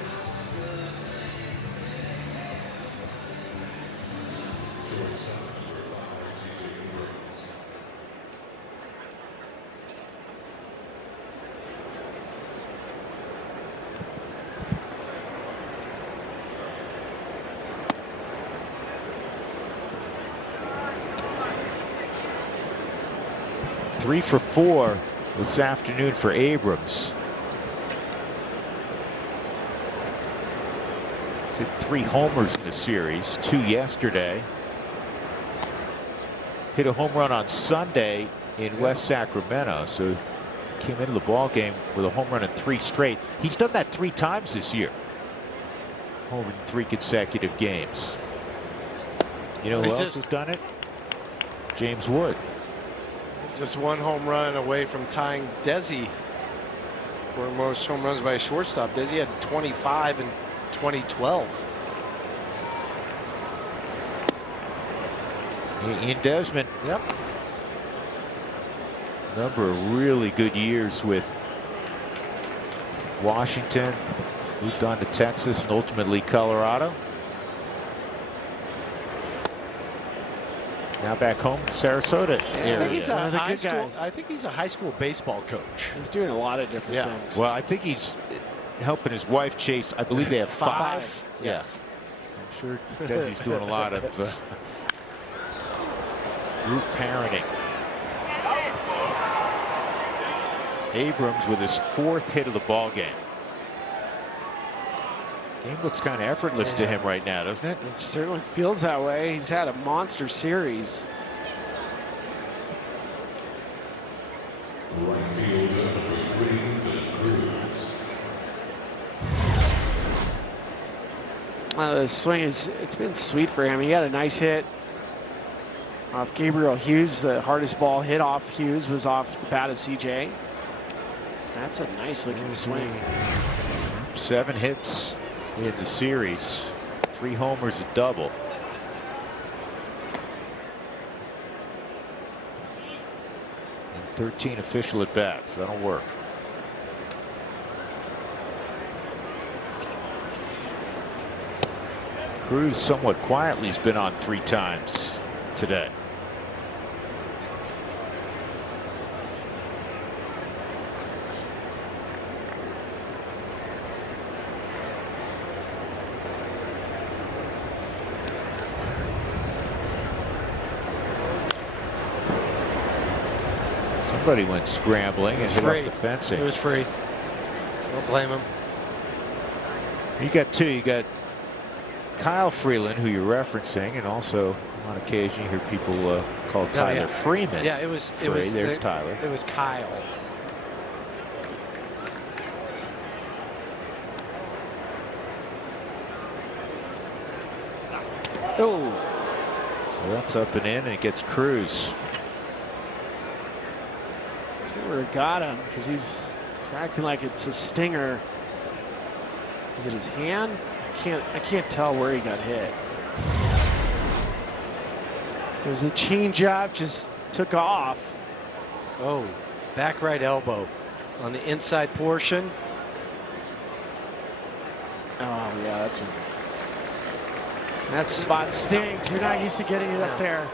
Three for 4 this afternoon for Abrams. Hit 3 homers in the series, 2 yesterday. Hit a home run on Sunday in West Sacramento, so came into the ball game with a home run in 3 straight. He's done that 3 times this year. Home in 3 consecutive games. You know who else has done it? James Wood. Just 1 home run away from tying Desi for most home runs by a shortstop. Desi had 25 in 2012. Ian Desmond. Yep. Number of really good years with Washington. Moved on to Texas and ultimately Colorado. Now back home in Sarasota area. I think he's a high school baseball coach. He's doing a lot of different things. Well, I think he's helping his wife chase. I believe they have 5. Yes. I'm sure Desi's doing a lot of group parenting. Abrams with his 4th hit of the ball game. Game looks kind of effortless to him right now, doesn't it? It certainly feels that way. He's had a monster series. The swing it's been sweet for him. He had a nice hit off Gabriel Hughes. The hardest ball hit off Hughes was off the bat of CJ. That's a nice looking swing. 7 hits in the series, 3 homers, a double. And 13 official at bats. That'll work. Cruz somewhat quietly has been on 3 times today. Somebody went scrambling and hit off the fencing. It was free. Don't blame him. You got 2. You got Kyle Freeland, who you're referencing, and also on occasion you hear people call Tyler Freeman. Yeah, it was. There's Tyler. It was Kyle. Oh. So that's up and in, and it gets Cruz. See where it got him, because he's acting like it's a stinger. Is it his hand? I can't tell where he got hit. It was a changeup, just took off. Oh, back right elbow on the inside portion. Oh yeah, that spot stings. You're not used to getting it up there.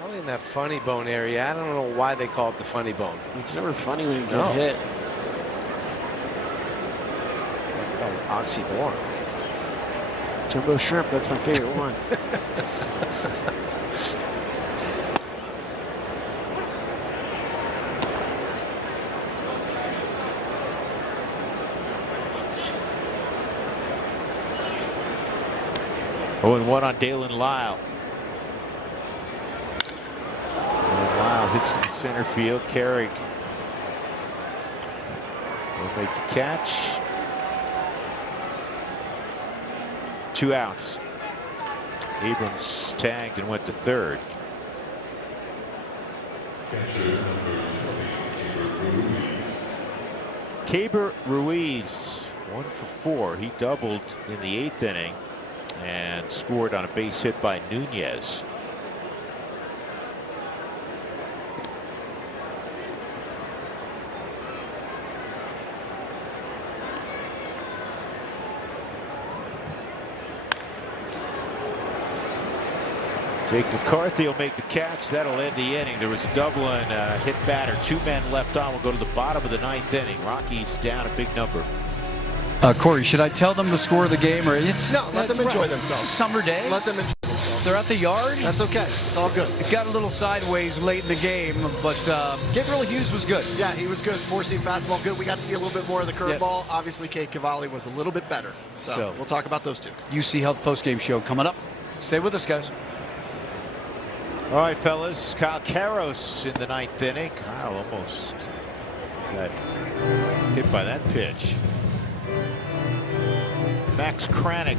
Well, Probably in that funny bone area. I don't know why they call it the funny bone. It's never funny when you get hit. Oxymoron. Jumbo shrimp, that's my favorite one. 0-1 on Dalen Lyle. And Lyle hits in the center field. Carrick will make the catch. 2 outs. Abrams tagged and went to third. Caber Ruiz 1 for 4. He doubled in the 8th inning and scored on a base hit by Nunez. Jake McCarthy will make the catch. That'll end the inning. There was a double and a hit batter. 2 men left on. We'll go to the bottom of the 9th inning. Rockies down a big number. Corey, should I tell them the score of the game, or it's No, let them enjoy It's themselves. a summer day. Let them enjoy themselves. They're at the yard. That's okay. It's all good. It got a little sideways late in the game, but Gabriel Hughes was good. Yeah, he was good. 4-seam fastball, good. We got to see a little bit more of the curveball. Obviously, Cade Cavalli was a little bit better. So we'll talk about those two. UC Health postgame show coming up. Stay with us, guys. All right, fellas. Kyle Karros in the 9th inning. Kyle almost got hit by that pitch. Max Kranick.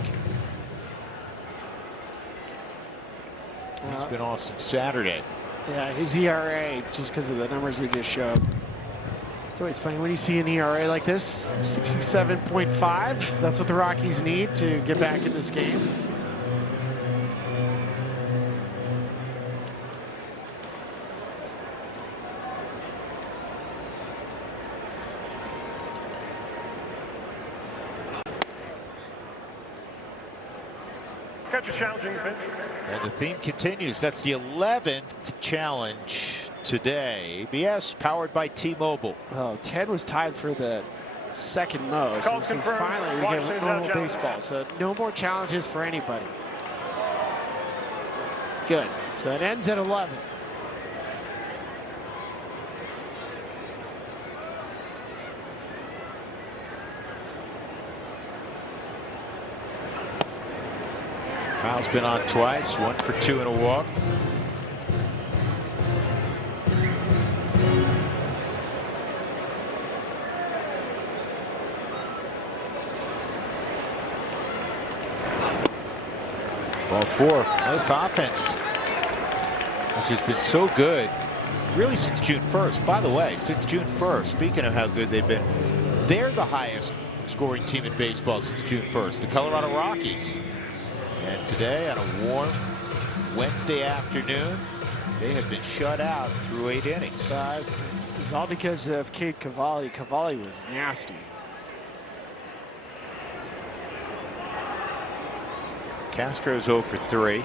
He's been off since Saturday. Yeah, his ERA, just because of the numbers we just showed. It's always funny when you see an ERA like this, 67.5. That's what the Rockies need to get back in this game. Catcher challenging the pitch. And the theme continues. That's the 11th challenge today. ABS powered by T-Mobile. Oh, Ted was tied for the second most. Call This is confirmed. finally we Washington's get out normal challenge. baseball, so no more challenges for anybody. Good. So it ends at 11. Kyle's been on twice, 1 for 2 and a walk. Ball 4. This offense, which has been so good, really since June 1st. By the way, since June 1st, speaking of how good they've been, they're the highest scoring team in baseball since June 1st, the Colorado Rockies. And today, on a warm Wednesday afternoon, they have been shut out through 8 innings. It's all because of Cade Cavalli. Cavalli was nasty. Castro's 0 for 3.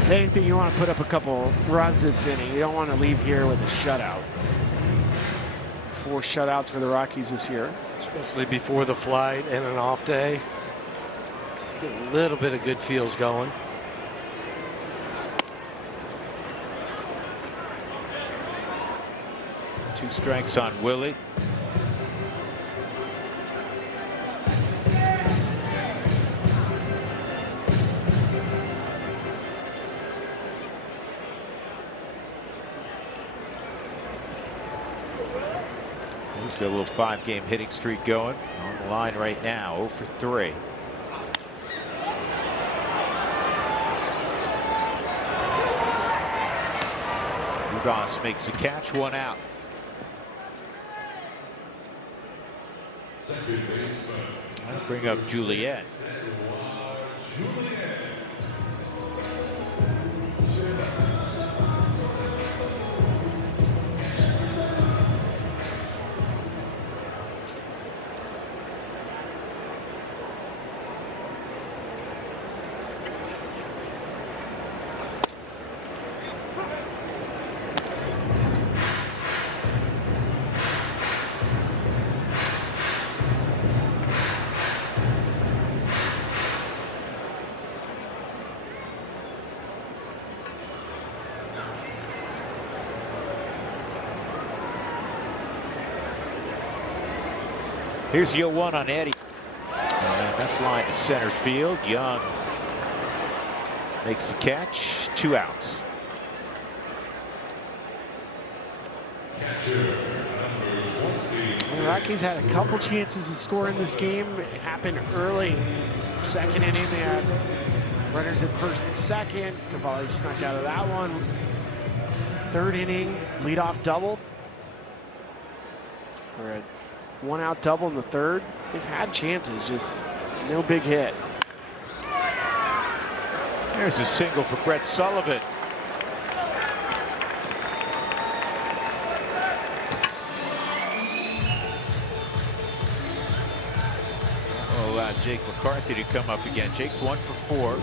If anything, you want to put up a couple runs this inning. You don't want to leave here with a shutout. 4 shutouts for the Rockies this year. Especially before the flight and an off day. Just get a little bit of good feels going. Two strikes on Willie. He's got a little 5-game hitting streak going on the line right now. 0 for 3. Ugas makes a catch, 1 out. I'll bring up Juliet. Here's the 0-1 on Eddie. And that's lined to center field. Young makes the catch. 2 outs. The Rockies had a couple chances to score in this game. It happened early. Second inning, they had runners at first and second. Cavalli snuck out of that one. Third inning, leadoff double. Or a 1-out double in the third. They've had chances, just no big hit. There's a single for Brett Sullivan. Jake McCarthy to come up again. Jake's 1 for 4.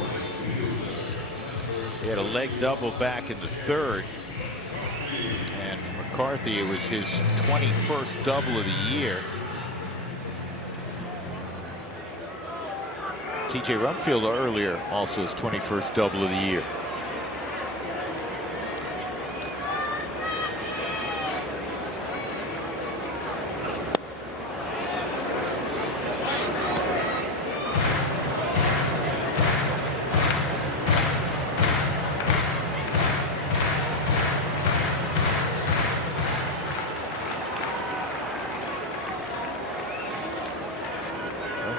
He had a leg double back in the third. And for McCarthy, it was his 21st double of the year. TJ Rumfield earlier also his 21st double of the year.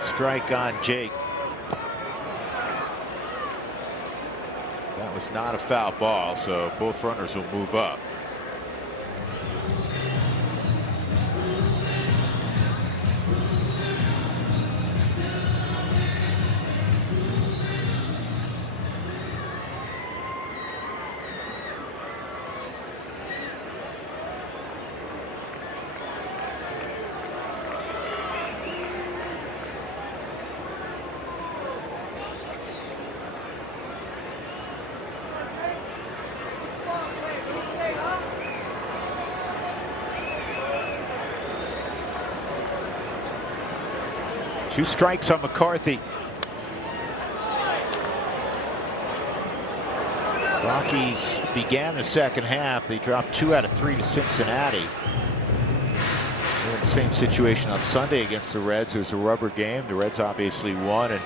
Strike on Jake. That was not a foul ball, so both runners will move up. Two strikes on McCarthy. Rockies began the second half. They dropped 2 out of 3 to Cincinnati. They were in the same situation on Sunday against the Reds. It was a rubber game. The Reds obviously won, and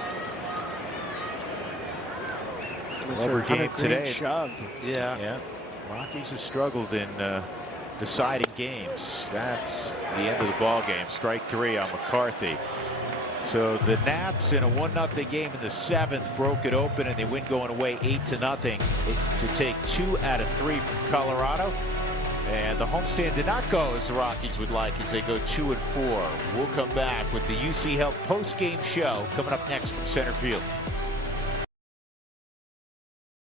rubber game today. Shoved. Yeah. Rockies have struggled in deciding games. That's the end of the ball game. Strike 3 on McCarthy. So the Nats in a 1-0 game in the 7th broke it open, and they win going away 8-0 to take 2 out of 3 from Colorado. And the homestand did not go as the Rockies would like, as they go 2-4. We'll come back with the UC Health post-game show coming up next from center field.